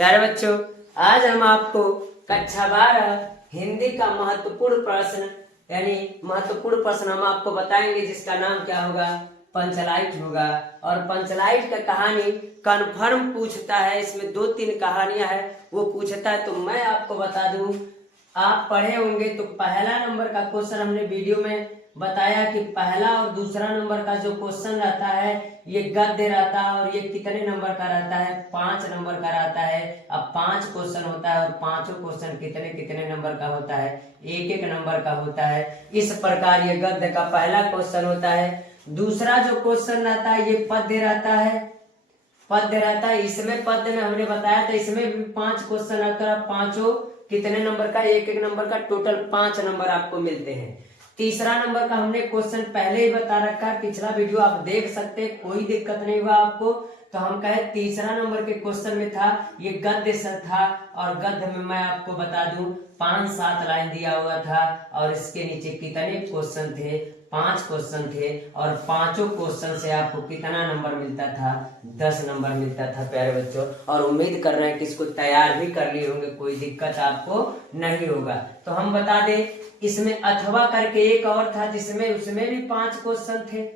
प्यारे बच्चों, आज हम आपको कक्षा 12 हिंदी का महत्वपूर्ण प्रश्न हम आपको बताएंगे, जिसका नाम क्या होगा, पंचलाइट होगा। और पंचलाइट का कहानी कन्फर्म पूछता है। इसमें 2-3 कहानियां है, वो पूछता है। तो मैं आपको बता दूं, आप पढ़े होंगे तो पहला नंबर का क्वेश्चन हमने वीडियो में बताया कि पहला और दूसरा नंबर का जो क्वेश्चन रहता है ये गद्य रहता है, और ये कितने नंबर का रहता है, 5 नंबर का रहता है। अब 5 क्वेश्चन होता है और पांचों क्वेश्चन कितने कितने नंबर का होता है, 1-1 नंबर का होता है। इस प्रकार ये गद्य का पहला क्वेश्चन होता है। दूसरा जो क्वेश्चन रहता है ये पद्य रहता है। इसमें पद्य में हमने बताया था, इसमें भी 5 क्वेश्चन रहता है। पांचों कितने नंबर का, 1-1 नंबर का, टोटल 5 नंबर आपको मिलते हैं। तीसरा नंबर का हमने क्वेश्चन पहले ही बता रखा है, पिछला वीडियो आप देख सकते हैं, कोई दिक्कत नहीं हुआ आपको। तो हम कहे तीसरा नंबर के क्वेश्चन में था ये गद्य से था, और गद्य में मैं आपको बता दूं 5-7 लाइन दिया हुआ था, और इसके नीचे कितने क्वेश्चन थे, 5 क्वेश्चन थे। और पांचों क्वेश्चन से आपको कितना नंबर मिलता था, 10 नंबर मिलता था प्यारे बच्चों। और उम्मीद कर रहे हैं कि इसको तैयार भी कर लिए होंगे, कोई दिक्कत आपको नहीं होगा। तो हम बता दें, इसमें अथवा करके एक और था, जिसमें उसमें भी 5 क्वेश्चन थे।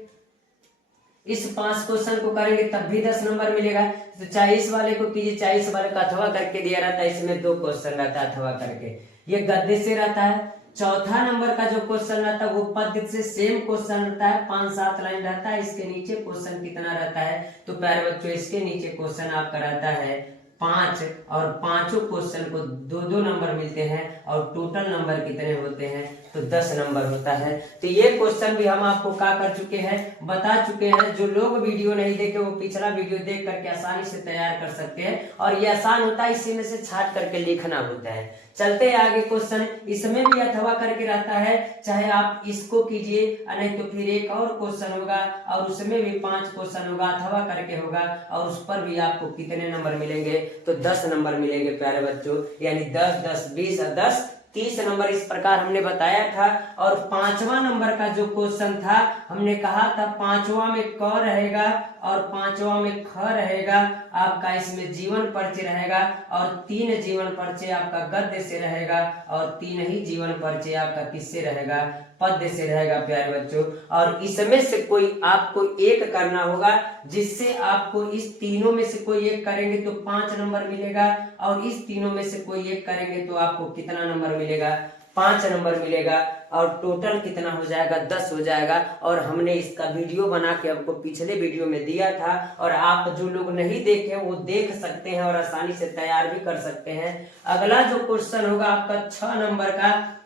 इस 5 क्वेश्चन को करेंगे तब भी 10 नंबर मिलेगा। तो 40 वाले को कीजिए, 40 वाले का अथवा करके दिया रहता है, इसमें 2 क्वेश्चन रहता है अथवा करके, ये गद्य से रहता है। चौथा नंबर का जो क्वेश्चन रहता है वो पद्य से सेम क्वेश्चन रहता है, 5-7 लाइन रहता है। इसके नीचे क्वेश्चन कितना रहता है, तो प्यारे बच्चों इसके नीचे क्वेश्चन आपका रहता है 5, और पांचों क्वेश्चन को 2-2 नंबर मिलते हैं, और टोटल नंबर कितने होते हैं, तो 10 नंबर होता है। तो ये क्वेश्चन भी हम आपको क्या कर चुके हैं, बता चुके हैं। जो लोग वीडियो नहीं देखे वो पिछला वीडियो देख करके आसानी से तैयार कर सकते हैं, और ये आसान होता है, इसी में से छाट करके लिखना होता है। चलते हैं आगे क्वेश्चन। इसमें भी अथवा करके रहता है, चाहे आप इसको कीजिए, नहीं तो फिर एक और क्वेश्चन होगा, और उसमें भी 5 क्वेश्चन होगा, अथवा करके होगा, और उस पर भी आपको कितने नंबर मिलेंगे, तो 10 नंबर मिलेंगे प्यारे बच्चों। यानी 10, 10, 20 और 10, 30 नंबर इस प्रकार हमने बताया था। और 5वां नंबर का जो क्वेश्चन था, हमने कहा था 5वां में क रहेगा और 5वां में ख रहेगा आपका, इसमें जीवन परिचय रहेगा, और 3 जीवन परिचय आपका गद्य से रहेगा, और 3 ही जीवन परिचय आपका किससे रहेगा, पद्य से रहेगा प्यारे बच्चों। और इसमें से कोई आपको एक करना होगा, जिससे आपको इस तीनों में से कोई एक करेंगे तो 5 नंबर मिलेगा, और इस तीनों में से कोई एक करेंगे तो आपको कितना नंबर मिलेगा, 5 नंबर मिलेगा, और टोटल कितना हो जाएगा, 10 हो जाएगा। और हमने इसका वीडियो बना के आपको पिछले वीडियो में दिया था, और आप जो लोग नहीं देखे वो देख सकते हैं और आसानी से तैयार भी कर सकते हैं। अगला जो क्वेश्चन होगा आपका 6 नंबर का,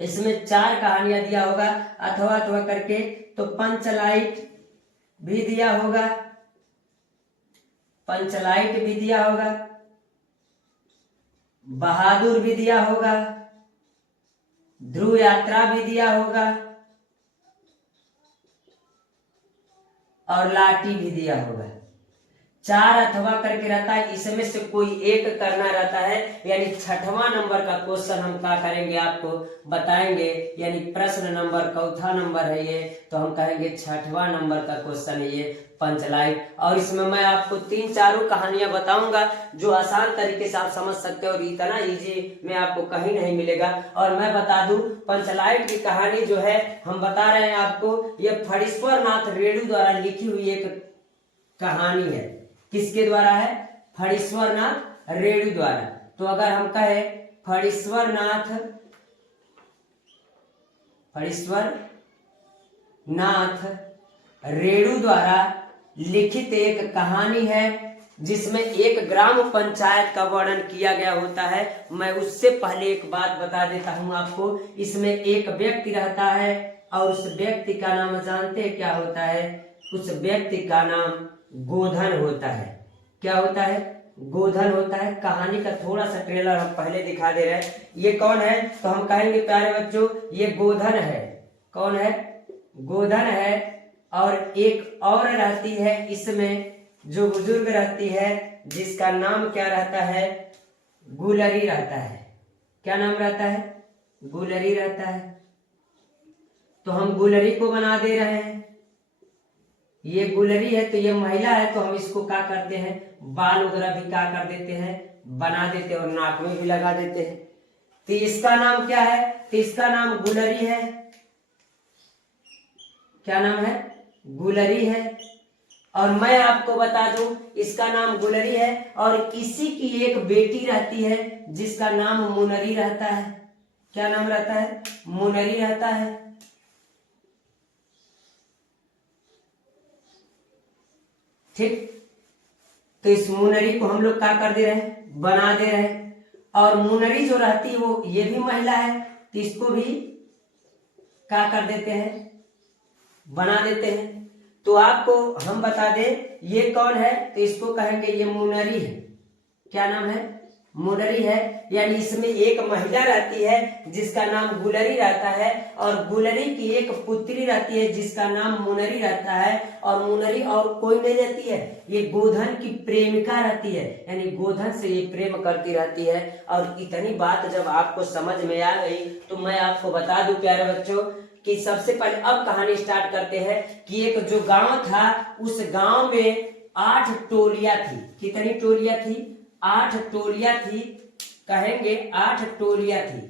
इसमें 4 कहानियां दिया होगा अथवा अथवा करके। तो पंचलाइट भी दिया होगा, पंचलाइट भी दिया होगा, बहादुर भी दिया होगा, ध्रुव यात्रा भी दिया होगा, और लाठी भी दिया होगा। 4 अथवा करके रहता है, इसमें से कोई एक करना रहता है। यानी 6वां नंबर का क्वेश्चन हम क्या करेंगे आपको बताएंगे, यानी प्रश्न नंबर 4था नंबर है ये, तो हम कहेंगे 6वां नंबर का क्वेश्चन है ये पंचलाइट। और इसमें मैं आपको 3-4 कहानियां बताऊंगा जो आसान तरीके से आप समझ सकते हैं, और इतना इजी में आपको कहीं नहीं मिलेगा। और मैं बता दूं, पंचलाइट की कहानी जो है हम बता रहे हैं आपको, ये फणीश्वर नाथ रेणु द्वारा लिखी हुई एक कहानी है। किसके द्वारा है, फणीश्वर नाथ रेणु द्वारा। तो अगर हम कहे फणीश्वर नाथ रेणु द्वारा लिखित एक कहानी है, जिसमें एक ग्राम पंचायत का वर्णन किया गया होता है। मैं उससे पहले एक बात बता देता हूं आपको, इसमें एक व्यक्ति रहता है, और उस व्यक्ति का नाम जानते हैं क्या होता है, उस व्यक्ति का नाम गोधन होता है। क्या होता है, गोधन होता है। कहानी का थोड़ा सा ट्रेलर हम पहले दिखा दे रहे हैं। ये कौन है, तो हम कहेंगे प्यारे बच्चों ये गोधन है। कौन है, गोधन है। और एक और रहती है इसमें, जो बुजुर्ग रहती है, जिसका नाम क्या रहता है, गुलरी रहता है। क्या नाम रहता है, गुलरी रहता है। तो हम गुलरी को बना दे रहे हैं। ये गुलरी है तो ये महिला है, तो हम इसको क्या करते हैं, बाल वगैरह भी क्या कर देते हैं, बना देते हैं और नाक में भी लगा देते हैं। तो इसका नाम क्या है, तो इसका नाम गुलरी है। क्या नाम है, गुलरी है। और मैं आपको बता दूं इसका नाम गुलरी है, और इसी की एक बेटी रहती है जिसका नाम मुनरी रहता है। क्या नाम रहता है, मुनरी रहता है। ठीक, तो इस मुनरी को हम लोग क्या कर दे रहे हैं, बना दे रहे हैं। और मुनरी जो रहती है वो ये भी महिला है, तो इसको भी क्या कर देते हैं, बना देते हैं। तो आपको हम बता दें ये कौन है, तो इसको कहेंगे ये मुनरी है। क्या नाम है, मुनरी है। यानी इसमें एक महिला रहती है जिसका नाम गुलरी रहता है, और गुलरी की एक पुत्री रहती है जिसका नाम मुनरी रहता है। और मुनरी और कोई नहीं रहती है, ये गोधन की प्रेमिका रहती है, यानी गोधन से ये प्रेम करती रहती है। और इतनी बात जब आपको समझ में आ गई तो मैं आपको बता दूं प्यारे बच्चों कि सबसे पहले अब कहानी स्टार्ट करते हैं कि एक जो गांव था उस गांव में 8 टोलियां थी। कितनी टोलियां थी, 8 टोलियां थी, कहेंगे 8 टोलियां थी।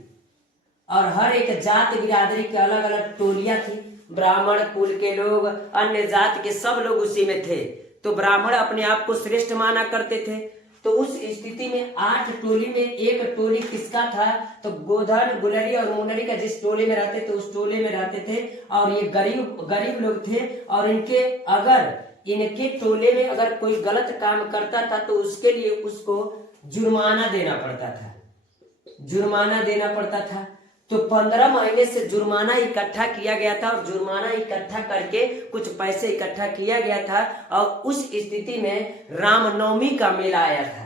और हर एक जात बिरादरी के अलग अलग टोलियां थी। ब्राह्मण कुल के लोग, अन्य जात के सब लोग उसी में थे। तो ब्राह्मण अपने आप को श्रेष्ठ माना करते थे। तो उस स्थिति में 8 टोली में एक टोली किसका था, तो गोधन, गुलरी और मुनरी का जिस टोले में रहते थे उस टोले में रहते थे। और ये गरीब लोग थे, और इनके टोले में अगर कोई गलत काम करता था तो उसके लिए उसको जुर्माना देना पड़ता था, जुर्माना देना पड़ता था। तो 15 महीने से जुर्माना इकट्ठा किया गया था, और जुर्माना इकट्ठा करके कुछ पैसे इकट्ठा किया गया था। और उस स्थिति में रामनवमी का मेला आया था।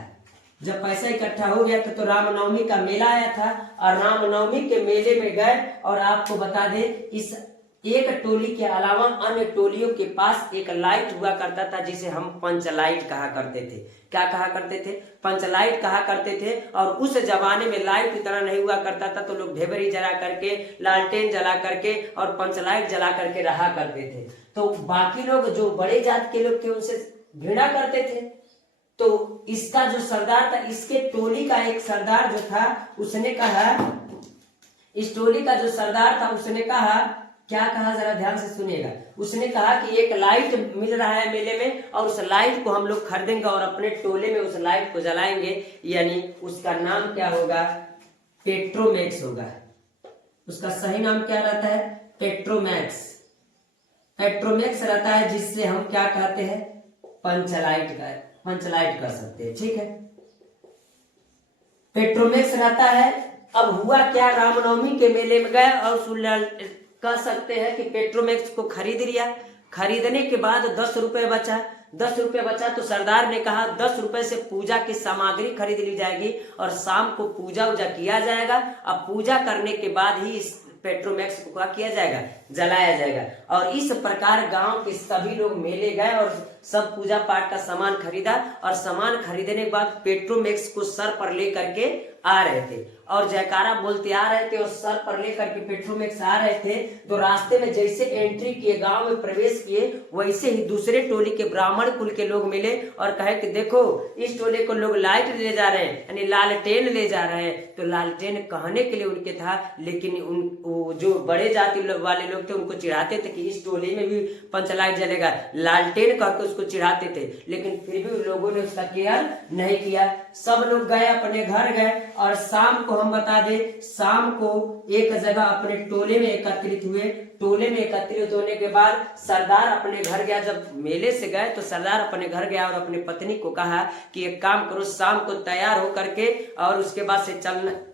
जब पैसा इकट्ठा हो गया था तो रामनवमी का मेला आया था, और रामनवमी के मेले में गए। और आपको बता दें इस एक टोली के अलावा अन्य टोलियों के पास एक लाइट हुआ करता था जिसे हम पंचलाइट कहा करते थे। क्या कहा करते थे, पंचलाइट कहा करते थे। और उस जमाने में लाइट इतना नहीं हुआ करता था, तो लोग ढेबरी जला करके, लालटेन जला करके और पंचलाइट जला करके रहा करते थे। तो बाकी लोग जो बड़े जात के लोग थे उनसे घृणा करते थे। तो इसका जो सरदार था, इसके टोली का एक सरदार जो था उसने कहा, इस टोली का जो सरदार था उसने कहा, क्या कहा जरा ध्यान से सुनिएगा। उसने कहा कि एक लाइट मिल रहा है मेले में, और उस लाइट को हम लोग खरीदेंगे और अपने टोले में उस लाइट को जलाएंगे। यानी उसका नाम क्या होगा, पेट्रोमैक्स होगा। उसका सही नाम क्या रहता है, पेट्रोमैक्स। पेट्रोमैक्स रहता है, जिससे हम क्या कहते हैं, पंचलाइट कर सकते हैं। ठीक है, पेट्रोमैक्स रहता है। अब हुआ क्या, रामनवमी के मेले में गए और कह सकते हैं कि पेट्रोमैक्स को खरीद लिया। खरीदने के बाद 10 रुपए बचा। 10 रुपए बचा तो सरदार ने कहा 10 रुपए से पूजा की सामग्री खरीद ली जाएगी, और शाम को पूजा उजा किया जाएगा। अब पूजा करने के बाद ही इस पेट्रोमैक्स को क्या किया जाएगा, जलाया जाएगा। और इस प्रकार गांव के सभी लोग मेले गए और सब पूजा पाठ का सामान खरीदा। और सामान खरीदने के बाद पेट्रोमैक्स को सर पर लेकर के आ रहे थे, और जयकारा बोलते आ रहे थे, और सर पर लेकर के पेट्रोमैक्स आ रहे थे। तो रास्ते में जैसे एंट्री किए, गांव में प्रवेश किए, वैसे ही दूसरे टोली के ब्राह्मण कुल के लोग मिले और कहे कि देखो इस टोले को लोग लाइट ले जा रहे हैं, यानी लालटेन ले जा रहे हैं। तो लालटेन कहने के लिए उनके था, लेकिन वो जो बड़े जाति वाले लोग थे उनको चिढ़ाते थे कि इस टोले में भी पंचलाइट जलेगा, लालटेन कह के उसको चिढ़ाते थे। लेकिन फिर भी लोगों ने उसका केयर नहीं किया। सब लोग गए, अपने घर गए, और शाम को हम बता दें, शाम को एक जगह अपने टोले में एकत्रित हुए। टोले में एकत्रित होने के बाद सरदार अपने घर गया। जब मेले से गए तो सरदार अपने घर गया और अपने पत्नी को कहा कि एक काम करो, शाम को तैयार हो करके और उसके बाद से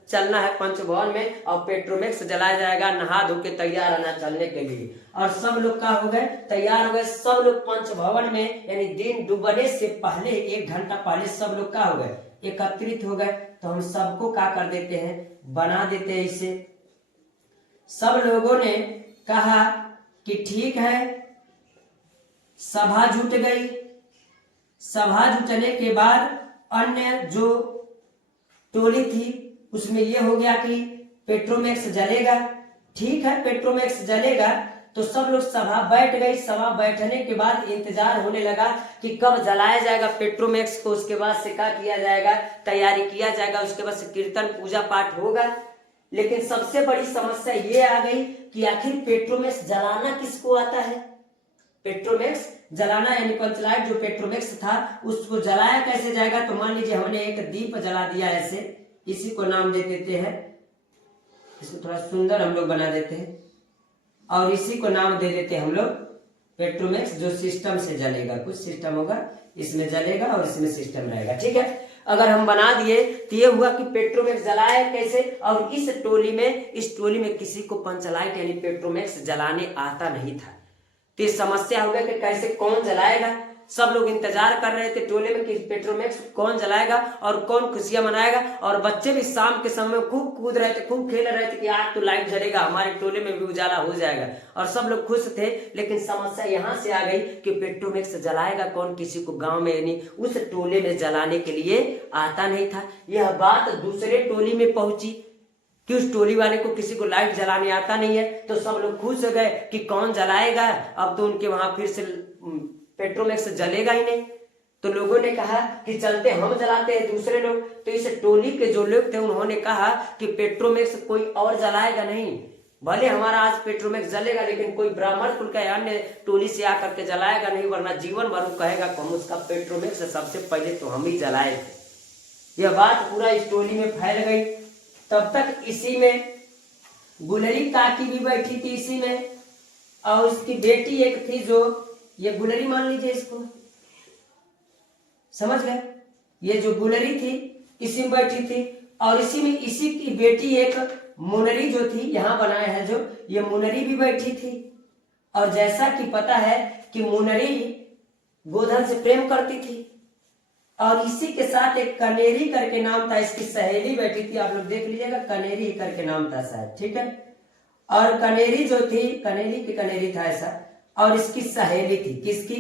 चलना है पंचभवन में, और पेट्रोमैक्स जलाया जाएगा, नहा धो के तैयार रहना चलने के लिए। और सब लोग क्या हो गए, तैयार हो गए। सब लोग पंचभवन में, यानी दिन डूबने से पहले 1 घंटा पहले सब लोग क्या हो गए, एकत्रित हो गए। तो हम सबको क्या कर देते हैं, बना देते हैं इसे। सब लोगों ने कहा कि ठीक है, सभा जुट गई। सभा जुटने के बाद अन्य जो टोली थी उसमें यह हो गया कि पेट्रोमैक्स जलेगा। ठीक है, पेट्रोमैक्स जलेगा, तो सब लोग सभा बैठ गई। सभा बैठने के बाद इंतजार होने लगा कि कब जलाया जाएगा पेट्रोमैक्स को, उसके बाद से क्या किया जाएगा, तैयारी किया जाएगा, उसके बाद से कीर्तन पूजा पाठ होगा। लेकिन सबसे बड़ी समस्या ये आ गई कि आखिर पेट्रोमैक्स जलाना किसको आता है। पेट्रोमैक्स जलाना यानी पंचलाइट जो पेट्रोमैक्स था उसको जलाया कैसे जाएगा। तो मान लीजिए हमने एक दीप जला दिया ऐसे, इसी को नाम दे देते हैं, इसको थोड़ा सुंदर हम लोग बना देते हैं और इसी को नाम दे देते हैं हम लोग पेट्रोमैक्स, जो सिस्टम से जलेगा। कुछ सिस्टम होगा, इसमें जलेगा और इसमें सिस्टम रहेगा, ठीक है। अगर हम बना दिए तो ये हुआ कि पेट्रोमैक्स जलाए कैसे। और इस टोली में किसी को पंचलाइट यानी पेट्रोमैक्स जलाने आता नहीं था। तो ये समस्या हो गया कि कैसे कौन जलाएगा। सब लोग इंतजार कर रहे थे टोले में कि पेट्रोमैक्स कौन जलाएगा और कौन खुशियां मनाएगा। और बच्चे भी शाम के समय खूब कूद रहे थे, खूब खेल रहे थे कि आज तो लाइट जलेगा, हमारे टोले में भी उजाला हो जाएगा और सब लोग खुश थे। लेकिन समस्या यहाँ से आ गई कि पेट्रोमैक्स जलाएगा कौन, किसी को गांव में यानी उस टोले में जलाने के लिए आता नहीं था। यह बात दूसरे टोली में पहुंची कि उस टोली वाले को किसी को लाइट जलाने आता नहीं है। तो सब लोग खुश हो गए कि कौन जलाएगा, अब तो उनके वहां फिर से पेट्रोमैक्स जलेगा ही नहीं। तो लोगों ने कहा कि चलते हम जलाते हैं दूसरे लोग। तो इस टोली के जो लोग थे उन्होंने कहा कि पेट्रोमैक्स कोई और जलाएगा नहीं, भले हमारा आज पेट्रोमैक्स जलेगा लेकिन कोई ब्राह्मण कुल का अन्य टोली से आकर के जलाएगा नहीं, वरना जीवन भर कहेगा कि हम उसका पेट्रोमैक्स सबसे पहले तो हम ही जलाए थे। यह बात पूरा इस टोली में फैल गई। तब तक इसी में गुलरी काकी भी बैठी थी इसी में, और उसकी बेटी एक थी, जो ये गुलरी मान लीजिए इसको, समझ गए। ये जो गुलरी थी इसी में बैठी थी और इसी में इसी की बेटी एक मुनरी जो थी, यहाँ बनाया है जो, ये मुनरी भी बैठी थी। और जैसा कि पता है कि मुनरी गोधन से प्रेम करती थी और इसी के साथ एक कनेरी करके नाम था, इसकी सहेली बैठी थी, आप लोग देख लीजिएगा, कनेरी करके नाम था शायद, ठीक है। और कनेरी जो थी, कनेरी की कनेरी था ऐसा, और इसकी सहेली थी, किसकी,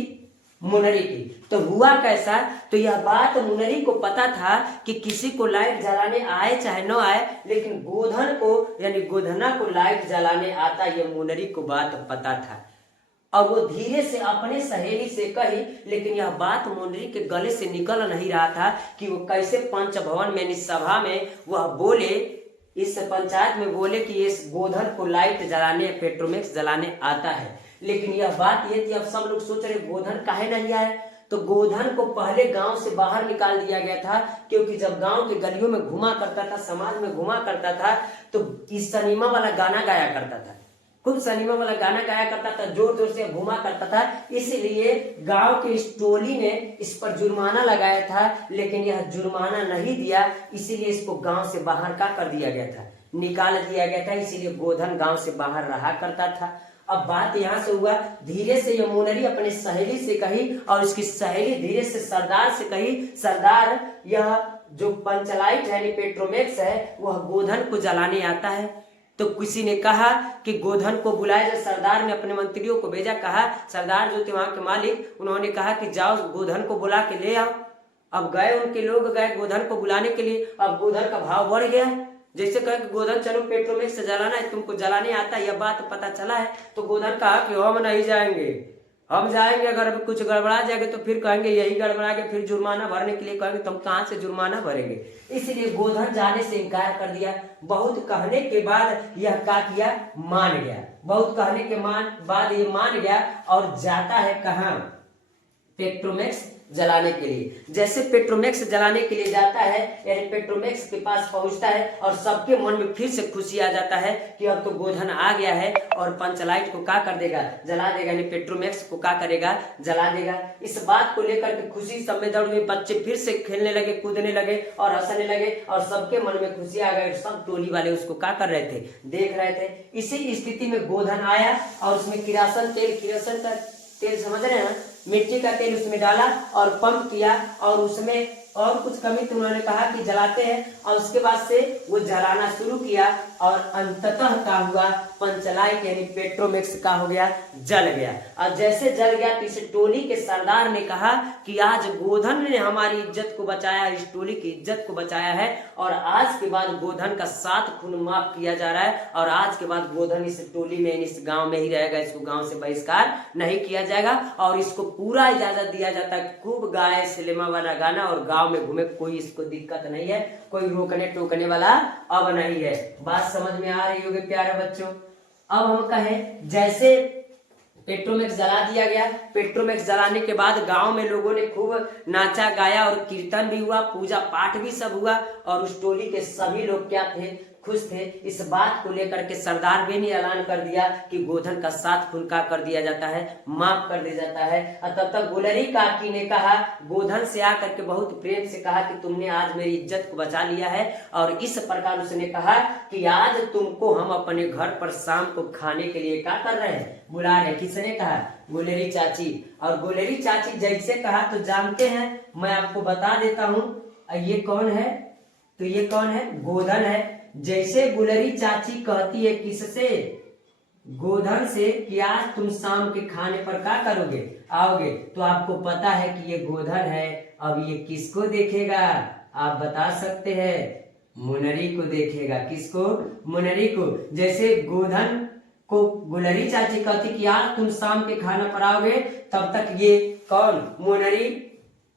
मुनरी की। तो हुआ कैसा, तो यह बात मुनरी को पता था कि किसी को लाइट जलाने आए चाहे न आए, लेकिन गोधन को यानी गोधना को लाइट जलाने आता, यह मुनरी को बात पता था। और वो धीरे से अपने सहेली से कही, लेकिन यह बात मुनरी के गले से निकल नहीं रहा था कि वो कैसे पंच भवन में यानी सभा में वह बोले, इस पंचायत में बोले कि इस गोधन को लाइट जलाने पेट्रोमैक्स जलाने आता है। लेकिन यह बात ये थी, अब सब लोग सोच रहे गोधन काहे नहीं आया। तो गोधन को पहले गांव से बाहर निकाल दिया गया था, क्योंकि जब गांव के गलियों में घुमा करता था, समाज में घुमा करता था, तो इस सनीमा वाला गाना गाया करता था, खुद सनीमा वाला गाना गाया करता था, जोर जोर से घुमा करता था। इसलिए गांव की इस टोली ने इस पर जुर्माना लगाया था, लेकिन यह जुर्माना नहीं दिया, इसीलिए इसको गांव से बाहर का कर दिया गया था, निकाल दिया गया था। इसीलिए गोधन गांव से बाहर रहा करता था। अब बात यहाँ से हुआ, धीरे से यह मुनरी अपनी सहेली से कही और इसकी सहेली धीरे से सरदार से कही, सरदार यह जो पंचलाइट है पेट्रोमैक्स है वह गोधन को जलाने आता है। तो किसी ने कहा कि गोधन को बुलाया जाए। सरदार ने अपने मंत्रियों को भेजा, कहा सरदार जो थे वहां के मालिक, उन्होंने कहा कि जाओ गोधन को बुला के ले आओ। अब गए, उनके लोग गए गोधन को बुलाने के लिए। अब गोधन का भाव बढ़ गया, जैसे कहे कि गोधन चलो पेट्रोमैक्स से जलाना है, तुमको जलाने आता है, यह बात पता चला है। तो गोधन कहा कि हम नहीं जाएंगे, हम जाएंगे अगर अभी कुछ गड़बड़ा जाएगा तो फिर कहेंगे यही गड़बड़ा गया, फिर जुर्माना भरने के लिए कहेंगे तुम कहाँ से जुर्माना भरेंगे। इसलिए गोधन जाने से इनकार कर दिया। बहुत कहने के बाद यह क्या किया, मान गया। बहुत कहने के बाद ये मान गया और जाता है कहाँ, पेट्रोमैक्स जलाने के लिए। जैसे पेट्रोमैक्स जलाने के लिए जाता है यानी पेट्रोमैक्स के पास पहुंचता है और सबके मन में फिर से खुशी आ जाता है कि अब तो गोधन आ गया है और पंचलाइट को क्या कर देगा, जला देगा, यानी पेट्रोमैक्स को क्या करेगा, जला देगा। इस बात को लेकर के खुशी सब में दौड़ गई, बच्चे फिर से खेलने लगे, कूदने लगे और हंसने लगे और सबके मन में खुशी आ गई। सब टोली वाले उसको क्या कर रहे थे, देख रहे थे। इसी स्थिति में गोधन आया और उसमें किरासन का तेल समझ रहे हैं, मिट्टी का तेल उसमें डाला और पंप किया और उसमें और कुछ कमी तो उन्होंने कहा कि जलाते हैं, और उसके बाद से वो जलाना शुरू किया और अंततः क्या हुआ, पंचलाइट यानी पेट्रोमैक्स का हो गया, जल गया। और जैसे जल गया तो इस टोली के सरदार ने कहा कि आज गोधन ने हमारी इज्जत को बचाया, इस टोली की इज्जत को बचाया है, और आज के बाद गोधन का 7 खून माफ किया जा रहा है, और आज के बाद गोधन इस टोली में इस गांव में ही रहेगा, इसको गांव से बहिष्कार नहीं किया जाएगा, और इसको पूरा इजाजत दिया जाता है खूब गाए सिनेमा वाला गाना और गांव में घूमे, कोई इसको दिक्कत नहीं है, कोई रोकने टोकने वाला अब नहीं है। बात समझ में आ रही होगी प्यारे बच्चों। अब हम कहें जैसे पेट्रोमैक्स जला दिया गया, पेट्रोमैक्स जलाने के बाद गांव में लोगों ने खूब नाचा गाया और कीर्तन भी हुआ, पूजा पाठ भी सब हुआ, और उस टोली के सभी लोग क्या थे, खुश थे। इस बात को लेकर के सरदार भी ने ऐलान कर दिया कि गोधन का 7 खून का कर दिया जाता है, माफ कर दिया जाता है। और तब तक गुलरी काकी ने कहा, गोधन से आकर के बहुत प्रेम से कहा कि तुमने आज मेरी इज्जत को बचा लिया है, और इस प्रकार उसने कहा कि आज तुमको हम अपने घर पर शाम को खाने के लिए क्या कर रहे हैं, बुला रहे। किसने कहा, गुलरी चाची। और गुलरी चाची जैसे कहा तो जानते हैं, मैं आपको बता देता हूँ ये कौन है, तो ये कौन है, गोधन है। जैसे गुलरी चाची कहती है किससे, गोधन से, कि आज तुम शाम के खाने पर क्या करोगे, आओगे, तो आपको पता है कि ये गोधन है। अब ये किसको देखेगा, आप बता सकते हैं, मुनरी को देखेगा। किसको, मुनरी को। जैसे गोधन को गुलरी चाची कहती कि आज तुम शाम के खाना पर आओगे, तब तक ये कौन, मुनरी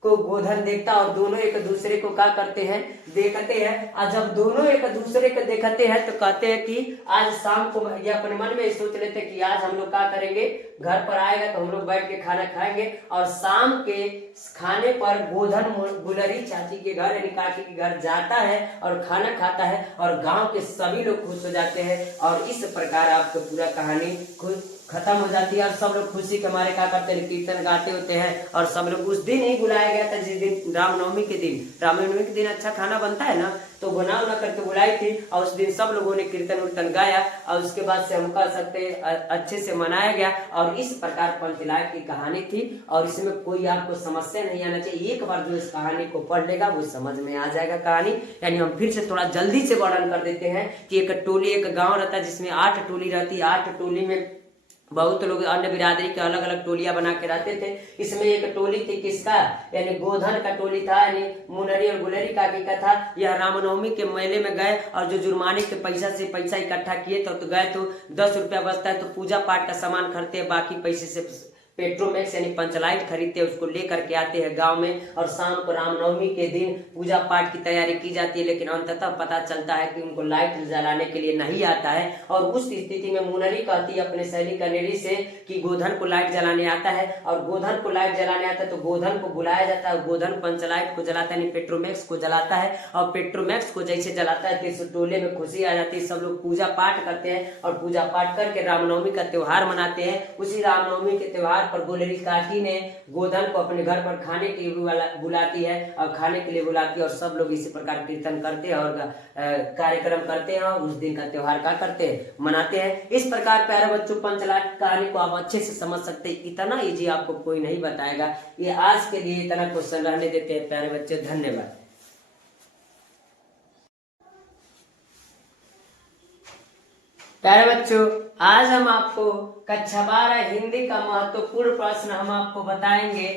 को गोधन देखता, और दोनों एक दूसरे को क्या करते हैं, देखते हैं। और जब दोनों एक दूसरे को देखते हैं तो कहते हैं कि आज शाम को, ये अपने मन में सोच लेते कि आज हम लोग क्या करेंगे, घर पर आएगा तो हम लोग बैठ के खाना खाएंगे। और शाम के खाने पर गोधन गुलरी चाची के घर यानी काकी के घर जाता है और खाना खाता है, और गांव के सभी लोग खुश हो जाते हैं। और इस प्रकार आपको पूरा कहानी खत्म हो जाती है, और सब लोग खुशी के मारे क्या करते हैं, कीर्तन गाते होते हैं। और सब लोग उस दिन ही बुलाया गया था जिस दिन रामनवमी के दिन, रामनवमी के दिन अच्छा खाना बनता है ना, तो बना उना करके बुलाई थी, और उस दिन सब लोगों ने कीर्तन उर्तन गाया, और उसके बाद से हम कह सकते अच्छे से मनाया गया। और इस प्रकार पंचलाइट की कहानी थी, और इसमें कोई आपको समस्या नहीं आना चाहिए। एक बार जो इस कहानी को पढ़ लेगा वो समझ में आ जाएगा कहानी। यानी हम फिर से थोड़ा जल्दी से वर्णन कर देते हैं कि एक टोली, एक गाँव रहता है जिसमें 8 टोली रहती है। 8 टोली में बहुत लोग अन्य बिरादरी के अलग अलग टोलियां बना के रहते थे। इसमें एक टोली थी किसका, यानी गोधन का टोली था, यानी मुनरी और गुलरी काकी का था। यह रामनवमी के मेले में गए, और जो जुर्माने के पैसा से पैसा इकट्ठा किए तो गए, तो 10 रुपया बचता है तो पूजा पाठ का सामान खरीदते हैं, बाकी पैसे से पेट्रोमैक्स यानी पंचलाइट खरीदते हैं, उसको लेकर के आते हैं गांव में। और शाम को रामनवमी के दिन पूजा पाठ की तैयारी की जाती है, लेकिन अंततः पता चलता है कि उनको लाइट जलाने के लिए नहीं आता है। और उस स्थिति में मुनरी कहती है अपने सहेली कनेरी से कि गोधन को लाइट जलाने आता है, और गोधन को लाइट जलाने आता है तो गोधन को बुलाया जाता है। गोधन पंचलाइट को जलाता है, पेट्रोमैक्स को जलाता है, और पेट्रोमैक्स को जैसे जलाता है तो इस टोले में खुशी आ जाती है। सब लोग पूजा पाठ करते हैं, और पूजा पाठ करके रामनवमी का त्योहार मनाते हैं। उसी रामनवमी के त्योहार पर गुलरी काकी ने गोधन को अपने घर पर खाने के लिए बुलाती है, और खाने के लिए बुलाती है, और सब लोग इसी प्रकार कीर्तन करते हैं और कार्यक्रम करते हैं, और उस दिन का त्योहार क्या करते हैं, मनाते हैं। इस प्रकार प्यारे बच्चों पंचलाइट कहानी को आप अच्छे से समझ सकते हैं। इतना इजी आपको कोई नहीं बताएगा। ये आज के लिए इतना क्वेश्चन रहने देते हैं प्यारे बच्चे। धन्यवाद। प्यारे बच्चों, आज हम आपको कक्षा 12 हिंदी का महत्वपूर्ण प्रश्न हम आपको बताएंगे,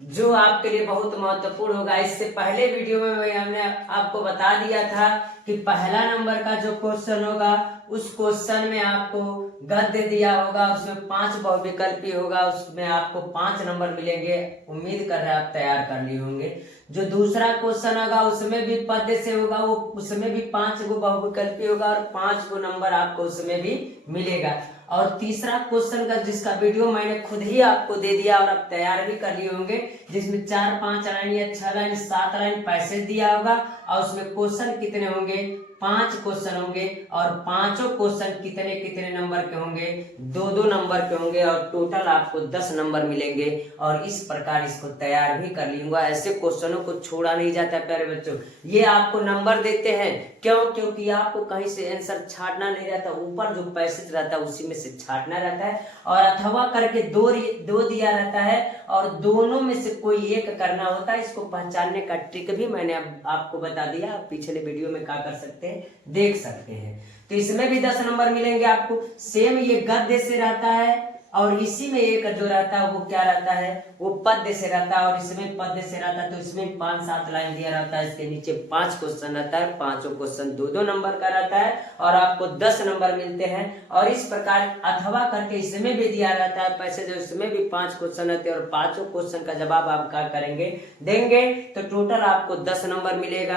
जो आपके लिए बहुत महत्वपूर्ण होगा। इससे पहले वीडियो में हमने आपको बता दिया था कि पहला नंबर का जो क्वेश्चन होगा, उस क्वेश्चन में आपको गद्य दिया होगा, उसमें 5 बहुविकल्पी होगा, उसमें आपको 5 नंबर मिलेंगे। उम्मीद कर रहे हैं आप तैयार कर लिए होंगे। जो दूसरा क्वेश्चन होगा उसमें भी पद्य से होगा, वो उसमें भी 5 गो बहुविकल्पी होगा, और 5 गो नंबर आपको उसमें भी मिलेगा। और तीसरा क्वेश्चन का जिसका वीडियो मैंने खुद ही आपको दे दिया और आप तैयार भी कर लिए होंगे, जिसमें 4-5 लाइन या 6 लाइन 7 लाइन पैसेज दिया होगा, और उसमें क्वेश्चन कितने होंगे, 5 क्वेश्चन होंगे और पांचों क्वेश्चन कितने कितने नंबर के होंगे, 2-2 नंबर के होंगे और टोटल आपको 10 नंबर मिलेंगे। और इस प्रकार इसको तैयार भी कर लूंगा। ऐसे क्वेश्चनों को छोड़ा नहीं जाता प्यारे बच्चों। ये आपको नंबर देते हैं क्यों? क्योंकि आपको कहीं से आंसर छाटना नहीं रहता, ऊपर जो पैसेज रहता है उसी में से छाटना रहता है और अथवा करके दो दिया रहता है और दोनों में से कोई एक करना होता है। इसको पहचानने का ट्रिक भी मैंने अब आपको बता दिया। आप पिछले वीडियो में क्या कर सकते हैं, देख सकते हैं। तो इसमें भी 10 नंबर मिलेंगे आपको। सेम ये गद्य से रहता है और इसी में एक जो रहता है वो क्या रहता है, वो पद्य से रहता है और इसमें पद्य से रहता है। तो इसमें 5-7 लाइन दिया रहता है, इसके नीचे 5 क्वेश्चन रहता है, पांचों क्वेश्चन 2-2 नंबर का रहता है और आपको 10 नंबर मिलते हैं। और इस प्रकार अथवा करके इसमें भी दिया रहता है पैसे, जो इसमें भी 5 क्वेश्चन रहते हैं और पांचों क्वेश्चन का जवाब आप क्या करेंगे, देंगे, तो टोटल आपको 10 नंबर मिलेगा।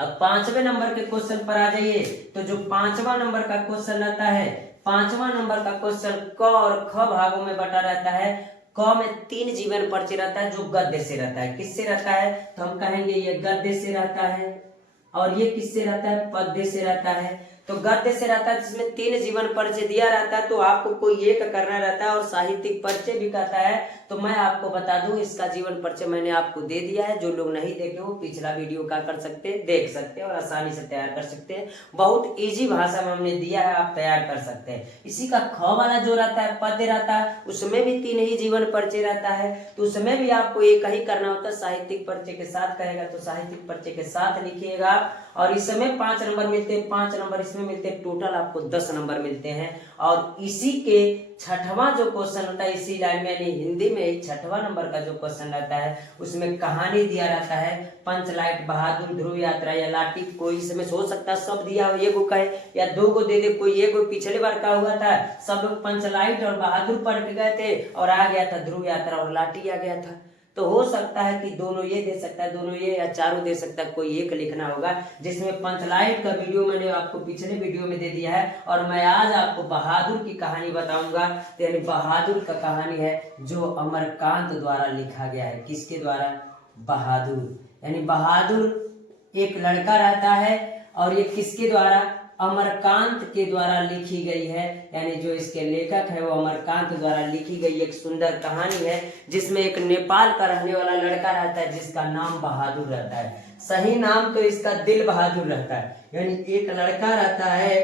अब 5वें नंबर के क्वेश्चन पर आ जाइए। तो जो 5वां नंबर का क्वेश्चन रहता है, 5वां नंबर का क्वेश्चन क और ख भागों में बटा रहता है। क में 3 जीवन परिचय रहता है जो गद्य से रहता है। किससे रहता है? तो हम कहेंगे ये गद्य से रहता है और ये किससे रहता है? पद्य से रहता है। तो गद्य से रहता है जिसमें 3 जीवन परिचय दिया रहता है, तो आपको कोई एक करना रहता है और साहित्यिक परिचय भी कहता है। तो मैं आपको बता दूं, इसका जीवन परिचय मैंने आपको दे दिया है। जो लोग नहीं देखे वो पिछला वीडियो का कर सकते हैं, देख सकते हैं और आसानी से तैयार कर सकते हैं। बहुत इजी भाषा में हमने दिया है, आप तैयार कर सकते हैं। इसी का ख वाला जो रहता है, पद्य रहता है, उसमें भी 3 ही जीवन परिचय रहता है। तो उसमें भी आपको एक ही करना होता है, साहित्यिक परिचय के साथ कहेगा तो साहित्यिक परिचय के साथ लिखिएगा। और इसमें 5 नंबर मिलते हैं, 5 नंबर इसमें मिलते हैं, टोटल आपको 10 नंबर मिलते हैं। और इसी के 6वां जो क्वेश्चन होता है, इसी लाइन में यानी हिंदी में 6वां नंबर का जो क्वेश्चन रहता है उसमें कहानी दिया रहता है। पंचलाइट, बहादुर, ध्रुव यात्रा या लाठी, कोई इसमें सोच सकता है सब दिया हो, एक को कहे या 2 को दे दे, कोई एक को। पिछले बार क्या हुआ था, सब लोग पंचलाइट और बहादुर पढ़ के गए थे और आ गया था ध्रुव यात्रा और लाठी आ गया था। तो हो सकता है कि दोनों ये दे सकता है, दोनों ये या चारों दे सकता है, कोई एक लिखना होगा। जिसमें पंचलाइट का वीडियो मैंने आपको पिछले वीडियो में दे दिया है और मैं आज आपको बहादुर की कहानी बताऊंगा। तो यानी बहादुर का कहानी है जो अमरकांत द्वारा लिखा गया है। किसके द्वारा? बहादुर। यानी बहादुर एक लड़का रहता है और ये किसके द्वारा? अमरकांत के द्वारा लिखी गई है। यानी जो इसके लेखक है वो अमरकांत द्वारा लिखी गई एक सुंदर कहानी है, जिसमें एक नेपाल का रहने वाला लड़का रहता है जिसका नाम बहादुर रहता है। सही नाम तो इसका दिल बहादुर रहता है। यानी एक लड़का रहता है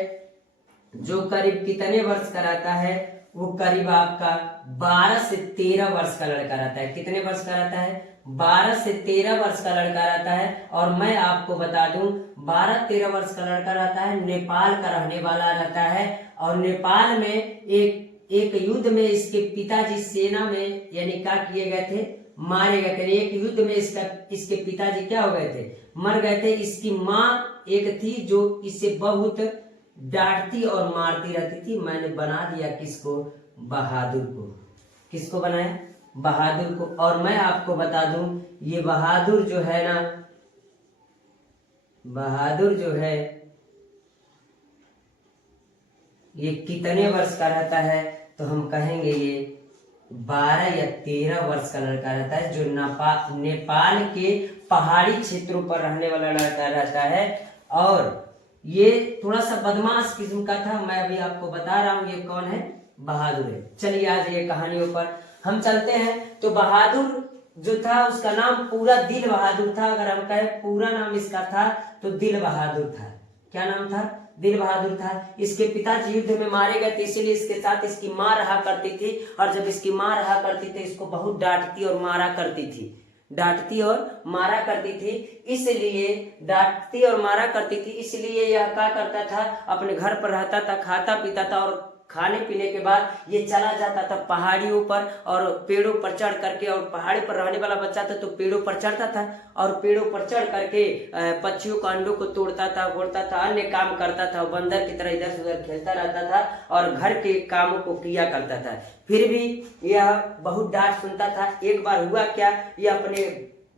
जो करीब कितने वर्ष का रहता है? वो करीब आपका 12 से 13 वर्ष का लड़का रहता है। कितने वर्ष का रहता है? 12 से 13 वर्ष का लड़का रहता है। और मैं आपको बता दूं, 12-13 वर्ष का लड़का रहता है, नेपाल का रहने वाला रहता है। और नेपाल में एक युद्ध में इसके पिताजी सेना में यानी क्या किए गए थे? मारे गए थे। एक युद्ध में इसके पिताजी क्या हो गए थे? मर गए थे। इसकी माँ एक थी जो इसे बहुत डांटती और मारती रहती थी। मैंने बना दिया किसको? बहादुर को। किसको बनाया? बहादुर को। और मैं आपको बता दूं, ये बहादुर जो है ना, बहादुर जो है ये कितने वर्ष का रहता है? तो हम कहेंगे ये 12 या 13 वर्ष का लड़का रहता है, जो नेपाल के पहाड़ी क्षेत्रों पर रहने वाला लड़का रहता है। और ये थोड़ा सा बदमाश किस्म का था। मैं अभी आपको बता रहा हूँ ये कौन है? बहादुर है। चलिए आज ये कहानियों पर हम चलते हैं। तो बहादुर जो था उसका नाम पूरा दिल बहादुर था। अगर हम कहें पूरा नाम इसका था तो दिल बहादुर था। क्या नाम था? दिल बहादुर था। इसके पिताजी युद्ध में मारे गए थे, इसीलिए इसके साथ इसकी माँ रहा करती थी। और जब इसकी माँ रहा करती थी इसको बहुत डांटती और मारा करती थी, डांटती और मारा करती थी। इसलिए डांटती और मारा करती थी, इसलिए यह क्या करता था, अपने घर पर रहता था, खाता पीता था और खाने पीने के बाद ये चला जाता था पहाड़ियों पर और पेड़ों पर चढ़ करके। और पहाड़ी पर रहने वाला बच्चा था तो पेड़ों पर चढ़ता था और पेड़ों पर चढ़ करके पक्षियों का अंडों को तोड़ता था, फोड़ता था, अन्य काम करता था। बंदर की तरह इधर से उधर खेलता रहता था और घर के कामों को किया करता था। फिर भी यह बहुत डांट सुनता था। एक बार हुआ क्या, यह अपने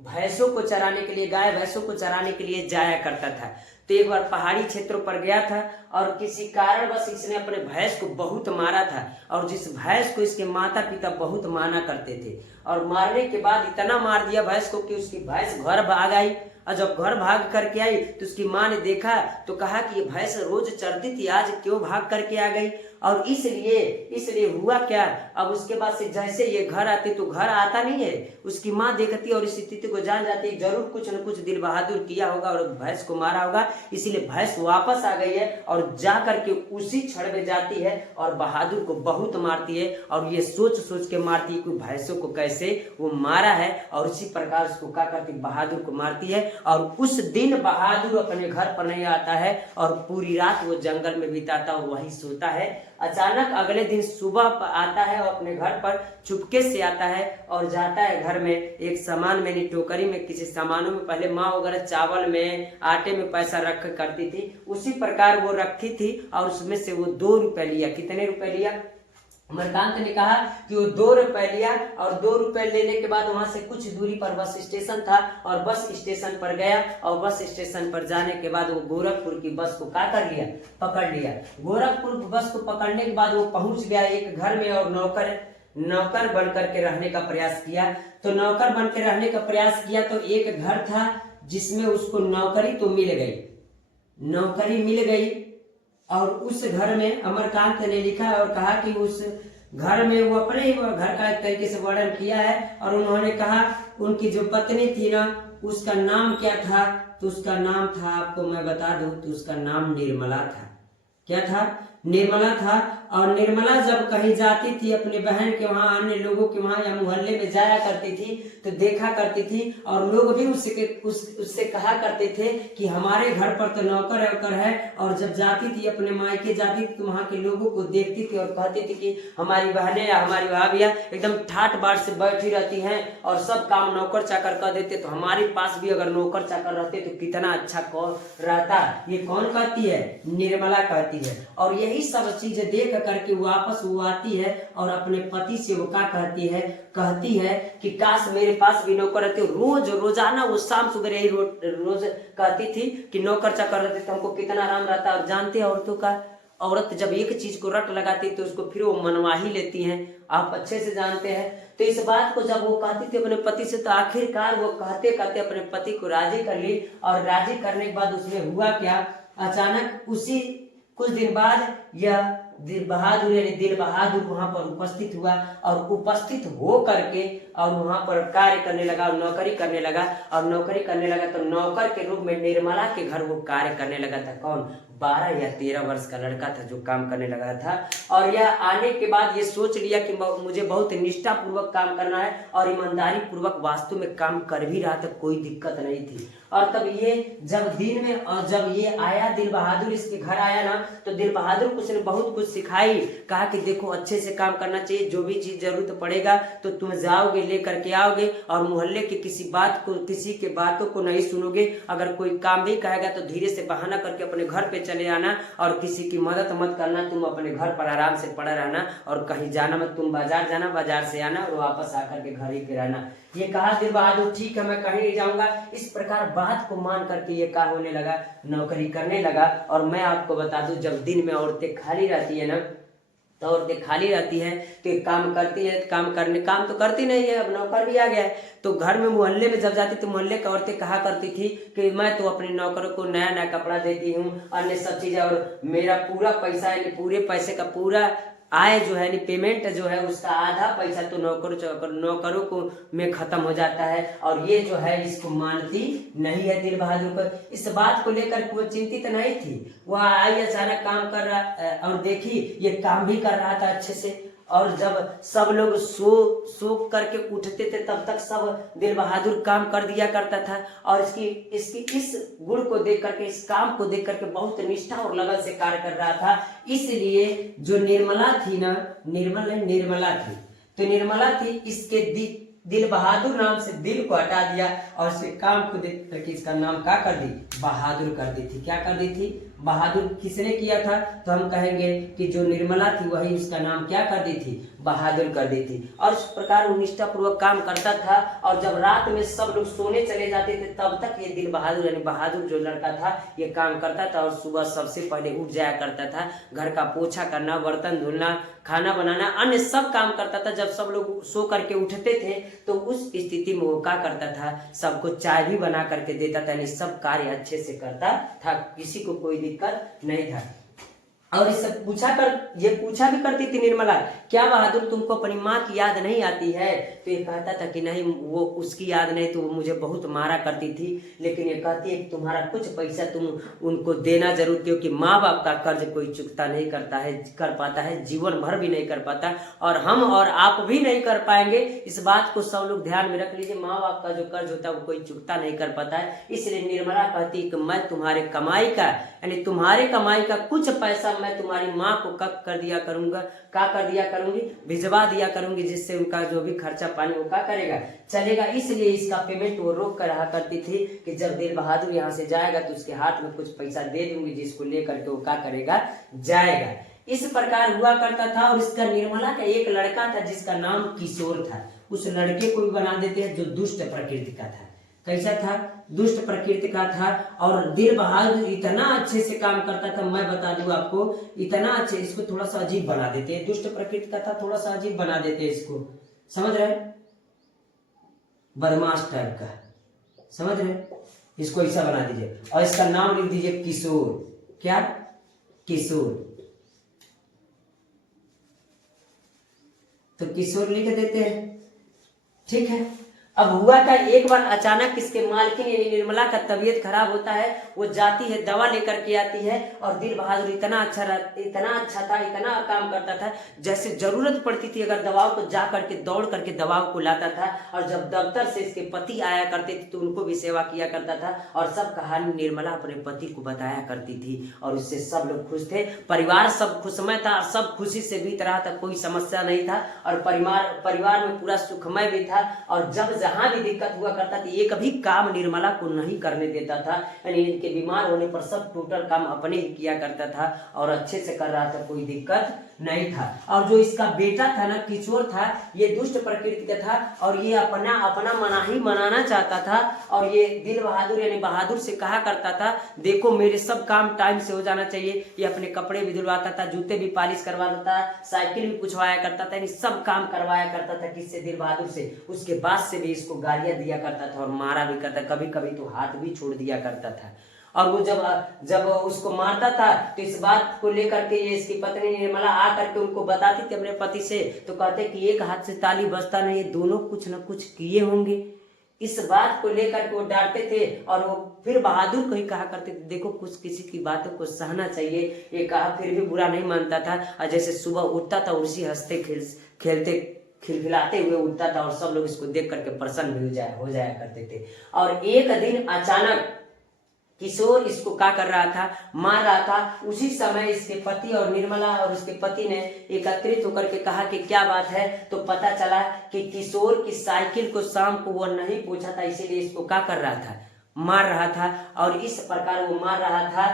भैंसों को चराने के लिए, गाय भैंसों को चराने के लिए जाया करता था। तो एक बार पहाड़ी क्षेत्रों पर गया था और किसी कारणवश इसने अपने भैंस को बहुत मारा था। और जिस भैंस को इसके माता पिता बहुत माना करते थे, और मारने के बाद इतना मार दिया भैंस को कि उसकी भैंस घर भाग आई और जब घर भाग करके आई तो उसकी माँ ने देखा तो कहा कि ये भैंस रोज चरती थी, आज क्यों भाग करके आ गई। और इसलिए हुआ क्या, अब उसके बाद से जैसे ये घर आती तो घर आता नहीं है, उसकी माँ देखती और इस स्थिति को जान जाती जरूर कुछ न कुछ दिल बहादुर किया होगा और भैंस को मारा होगा, इसीलिए भैंस वापस आ गई है और जा करके उसी क्षण में जाती है और बहादुर को बहुत मारती है और ये सोच सोच के मारती है कि भैंसों को कैसे वो मारा है और इसी प्रकार उसको क्या करती बहादुर को मारती है। और उस दिन बहादुर अपने घर पर नहीं आता है और पूरी रात वो जंगल में बिताता और वहीं सोता है। अचानक अगले दिन सुबह आता है और अपने घर पर चुपके से आता है और जाता है घर में एक सामान में टोकरी में किसी सामानों में पहले माँ वगैरह चावल में आटे में पैसा रख करती थी, उसी प्रकार वो रखी थी और उसमें से वो 2 रुपए लिया। कितने रुपए लिया, अमरकांत ने कहा कि वो 2 रुपए लिया और 2 रुपए लेने के बाद वहां से कुछ दूरी पर बस स्टेशन था और बस स्टेशन पर गया और बस स्टेशन पर जाने के बाद वो गोरखपुर की बस को क्या कर लिया, पकड़ लिया। गोरखपुर बस को पकड़ने के बाद वो पहुंच गया एक घर में और नौकर बन करके रहने का प्रयास किया। तो नौकर बन के रहने का प्रयास किया तो एक घर था जिसमें उसको नौकरी तो मिल गई और उस घर में अमरकांत ने लिखा और कहा कि उस घर में वो अपने ही घर का एक तरीके से वर्णन किया है और उन्होंने कहा उनकी जो पत्नी थी ना उसका नाम क्या था, तो उसका नाम था, आपको मैं बता दूं तो उसका नाम निर्मला था। क्या था, निर्मला था। और निर्मला जब कहीं जाती थी अपने बहन के वहां, अन्य लोगों के वहां या मोहल्ले में जाया करती थी तो देखा करती थी और लोग भी उससे कहा करते थे कि हमारे घर पर तो नौकर है। और जब जाती थी अपने मायके जाती थी तो वहां के लोगों को देखती थी और कहती थी कि हमारी बहनें या हमारी भाभियां एकदम ठाट बाट से बैठी रहती हैं और सब काम नौकर चाकर कर देते, तो हमारे पास भी अगर नौकर चाकर रहते तो कितना अच्छा रहता। ये कौन कहती है, निर्मला कहती है। और यही सब चीजें देख करके वापस वो आती है और अपने पति से वो क्या कहती है कि काश मेरे पास भी नौकर रहते। रोजाना वो शाम सुबह यही रोज कहती थी कि नौकर चाकर रहते तो हमको कितना आराम रहता। और जानते हैं औरतों का, औरत जब एक चीज को रट लगाती तो उसको फिर वो मनवा ही लेती हैं, आप अच्छे से जानते हैं। तो इस बात को जब वो कहती थी अपने पति से तो आखिरकार वो कहते कहते अपने पति को राजी कर ली। और राजी करने के बाद उसमें हुआ क्या, अचानक उसी कुछ दिन बाद यह दिल बहादुर वहां पर उपस्थित हुआ और उपस्थित हो करके और वहां पर कार्य करने लगा और नौकरी करने लगा तो नौकर के रूप में निर्मला के घर वो कार्य करने लगा था। कौन, 12 या 13 वर्ष का लड़का था जो काम करने लगा था। और यह आने के बाद ये सोच लिया कि मुझे बहुत निष्ठा पूर्वक काम करना है और ईमानदारी पूर्वक वास्तव में काम कर भी रहा था, कोई दिक्कत नहीं थी। और तब ये जब दिन में और जब ये आया दिल बहादुर इसके घर आया ना तो दिल बहादुर को उसने बहुत कुछ सिखाई, कहा कि देखो अच्छे से काम करना चाहिए, जो भी चीज जरूरत पड़ेगा तो तुम जाओगे लेकर के आओगे और मोहल्ले की किसी के बातों को नहीं सुनोगे। अगर कोई काम भी कहेगा तो धीरे से बहाना करके अपने घर पे चले आना और किसी की मदद मत करना, तुम अपने घर पर आराम से पड़ा रहना और कहीं जाना मत, तुम बाजार जाना, बाजार से आना और वापस आकर के घर ही पे रहना। ये कहा दिल बहादुर ठीक है मैं कहीं नहीं जाऊंगा। इस प्रकार बात को मान करके ये क्या होने लगा, नौकरी करने लगा। और मैं आपको बता दूं जब दिन में औरतें खाली रहती है ना तो औरतें खाली रहती हैं तो काम करती है, काम तो करती नहीं है, अब नौकर भी आ गया है। तो घर में मोहल्ले में जब जाती तो मोहल्ले की औरतें कहा करती थी कि मैं तो अपने नौकरों को नया नया कपड़ा देती हूँ, अन्य सब चीजें, और मेरा पूरा पैसा यानी पूरे पैसे का पूरा आय जो है पेमेंट जो है उसका आधा पैसा तो नौकरों को में खत्म हो जाता है। और ये जो है इसको मानती नहीं है दिल बहादुर को। इस बात को लेकर वो चिंतित नहीं थी, वह आई अचानक काम कर रहा और देखी ये काम भी कर रहा था अच्छे से। और जब सब लोग सो करके उठते थे तब तक सब दिल बहादुर काम कर दिया करता था। और इसकी इस गुण को देख करके, इस काम को देख करके बहुत निष्ठा और लगन से कार्य कर रहा था। इसलिए जो निर्मला थी ना, निर्मला थी तो निर्मला थी इसके दिल बहादुर नाम से दिल को हटा दिया और इसके काम को देख करके इसका नाम क्या कर दी, बहादुर कर दी थी। क्या कर दी थी, बहादुर किसने किया था? तो हम कहेंगे कि जो निर्मला थी वही उसका नाम क्या कर दी थी? बहादुर कर दी थी। और इस प्रकार वो निष्ठापूर्वक काम करता था, और जब रात में सब लोग सोने चले जाते थे तब तक ये दिल बहादुर यानी बहादुर जो लड़का था ये काम करता था, और सुबह सबसे पहले उठ जाया करता था। घर का पोछा करना, बर्तन धुलना, खाना बनाना, अन्य सब काम करता था। जब सब लोग सो करके उठते थे तो उस स्थिति में वो क्या करता था? सबको चाय भी बना करके देता था, यानी सब कार्य अच्छे से करता था, किसी को कोई दिक्कत नहीं था। और इससे ये पूछा भी करती थी निर्मला, क्या बहादुर तुमको अपनी माँ की याद नहीं आती है? तो ये कहता था कि नहीं, वो उसकी याद नहीं, तो वो मुझे बहुत मारा करती थी। लेकिन ये कहती है कि तुम्हारा कुछ पैसा तुम उनको देना जरूर, क्योंकि माँ बाप का कर्ज कोई चुकता नहीं कर पाता है, जीवन भर भी नहीं कर पाता, और हम और आप भी नहीं कर पाएंगे। इस बात को सब लोग ध्यान में रख लीजिए, माँ बाप का जो कर्ज होता है वो कोई चुकता नहीं कर पाता है। इसलिए निर्मला कहती कि मैं तुम्हारे कमाई का यानी तुम्हारे कमाई का कुछ पैसा मैं तुम्हारी माँ को कर दिया करूंगी, भिजवा दिया करूंगी, जिससे उनका जो भी खर्चा पानी वो क्या करेगा, चलेगा। इसलिए इसका पेमेंट वो रोक कर रहा करती थी कि जब दिल बहादुर यहाँ से जाएगा तो उसके हाथ में कुछ पैसा दे दूंगी, जिसको लेकर के वो क्या करेगा, जाएगा। इस प्रकार हुआ करता था। और इसका निर्मला का एक लड़का था जिसका नाम किशोर था। उस लड़के को भी बना देते हैं जो दुष्ट प्रकृति का था। कैसा था? दुष्ट प्रकृति का था। और दिल बहादुर इतना अच्छे से काम करता था, मैं बता दूं आपको, इतना अच्छे। इसको थोड़ा सा अजीब बना देते हैं, दुष्ट प्रकृति का था, थोड़ा सा अजीब बना देते हैं इसको, समझ रहे? बदमाश टाइप का, समझ रहे? इसको ऐसा बना दीजिए और इसका नाम लिख दीजिए किशोर। क्या? किशोर। तो किशोर लिख देते हैं, ठीक है। अब हुआ क्या, एक बार अचानक इसके मालकिन यानी निर्मला का तबीयत खराब होता है। वो जाती है, दवा लेकर के आती है, और दिल बहादुर इतना अच्छा था, इतना काम करता था, जैसे जरूरत पड़ती थी अगर दवाओं को जा करके दौड़ करके दवाओं को लाता था। और जब दफ्तर से इसके पति आया करते थे तो उनको भी सेवा किया करता था, और सब कहानी निर्मला अपने पति को बताया करती थी, और उससे सब लोग खुश थे। परिवार सब खुशमय था, सब खुशी से बीत रहा था, कोई समस्या नहीं था, और परिवार में पूरा सुखमय भी था। और जब जहां भी दिक्कत हुआ करता था, एक भी काम निर्मला को नहीं करने देता था, यानी इनके बीमार होने पर सब टोटल काम अपने ही किया करता था, और अच्छे से कर रहा था, कोई दिक्कत नहीं था। और जो इसका बेटा था ना, किशोर था, ये दुष्ट प्रकृति का था, और ये अपना मनाना चाहता था। और ये दिल बहादुर यानी बहादुर से कहा करता था, देखो मेरे सब काम टाइम से हो जाना चाहिए। ये अपने कपड़े भी धुलवाता था, जूते भी पॉलिश करवाता था, साइकिल भी पुछवाया करता था, यानी सब काम करवाया करता था। किससे? दिल बहादुर से। उसके बाद से भी इसको गालियां दिया करता था और मारा भी करता, कभी कभी तो हाथ भी छोड़ दिया करता था। और वो जब उसको मारता था तो इस बात को लेकर के ये इसकी पत्नी निर्मला आ करके उनको बताती थी अपने पति से, तो कहते कि एक हाथ से ताली बजता नहीं, दोनों कुछ न कुछ किए होंगे। इस बात को लेकर के वो डांटते थे, और वो फिर बहादुर को ही कहा करते थे, देखो कुछ किसी की बातों को सहना चाहिए। ये कहा फिर भी बुरा नहीं मानता था, और जैसे सुबह उठता था उसी हंसते खेलते खिलखिलाते हुए उठता था, और सब लोग इसको देख करके प्रसन्न भी हो जाया करते थे। और एक दिन अचानक किशोर इसको क्या कर रहा था, मार रहा था। उसी समय इसके पति और निर्मला और उसके पति ने एकत्रित होकर के कहा कि क्या बात है। तो पता चला कि किशोर की साइकिल को शाम को वो नहीं पूछा था, इसीलिए इसको क्या कर रहा था, मार रहा था। और इस प्रकार वो मार रहा था,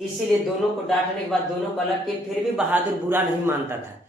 इसीलिए दोनों को डांटने के बाद दोनों को अलग किए, फिर भी बहादुर बुरा नहीं मानता था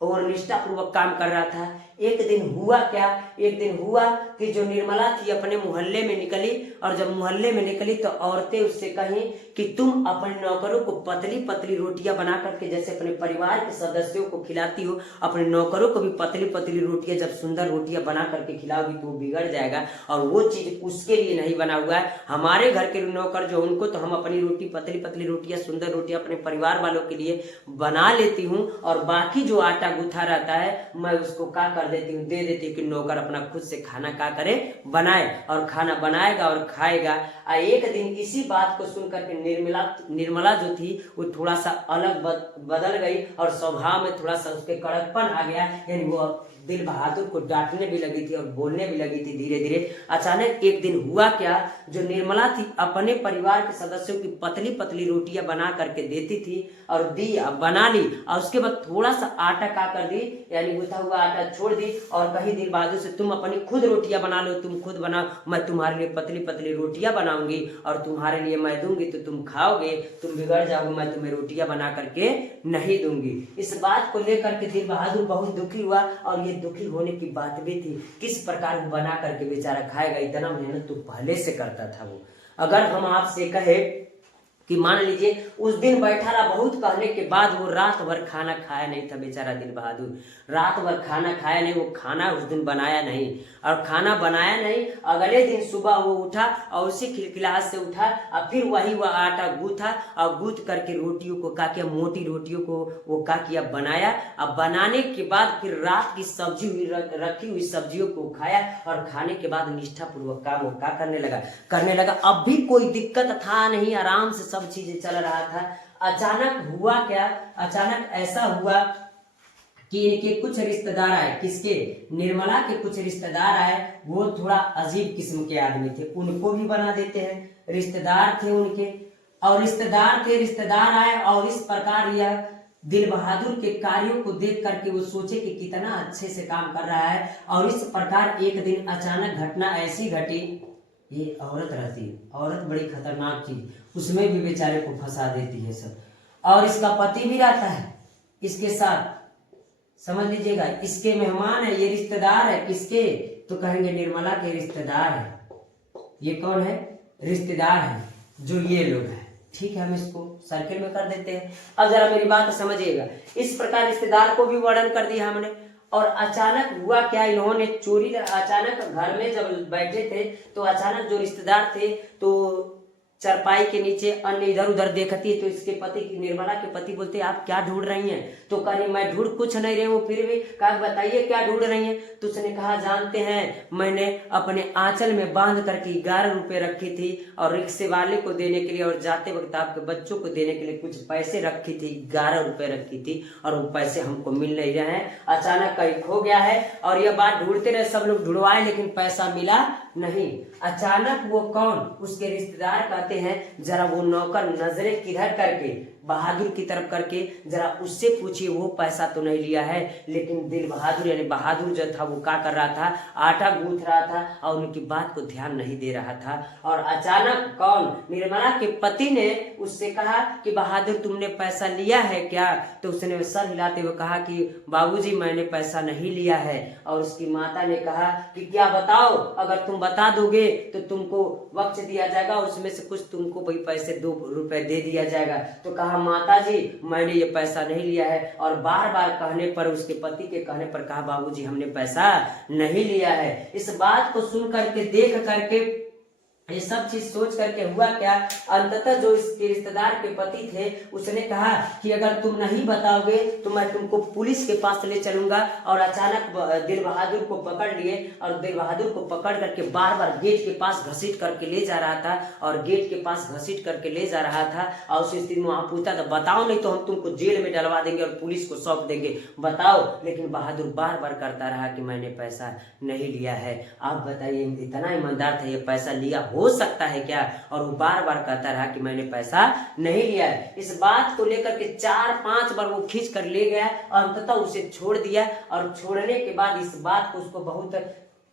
और निष्ठापूर्वक काम कर रहा था। एक दिन हुआ कि जो निर्मला थी अपने मोहल्ले में निकली, और जब मोहल्ले में निकली तो औरतें उससे कहीं कि तुम अपने नौकरों को पतली पतली रोटियां बना करके जैसे अपने परिवार के सदस्यों को खिलाती हो, अपने नौकरों को भी पतली पतली रोटियां, जब सुंदर रोटियां बना करके खिलाओगी तो वो बिगड़ जाएगा। और वो चीज उसके लिए नहीं बना हुआ है। हमारे घर के नौकर जो उनको तो हम अपनी रोटी पतली पतली रोटियां, सुंदर रोटियां अपने परिवार वालों के लिए बना लेती हूँ, और बाकी जो आटा गुथा रहता है मैं उसको क्या कर देती हूँ, दे देती हूँ कि नौकर अपना खुद से खाना क्या करे, बनाए, और खाना बनाएगा और खाएगा। एक दिन इसी बात को सुनकर के निर्मला जो थी वो थोड़ा सा अलग बदल गई, और स्वभाव में थोड़ा सा उसके कड़कपन आ गया, यानी वो दिल बहादुर को डांटने भी लगी थी और बोलने भी लगी थी धीरे धीरे। अचानक एक दिन हुआ क्या, जो निर्मला थी अपने परिवार के सदस्यों की पतली पतली रोटियां बना करके देती थी और दी, बना ली और उसके बाद थोड़ा सा आटा का कर दी, यानी गुथा हुआ आटा छोड़ दी और कही दिल बहादुर से तुम अपनी खुद रोटियां बना लो, तुम खुद बनाओ, मैं तुम्हारे लिए पतली पतली रोटियां बनाऊंगी और तुम्हारे लिए मैं दूंगी तो तुम खाओगे, तुम बिगड़ जाओगे, मैं तुम्हें रोटियां बना करके नहीं दूंगी। इस बात को लेकर के दिल बहादुर बहुत दुखी हुआ और ये दुखी होने की बात भी थी, किस प्रकार वो बना करके बेचारा खाएगा, इतना मेहनत तो पहले से करता था वो। अगर हम आपसे कहे कि मान लीजिए उस दिन बैठा रहा, बहुत कहने के बाद वो रात भर खाना खाया नहीं था बेचारा दिल बहादुर, रात भर खाना खाया नहीं, वो खाना उस दिन बनाया नहीं और खाना बनाया नहीं। अगले दिन सुबह वो उठा और उसी खिलखिलाहट से उठा और फिर वही वह आटा गूथा और गूथ करके रोटियों को क्या किया, मोटी रोटियों को वो क्या किया, बनाया। अब बनाने के बाद फिर रात की सब्जी हुई रखी हुई सब्जियों को खाया और खाने के बाद निष्ठापूर्वक काम वो क्या करने लगा। अब भी कोई दिक्कत था नहीं, आराम से सब चीजें चल रहा था। अचानक हुआ क्या, अचानक ऐसा हुआ कि इनके कुछ रिश्तेदार आए, किसके, निर्मला के कुछ रिश्तेदार आए, वो थोड़ा अजीब किस्म के आदमी थे, उनको भी बना देते हैं, रिश्तेदार थे उनके और रिश्तेदार आए और इस प्रकार यह दिल बहादुर के कार्यों को देख करके वो सोचे कि कितना अच्छे से काम कर रहा है। और इस प्रकार एक दिन अचानक घटना ऐसी घटी, ये औरत रहती है, औरत बड़ी खतरनाक चीज, उसमें भी बेचारे को फंसा देती है सब। और इसका पति भी रहता है इसके साथ, समझ लीजिएगा, इसके मेहमान है, ये रिश्तेदार है, किसके, तो कहेंगे निर्मला के रिश्तेदार है। ये कौन है, रिश्तेदार है जो ये लोग हैं, ठीक है, हम इसको सर्किल में कर देते हैं। अब जरा मेरी बात समझिएगा, इस प्रकार रिश्तेदार को भी वर्णन कर दिया हमने। और अचानक हुआ क्या, इन्होंने चोरी, अचानक घर में जब बैठे थे तो अचानक जो रिश्तेदार थे तो चरपाई के नीचे अन्य इधर उधर देखती है तो इसके पति, निर्मला के पति बोलते हैं आप क्या ढूंढ रही हैं, तो कह रही मैं ढूंढ कुछ नहीं रही हूँ, फिर भी कहा बताइए क्या ढूंढ रही हैं, तो उसने कहा जानते हैं मैंने अपने आंचल में बांध करके 11 रुपए रखी थी और रिक्शे वाले को देने के लिए और जाते वक्त आपके बच्चों को देने के लिए कुछ पैसे रखी थी, 11 रुपए रखी थी और वो पैसे हमको मिल नहीं रहे हैं, अचानक कहीं खो गया है। और यह बात ढूंढते रहे, सब लोग ढूंढवाए लेकिन पैसा मिला नहीं। अचानक वो कौन, उसके रिश्तेदार कहते हैं जरा वो नौकर नजरें किधर करके बहादुर की तरफ करके जरा उससे पूछिए वो पैसा तो नहीं लिया है। लेकिन दिल बहादुर यानी बहादुर जो था वो क्या कर रहा था, आटा गूंथ रहा था और उनकी बात को ध्यान नहीं दे रहा था। और अचानक कौन, निर्मला के पति ने उससे कहा कि बहादुर तुमने पैसा लिया है क्या, तो उसने सर हिलाते हुए कहा कि बाबूजी मैंने पैसा नहीं लिया है। और उसकी माता ने कहा कि क्या बताओ, अगर तुम बता दोगे तो तुमको वक्त दिया जाएगा, उसमें से कुछ तुमको भाई पैसे 2 रुपए दे दिया जाएगा। तो कहा माता जी मैंने ये पैसा नहीं लिया है। और बार बार कहने पर, उसके पति के कहने पर कहा बाबूजी हमने पैसा नहीं लिया है। इस बात को सुन करके, देख करके, ये सब चीज सोच करके हुआ क्या, अंततः जो इसके रिश्तेदार के पति थे उसने कहा कि अगर तुम नहीं बताओगे तो मैं तुमको पुलिस के पास ले चलूंगा। और अचानक दिल बहादुर को पकड़ लिए और दिल बहादुर को पकड़ करके बार बार गेट के पास घसीट करके ले जा रहा था और गेट के पास घसीट करके ले जा रहा था। और उस स्थिति में वहां पूछता था बताओ नहीं तो हम तुमको जेल में डलवा देंगे और पुलिस को सौंप देंगे, बताओ। लेकिन बहादुर बार बार करता रहा कि मैंने पैसा नहीं लिया है। आप बताइए, इतना ईमानदार था, ये पैसा लिया हो सकता है क्या? और वो बार बार कहता रहा कि मैंने पैसा नहीं लिया है। इस बात को लेकर के 4-5 बार वो खींच कर ले गया और अंततः उसे छोड़ दिया। और छोड़ने के बाद इस बात को उसको बहुत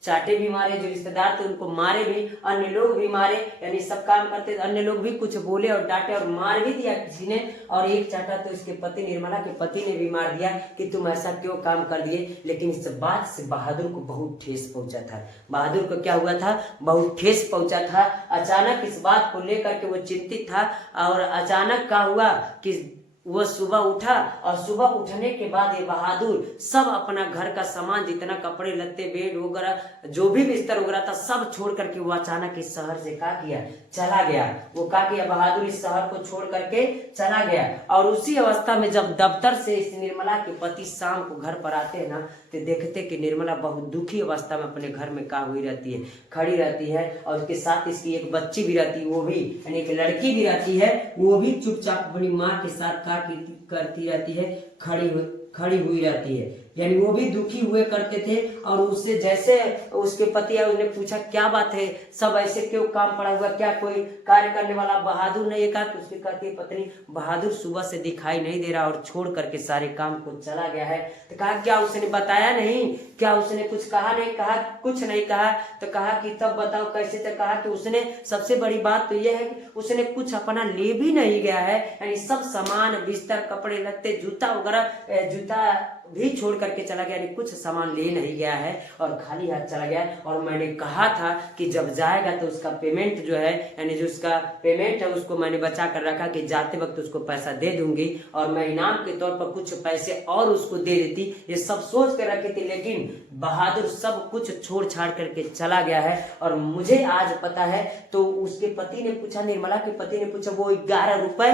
चाटे भी मारे, जो रिश्तेदार थे उनको मारे भी, अन्य लोग भी मारे, यानी सब काम करते अन्य लोग भी कुछ बोले और डांटे और मार भी दिया किसी ने। और एक चाटा तो इसके पति, निर्मला के पति ने भी मार दिया कि तुम ऐसा क्यों काम कर दिए। लेकिन इस बात से बहादुर को बहुत ठेस पहुंचा था। बहादुर को क्या हुआ था, बहुत ठेस पहुंचा था। अचानक इस बात को लेकर के वो चिंतित था। और अचानक क्या हुआ कि वो सुबह उठा और सुबह उठने के बाद ये बहादुर सब अपना घर का सामान, जितना कपड़े लत्ते, बेड वगैरह, जो भी बिस्तर वगैरह था, सब छोड़ करके वो अचानक इस शहर से क्या किया, चला गया। वो क्या किया, बहादुर इस शहर को छोड़ करके चला गया। और उसी अवस्था में जब दफ्तर से इस निर्मला के पति शाम को घर पर आते हैं ना, तो देखते कि निर्मला बहुत दुखी अवस्था में अपने घर में क्या हुई रहती है, खड़ी रहती है। और उसके साथ इसकी एक बच्ची भी रहती है, वो भी यानी एक लड़की भी रहती है, वो भी चुपचाप अपनी माँ के साथ करती रहती है, खड़ी हुई रहती है। यानी वो भी दुखी हुए करते थे। और उससे जैसे उसके पति आए, उन्हें पूछा क्या बात है, सब ऐसे क्यों काम पड़ा हुआ, क्या कोई कार्य करने वाला बहादुर नहीं है? कहा तो उसकी कहती है पत्नी, बहादुर सुबह से दिखाई नहीं दे रहा और छोड़ करके सारे काम को चला गया है। तो कहा क्या उसने बताया नहीं, क्या उसने कुछ कहा नहीं? कहा कुछ नहीं कहा। तो कहा कि तब बताओ कैसे? तो कहा कि उसने सबसे बड़ी बात तो यह है कि उसने कुछ अपना ले भी नहीं गया है, यानी सब सामान, बिस्तर, कपड़े लत्ते, जूता वगैरह, जूता भी छोड़ करके चला गया, यानी कुछ सामान ले नहीं गया है और खाली हाथ चला गया। और मैंने कहा था कि जब जाएगा तो उसका पेमेंट जो है, यानी जो उसका पेमेंट है उसको मैंने बचा कर रखा कि जाते वक्त उसको पैसा दे दूंगी और मैं इनाम के तौर पर कुछ पैसे और उसको दे देती। ये सब सोच कर रखी थी, लेकिन बहादुर सब कुछ छोड़ छाड़ करके चला गया है। और मुझे आज पता है। तो उसके पति ने पूछा, निर्मला के पति ने पूछा वो 11 रुपए?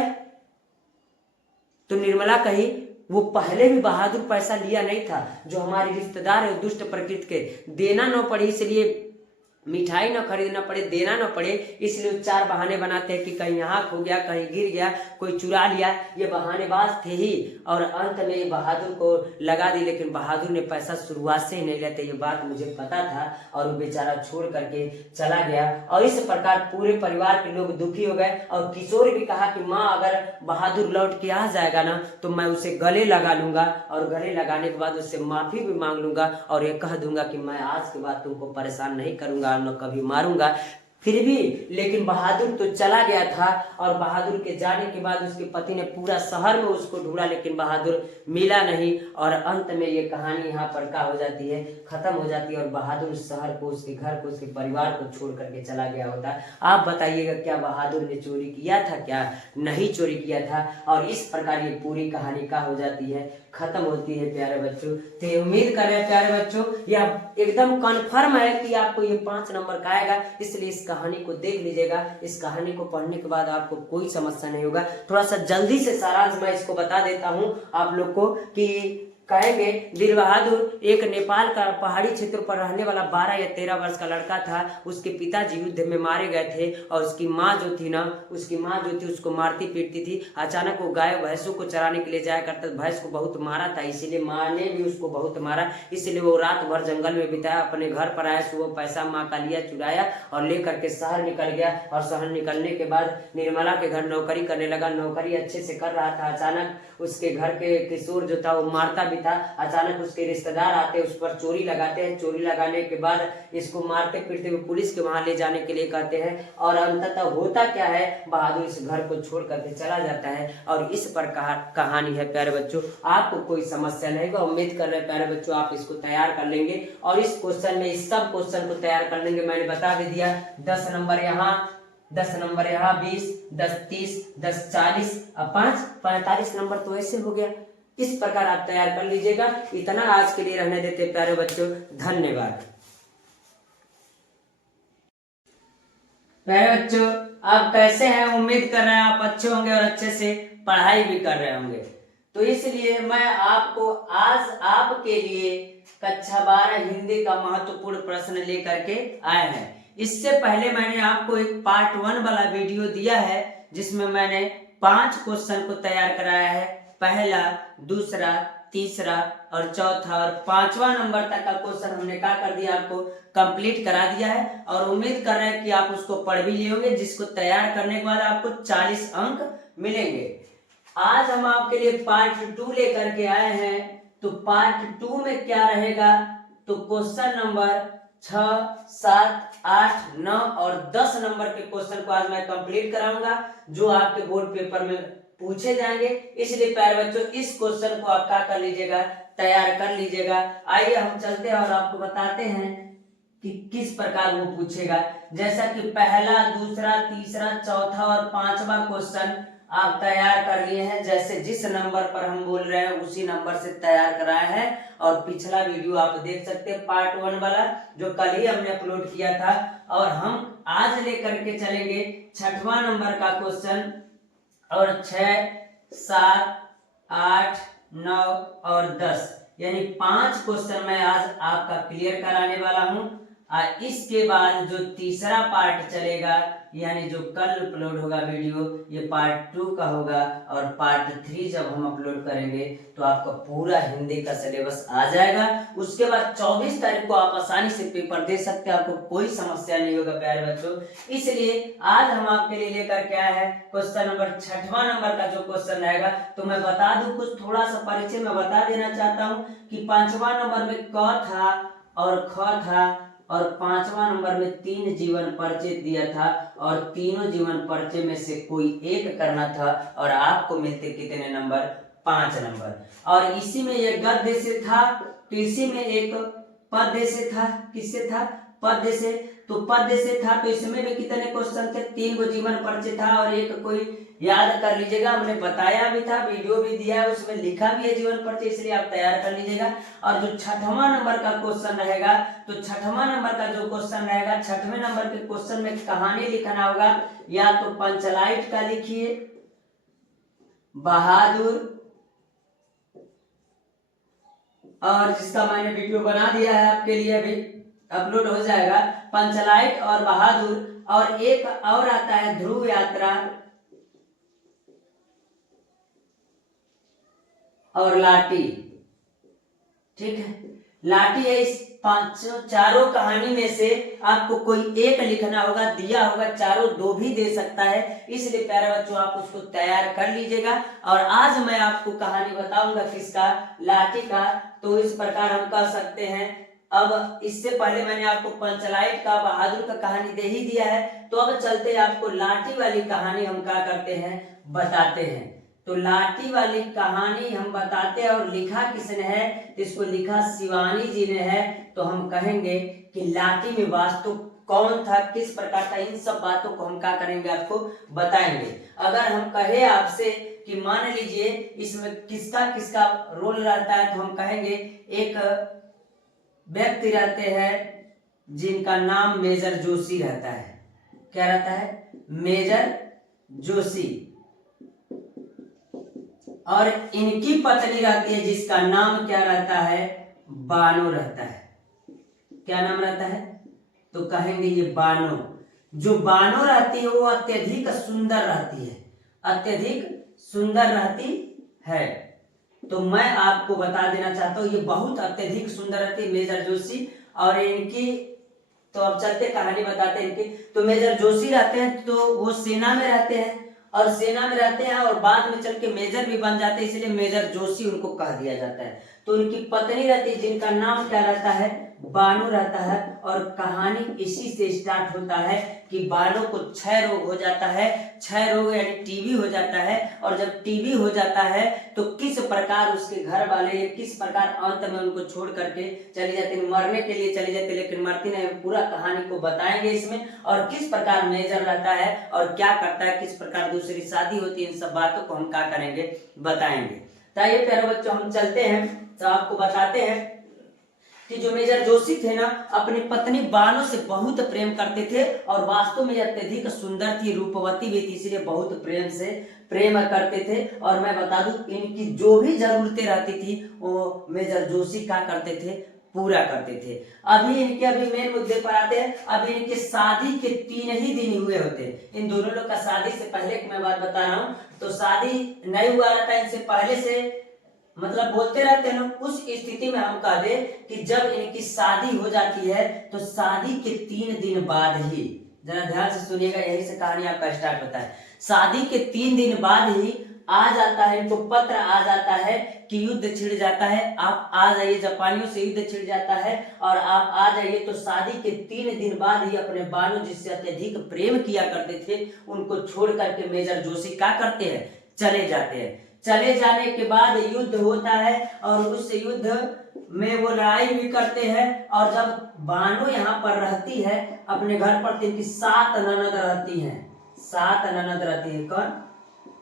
तो निर्मला कही वो पहले भी बहादुर पैसा लिया नहीं था, जो हमारे रिश्तेदार है दुष्ट प्रकृति के, देना न पड़े इसलिए, मिठाई न खरीदना पड़े, देना न पड़े इसलिए 4 बहाने बनाते हैं कि कहीं यहाँ खो गया, कहीं गिर गया, कोई चुरा लिया। ये बहानेबाज थे ही। और अंत में बहादुर को लगा दी, लेकिन बहादुर ने पैसा शुरुआत से ही नहीं लेते, ये बात मुझे पता था। और वो बेचारा छोड़ करके चला गया। और इस प्रकार पूरे परिवार के लोग दुखी हो गए। और किशोर भी कहा कि माँ अगर बहादुर लौट के आ जाएगा ना तो मैं उसे गले लगा लूंगा, और गले लगाने के बाद उससे माफी भी मांग लूंगा और ये कह दूंगा कि मैं आज के बाद तुमको परेशान नहीं करूंगा, न कभी मारूंगा। फिर भी लेकिन बहादुर तो चला गया था। और बहादुर के जाने के बाद उसके पति ने पूरा शहर में उसको ढूंढा, लेकिन बहादुर मिला नहीं। और अंत में ये कहानी यहाँ पर क्या हो जाती है, खत्म हो जाती है। और बहादुर उस शहर को, उसके घर को, उसके परिवार को छोड़ करके चला गया होता। आप बताइएगा क्या बहादुर ने चोरी किया था, क्या नहीं चोरी किया था? और इस प्रकार ये पूरी कहानी क्या हो जाती है, खत्म होती है प्यारे बच्चों। तो उम्मीद कर रहे हैं प्यारे बच्चों, यह एकदम कन्फर्म है कि आपको ये 5 नंबर का आएगा, इसलिए इस कहानी को देख लीजिएगा। इस कहानी को पढ़ने के बाद आपको कोई समस्या नहीं होगा। थोड़ा सा जल्दी से सारांश मैं इसको बता देता हूँ आप लोग को कि कहेंगे वीर बहादुर एक नेपाल का पहाड़ी क्षेत्र पर रहने वाला 12 या 13 वर्ष का लड़का था। उसके पिताजी युद्ध में मारे गए थे और उसकी माँ जो थी ना, उसकी माँ जो थी उसको मारती पीटती थी। अचानक वो गाय भैंसों को चराने के लिए जाया करता, भैंस को बहुत मारा था, इसीलिए माँ ने भी उसको बहुत मारा। इसलिए वो रात भर जंगल में बिताया, अपने घर पर आया, सुबह पैसा माँ का लिया, चुराया और लेकर के शहर निकल गया। और शहर निकलने के बाद निर्मला के घर नौकरी करने लगा। नौकरी अच्छे से कर रहा था। अचानक उसके घर के किशोर जो था वो मारता भी था। अचानक उसके रिश्तेदार आते, उस पर चोरी लगाते हैं। चोरी लगाने के बाद इसको मारते पीटते हुए पुलिस के वहां ले जाने के लिए कहते हैं। और अंततः होता क्या है, बहादुर इस घर को छोड़ करके चला जाता है। और इस प्रकार कहानी है प्यारे बच्चों। आपको कोई समस्या नहीं होगा, उम्मीद कर रहे हैं प्यारे बच्चों आप इसको तैयार कर लेंगे। और इस क्वेश्चन में इस सब क्वेश्चन को तैयार कर लेंगे। मैंने बता भी दिया 10 नंबर यहाँ, 10 नंबर यहाँ, 20, 10 30, 10 40 और 5 45 नंबर तो ऐसे हो गया। इस प्रकार आप तैयार कर लीजिएगा। इतना आज के लिए रहने देते प्यारे बच्चों, धन्यवाद। प्यारे बच्चों आप कैसे हैं? उम्मीद कर रहे हैं आप अच्छे होंगे और अच्छे से पढ़ाई भी कर रहे होंगे। तो इसलिए मैं आपको आज आपके लिए कक्षा 12 हिंदी का महत्वपूर्ण प्रश्न लेकर के आए हैं। इससे पहले मैंने आपको एक पार्ट 1 वाला वीडियो दिया है, जिसमें मैंने 5 क्वेश्चन को तैयार कराया है। पहला, दूसरा, तीसरा और चौथा और 5वां नंबर तक का क्वेश्चन हमने क्या कर दिया, आपको कंप्लीट करा दिया है। और उम्मीद कर रहे हैं कि आप उसको पढ़ भी लिए होंगे, जिसको तैयार करने के बाद आपको 40 अंक मिलेंगे। आज हम आपके लिए पार्ट 2 लेकर के आए हैं। तो पार्ट 2 में क्या रहेगा, तो क्वेश्चन नंबर 6, 7, 8, 9 और 10 नंबर के क्वेश्चन को आज मैं कंप्लीट कराऊंगा, जो आपके बोर्ड पेपर में पूछे जाएंगे। इसलिए प्यारे बच्चों इस क्वेश्चन को आप क्या कर लीजिएगा, तैयार कर लीजिएगा। आइए हम चलते हैं और आपको बताते हैं कि किस प्रकार वो पूछेगा। जैसा कि पहला, दूसरा, तीसरा, चौथा और 5वां क्वेश्चन आप तैयार कर लिए हैं। जैसे जिस नंबर पर हम बोल रहे हैं उसी नंबर से तैयार कराया है। और पिछला वीडियो आप देख सकते हैं पार्ट 1 वाला, जो कल ही हमने अपलोड किया था। और हम आज लेकर के चलेंगे 6वां नंबर का क्वेश्चन। और 6, 7, 8, 9 और 10 यानी 5 क्वेश्चन मैं आज आपका क्लियर कराने वाला हूं। इसके बाद जो तीसरा पार्ट चलेगा, यानी जो कल अपलोड होगा वीडियो, ये पार्ट 2 का होगा। और पार्ट 3 जब हम अपलोड करेंगे तो आपका पूरा हिंदी का सिलेबस आ जाएगा। उसके बाद 24 तारीख को आप आसानी से पेपर दे सकते हैं, आपको कोई समस्या नहीं होगा प्यारे बच्चों। इसलिए आज हम आपके लिए लेकर क्या है, क्वेश्चन नंबर 6वां नंबर का जो क्वेश्चन रहेगा। तो मैं बता दूं, कुछ थोड़ा सा परिचय मैं बता देना चाहता हूं कि 5वां नंबर में क था और ख था, और 5वां नंबर में 3 जीवन परिचय दिया था, और तीनों जीवन परिचय में से कोई एक करना था, और आपको मिलते कितने नंबर, 5 नंबर। और इसी में एक गद्य से था, तो इसी में एक पद्य से था। किससे था, पद्य से। तो पद्य से था तो इसमें भी कितने क्वेश्चन थे, 3 को जीवन परिचय था और एक कोई याद कर लीजिएगा, हमने बताया भी था, वीडियो भी दिया है, उसमें लिखा भी है जीवन परिचय, इसलिए आप तैयार कर लीजिएगा। और जो 6वां नंबर का क्वेश्चन रहेगा, तो 6वां नंबर का जो क्वेश्चन रहेगा, 6वें नंबर के क्वेश्चन में कहानी लिखना होगा, या तो पंचलाइट का लिखिए, बहादुर, और जिसका मैंने वीडियो बना दिया है आपके लिए, अभी अपलोड हो जाएगा, पंचलाइट और बहादुर। और एक और आता है ध्रुव यात्रा और लाठी। ठीक है, लाठी है। इस चारों कहानी में से आपको कोई एक लिखना होगा, दिया होगा, चारों 2 भी दे सकता है, इसलिए प्यारे बच्चों आप उसको तैयार कर लीजिएगा। और आज मैं आपको कहानी बताऊंगा किसका, लाठी का। तो इस प्रकार हम कह सकते हैं। अब इससे पहले मैंने आपको पंचलाइट का, बहादुर का कहानी दे ही दिया है, तो अब चलते हैं आपको लाठी वाली कहानी हम क्या करते हैं, बताते हैं। तो लाठी वाली कहानी हम बताते हैं, और लिखा किसने है, तो इसको लिखा शिवानी जी ने है। तो हम कहेंगे कि लाठी में वास्तु कौन था, किस प्रकार था, इन सब बातों को हम क्या करेंगे, आपको बताएंगे। अगर हम कहे आपसे कि मान लीजिए इसमें किसका किसका रोल रहता है, तो हम कहेंगे एक व्यक्ति रहते हैं जिनका नाम मेजर जोशी रहता है। क्या रहता है, मेजर जोशी। और इनकी पत्नी रहती है जिसका नाम क्या रहता है, बानो रहता है। क्या नाम रहता है, तो कहेंगे ये बानो। जो बानो रहती है वो अत्यधिक सुंदर रहती है, अत्यधिक सुंदर रहती है। तो मैं आपको बता देना चाहता हूँ, ये बहुत अत्यधिक सुंदर रहती है मेजर जोशी। और इनकी, तो अब चलते कहानी बताते हैं इनकी। तो मेजर जोशी रहते हैं, तो वो सेना में रहते हैं, और सेना में रहते हैं और बाद में चल के मेजर भी बन जाते हैं, इसलिए मेजर जोशी उनको कह दिया जाता है। तो उनकी पत्नी रहती है जिनका नाम क्या रहता है, बानो रहता है। और कहानी इसी से स्टार्ट होता है कि बानो को क्षय रोग हो जाता है। क्षय रोग यानी टीबी हो जाता है, और जब टीबी हो जाता है तो किस प्रकार उसके घर वाले, किस प्रकार अंत में उनको छोड़ करके चली जाती है, मरने के लिए चली जाती है, लेकिन मरती नहीं। पूरा कहानी को बताएंगे इसमें, और किस प्रकार मेजर रहता है और क्या करता है, किस प्रकार दूसरी शादी होती है, इन सब बातों को हम क्या करेंगे, बताएंगे। तो ये प्यारे बच्चों हम चलते हैं, तो आपको बताते हैं कि जो मेजर जोशी थे ना, अपनी पत्नी बानो से बहुत प्रेम करते थे, और वास्तव में अत्यधिक सुंदर थी, रूपवती भी थी, इसलिए बहुत प्रेम से प्रेम करते थे। और मैं बता दूं, इनकी जो भी जरूरतें रहती थी वो मेजर जोशी क्या करते थे, पूरा करते थे। अभी मेन मुद्दे पर आते हैं। अभी इनके शादी के 3 ही दिन हुए होते। इन दोनों लोग का शादी से पहले की मैं बात बता रहा हूँ, तो शादी नहीं हुआ रहता इनसे पहले से, मतलब बोलते रहते हैं। उस स्थिति में हम कह दे कि जब इनकी शादी हो जाती है, तो शादी के 3 दिन बाद ही, जरा ध्यान से सुनिएगा, यही से कहानी आपका स्टार्ट होता है। शादी के 3 दिन बाद ही आ जाता है, इनको पत्र आ जाता है कि युद्ध छिड़ जाता है, आप आ जाइए, जापानियों से युद्ध छिड़ जाता है और आप आ जाइए। तो शादी के 3 दिन बाद ही अपने बानो जिससे अत्यधिक प्रेम किया करते थे, उनको छोड़ करके मेजर जोशी क्या करते हैं, चले जाते हैं। चले जाने के बाद युद्ध होता है, और उस युद्ध में वो लड़ाई भी करते हैं। और जब बानो यहाँ पर रहती है अपने घर पर, तो इनकी 7 ननद रहती हैं। 7 ननद रहती है। कौन,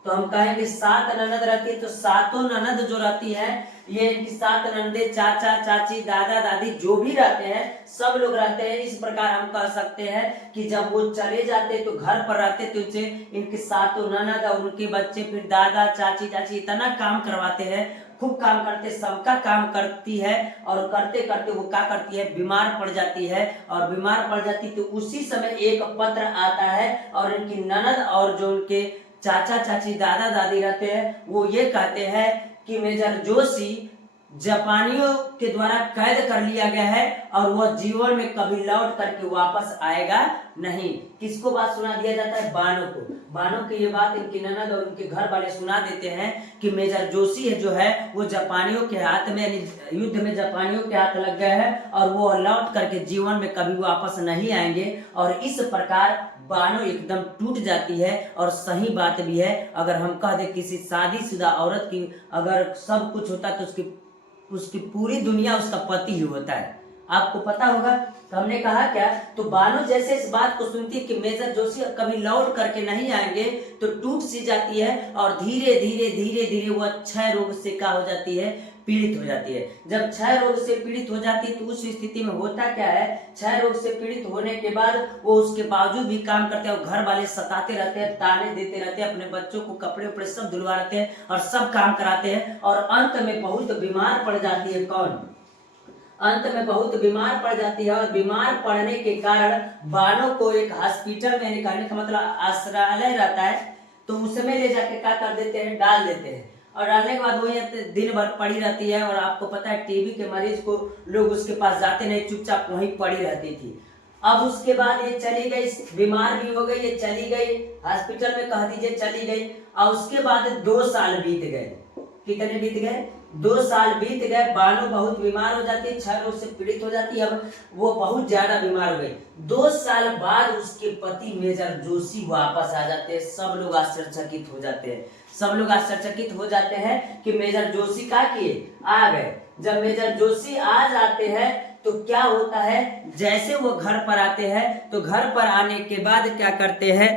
तो हम कहेंगे 7 ननद रहती है। तो 7 ननद जो रहती है, ये इनकी 7 ननदे, चाचा चाची, दादा दादी जो भी रहते हैं, सब लोग रहते हैं। इस प्रकार हम कह सकते हैं कि जब वो चले जाते तो घर पर रहते, तो इनके 7 ननद और उनके बच्चे, फिर दादा चाची चाची इतना काम करवाते हैं, खूब काम करते, सबका काम करती है और करते करते वो क्या करती है, बीमार पड़ जाती है। और बीमार पड़ जाती तो उसी समय एक पत्र आता है और इनकी ननद और जो उनके चाचा चाची दादा दादी रहते हैं वो ये कहते हैं कि मेजर जोशी जापानियों के द्वारा कैद कर लिया गया है और वह जीवन में कभी लौट करके वापस आएगा नहीं। किसको बात सुना दिया जाता है, बानो को। बानो की ये बात इनकी ननद और उनके घर वाले सुना देते हैं कि मेजर जोशी है जो है वो जापानियों के हाथ में, यानी युद्ध में जापानियों के हाथ लग गया है और वो लौट करके जीवन में कभी वापस नहीं आएंगे। और इस प्रकार बानो एकदम टूट जाती है। और सही बात भी है, अगर हम कह दे किसी शादीशुदा औरत की अगर सब कुछ होता तो उसकी पूरी दुनिया उसका पति ही होता है। आपको पता होगा, तो हमने कहा क्या, तो बानो जैसे इस बात को सुनती है कि मेजर जोशी कभी लौट करके नहीं आएंगे तो टूट सी जाती है और धीरे धीरे धीरे धीरे वो क्षय रोग से क्या हो जाती है, पीड़ित हो जाती है। जब क्षय रोग से पीड़ित हो जाती है तो उस स्थिति में होता क्या है, क्षय रोग से पीड़ित होने के बाद वो उसके बावजूद भी काम करते हैं और घर वाले सताते रहते हैं, ताने देते रहते हैं, अपने बच्चों को कपड़े उपड़े सब धुलवा रहते हैं और सब काम कराते हैं और अंत में बहुत बीमार पड़ जाती है। कौन? अंत में बहुत बीमार पड़ जाती है और बीमार पड़ने के कारण बानो को एक हॉस्पिटल में निकालने का मतलब आश्रय रहता है तो उसमें ले जाके क्या कर देते हैं, डाल देते हैं। और डालने के बाद वही दिन भर पड़ी रहती है। और आपको पता है टीबी के मरीज को लोग उसके पास जाते नहीं, चुपचाप वहीं पड़ी रहती थी। अब उसके बाद ये चली गई, बीमार भी हो गई, ये चली गई हॉस्पिटल में, कह दीजिए चली गई। और उसके बाद 2 साल बीत गए। कितने बीत गए? 2 साल बीत गए। बानो बहुत बीमार हो जाती है, क्षय रोग से पीड़ित हो जाती है, अब वो बहुत ज्यादा बीमार हो गई। 2 साल बाद उसके पति मेजर जोशी वापस आ जाते हैं। सब लोग आश्चर्यचकित हो जाते हैं, सब लोग आश्चर्यचकित हो जाते हैं कि मेजर जोशी क्या किए, आ गए। जब मेजर जोशी आ जाते हैं तो क्या होता है, जैसे वो घर पर आते हैं तो घर पर आने के बाद क्या करते हैं,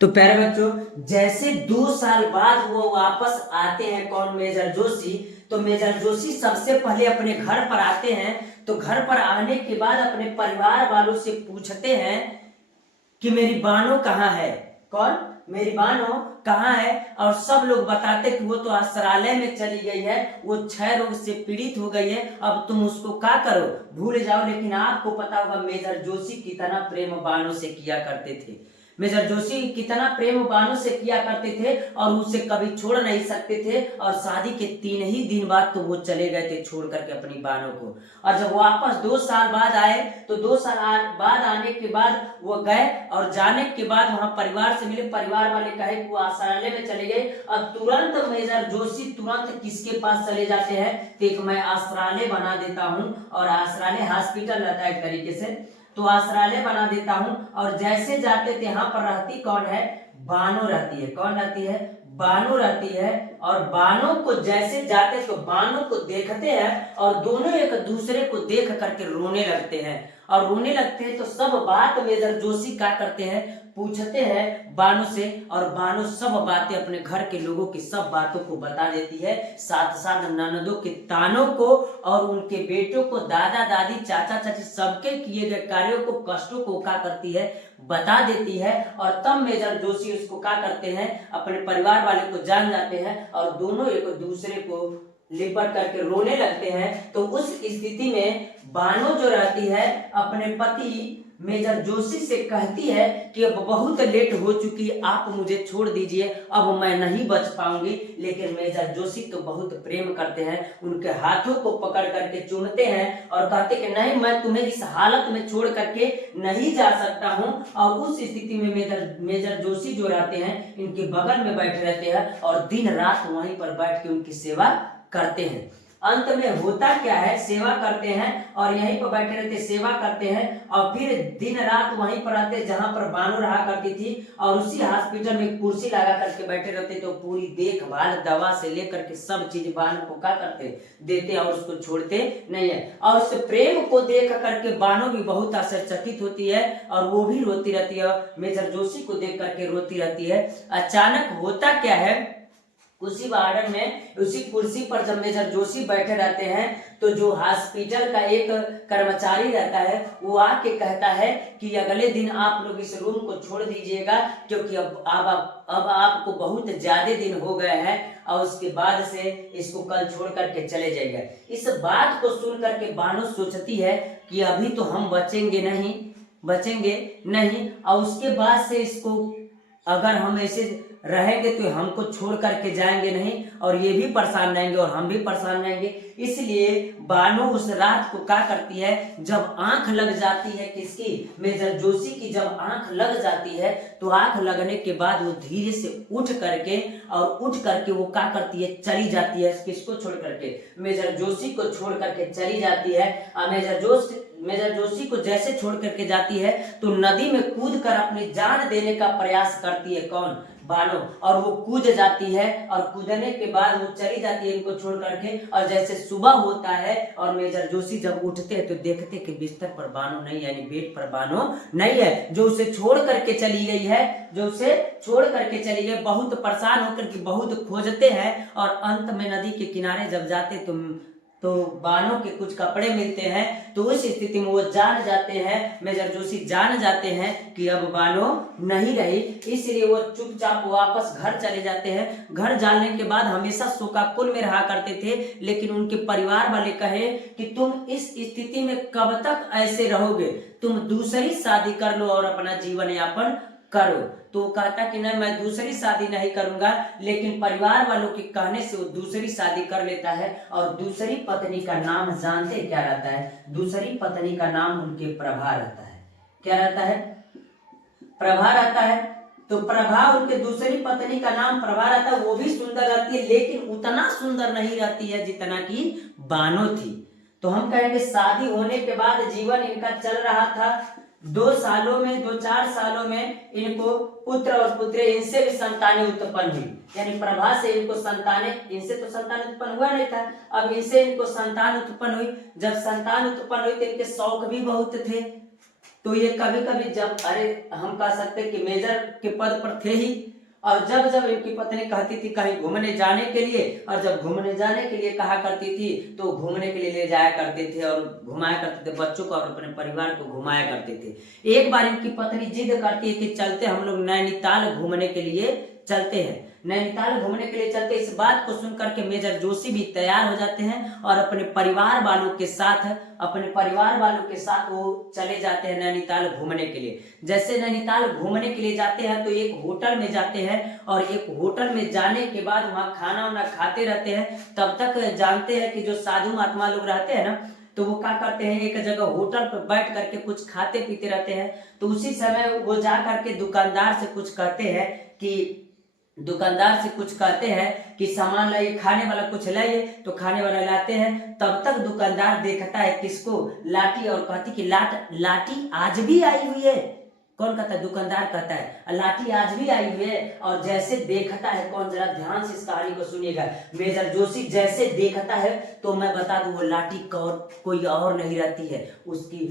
तो प्यारे बच्चों जैसे 2 साल बाद वो वापस आते हैं, कौन? मेजर जोशी। तो मेजर जोशी सबसे पहले अपने घर पर आते हैं। तो घर पर आने के बाद अपने परिवार वालों से पूछते हैं कि मेरी बानो कहाँ है? कौन? मेरी बानो कहाँ है? और सब लोग बताते कि वो तो आश्रय में चली गई है, वो क्षय रोग से पीड़ित हो गई है, अब तुम उसको क्या करो, भूल जाओ। लेकिन आपको पता होगा मेजर जोशी कितना प्रेम बानो से किया करते थे। मेजर जोशी कितना प्रेम बानो से किया करते थे और उसे कभी छोड़ नहीं सकते थे। और शादी के 3 ही दिन बाद तो वो चले गए थे छोड़ करके अपनी बानो को। और जब वापस 2 साल बाद आए तो 2 साल बाद आने के बाद वो गए और जाने के बाद वहां परिवार से मिले। परिवार वाले कहे कि वो आश्रय में चले गए और तुरंत मेजर जोशी तुरंत किसके पास चले जाते हैं, तो एक मैं आश्रय बना देता हूँ। और आश्रय हॉस्पिटल रहता है एक तरीके से, तो आश्रय बना देता हूं। और जैसे जाते थे यहाँ पर रहती कौन है, बानो रहती है। कौन रहती है? बानो रहती है। और बानो को जैसे जाते तो बानो को देखते हैं और दोनों एक दूसरे को देख करके रोने लगते हैं। और रोने लगते हैं तो सब बात मेजर जोशी क्या करते हैं, पूछते हैं बानो से। और बानो सब बातें अपने घर के लोगों की सब बातों को बता देती है, साथ साथ ननदों के तानों को और उनके बेटों को, दादा दादी चाचा चाची सबके किए गए कार्यों को, कष्टों को क्या करती है, बता देती है। और तब मेजर जोशी उसको क्या करते हैं, अपने परिवार वाले को जान जाते हैं और दोनों एक दूसरे को लिपट करके रोने लगते हैं। तो उस स्थिति में बानो जो रहती है अपने पति मेजर जोशी से कहती है कि अब बहुत लेट हो चुकी, आप मुझे छोड़ दीजिए, अब मैं नहीं बच पाऊंगी। लेकिन मेजर जोशी तो बहुत प्रेम करते हैं, उनके हाथों को पकड़ करके चूमते हैं और कहते कि नहीं, मैं तुम्हें इस हालत में छोड़ करके नहीं जा सकता हूं। और उस स्थिति में मेजर जोशी जो रहते हैं इनके बगल में बैठे रहते हैं और दिन रात वहीं पर बैठ के उनकी सेवा करते हैं। अंत में होता क्या है, सेवा करते हैं और यहीं पर बैठे रहते, सेवा करते हैं और फिर दिन रात वहीं पर रहते जहां पर बानो रहा करती थी। और उसी हॉस्पिटल में कुर्सी लगा करके बैठे रहते, तो पूरी देखभाल दवा से लेकर के सब चीज बानो को क्या करते, देते और उसको छोड़ते नहीं है। और उस प्रेम को देख करके बानो भी बहुत आश्चर्यचकित होती है और वो भी रोती रहती है, मेजर जोशी को देख करके रोती रहती है। अचानक होता क्या है, उसी वार्डन में उसी कुर्सी पर जब मेजर जोशी बैठे रहते हैं तो जो हॉस्पिटल का एक कर्मचारी रहता है वो आके कहता है कि अगले दिन आप लोग इस रूम को छोड़ दीजिएगा, क्योंकि अब आप आपको बहुत ज्यादा दिन हो गए हैं और उसके बाद से इसको कल छोड़ करके चले जाएंगे। इस बात को सुन करके बानो सोचती है कि अभी तो हम बचेंगे नहीं और उसके बाद से इसको अगर हम ऐसे रहेंगे तो हमको छोड़ करके जाएंगे नहीं और ये भी परेशान रहेंगे और हम भी परेशान रहेंगे। इसलिए बानो उस रात को क्या करती है, जब आंख लग जाती है किसकी, मेजर जोशी की जब आंख लग जाती है तो आंख लगने के बाद वो धीरे से उठ करके वो क्या करती है, चली जाती है। किसको छोड़ करके, मेजर जोशी को छोड़ करके चली जाती है। और मेजर जोशी को जैसे छोड़ करके जाती है तो नदी में कूद कर अपनी जान देने का प्रयास करती है। कौन, बानो। और वो कूद जाती है और कूदने के बाद वो चली जाती है इनको छोड़ करके। और जैसे सुबह होता है और मेजर जोशी जब उठते हैं तो देखते कि बिस्तर पर बानो नहीं, यानी बेड पर बानो नहीं है, जो उसे छोड़ करके चली गई है, बहुत परेशान होकर के बहुत खोजते हैं और अंत में नदी के किनारे जब जाते तो बानो के कुछ कपड़े मिलते हैं। तो उस स्थिति में वो जान जाते हैं, मेजर जोशी जान जाते हैं कि अब बानो नहीं रही। इसलिए वो चुपचाप वापस घर चले जाते हैं। घर जाने के बाद हमेशा शोकाकुल में रहा करते थे, लेकिन उनके परिवार वाले कहे कि तुम इस स्थिति में कब तक ऐसे रहोगे, तुम दूसरी शादी कर लो और अपना जीवन यापन करो। तो कहता कि नहीं, मैं दूसरी शादी नहीं करूंगा, लेकिन परिवार वालों के कहने से वो दूसरी शादी कर लेता है। और दूसरी पत्नी का नाम जानते क्या रहता है, दूसरी पत्नी का नाम उनके प्रभा रहता है। क्या रहता है, प्रभा रहता है। तो प्रभा, उनके दूसरी पत्नी का नाम प्रभा रहता है। वो भी सुंदर रहती है, लेकिन उतना सुंदर नहीं रहती है जितना कि बानो थी। तो हम कहेंगे शादी होने के बाद जीवन इनका चल रहा था। 2-4 सालों में इनको पुत्र और पुत्री, इनसे भी संतानें उत्पन्न हुई। यानी प्रभा से इनको इनसे तो संतान उत्पन्न हुआ नहीं था, अब इनसे इनको संतान उत्पन्न हुई। जब संतान उत्पन्न हुई तो इनके शौक भी बहुत थे। तो ये कभी कभी जब हम कह सकते कि मेजर के पद पर थे ही, और जब जब इनकी पत्नी कहती थी कहीं घूमने जाने के लिए, और जब घूमने जाने के लिए कहा करती थी तो घूमने के लिए ले जाया करते थे और घुमाया करते थे बच्चों को और अपने परिवार को घुमाया करते थे। एक बार इनकी पत्नी जिद करती है कि चलते हम लोग नैनीताल घूमने के लिए चलते हैं, नैनीताल घूमने के लिए चलते। इस बात को सुनकर के मेजर जोशी भी तैयार हो जाते हैं और अपने परिवार वालों के साथ वो चले जाते हैं नैनीताल घूमने के लिए। जैसे नैनीताल घूमने के लिए जाते हैं तो एक होटल में जाते हैं और एक होटल में जाने के बाद वहां खाना वाना खाते रहते हैं। तब तक जानते हैं कि जो साधु महात्मा लोग रहते हैं ना, तो वो क्या करते हैं, एक जगह होटल पर बैठ करके कुछ खाते पीते रहते हैं। तो उसी समय वो जा करके दुकानदार से कुछ कहते हैं कि सामान लाइए, खाने वाला कुछ लाइए। तो खाने वाला लाते हैं। तब तक दुकानदार देखता है किसको, लाठी, और कहती कि लाठी आज भी आई हुई है। कौन कहता है, दुकानदार कहता है लाठी आज भी आई हुई है। और जैसे देखता है, कौन, जरा ध्यान से इस कहानी को सुनिएगा। मेजर जोशी जैसे देखता है तो मैं बता दूं वो लाठी कोई और नहीं रहती है, उसकी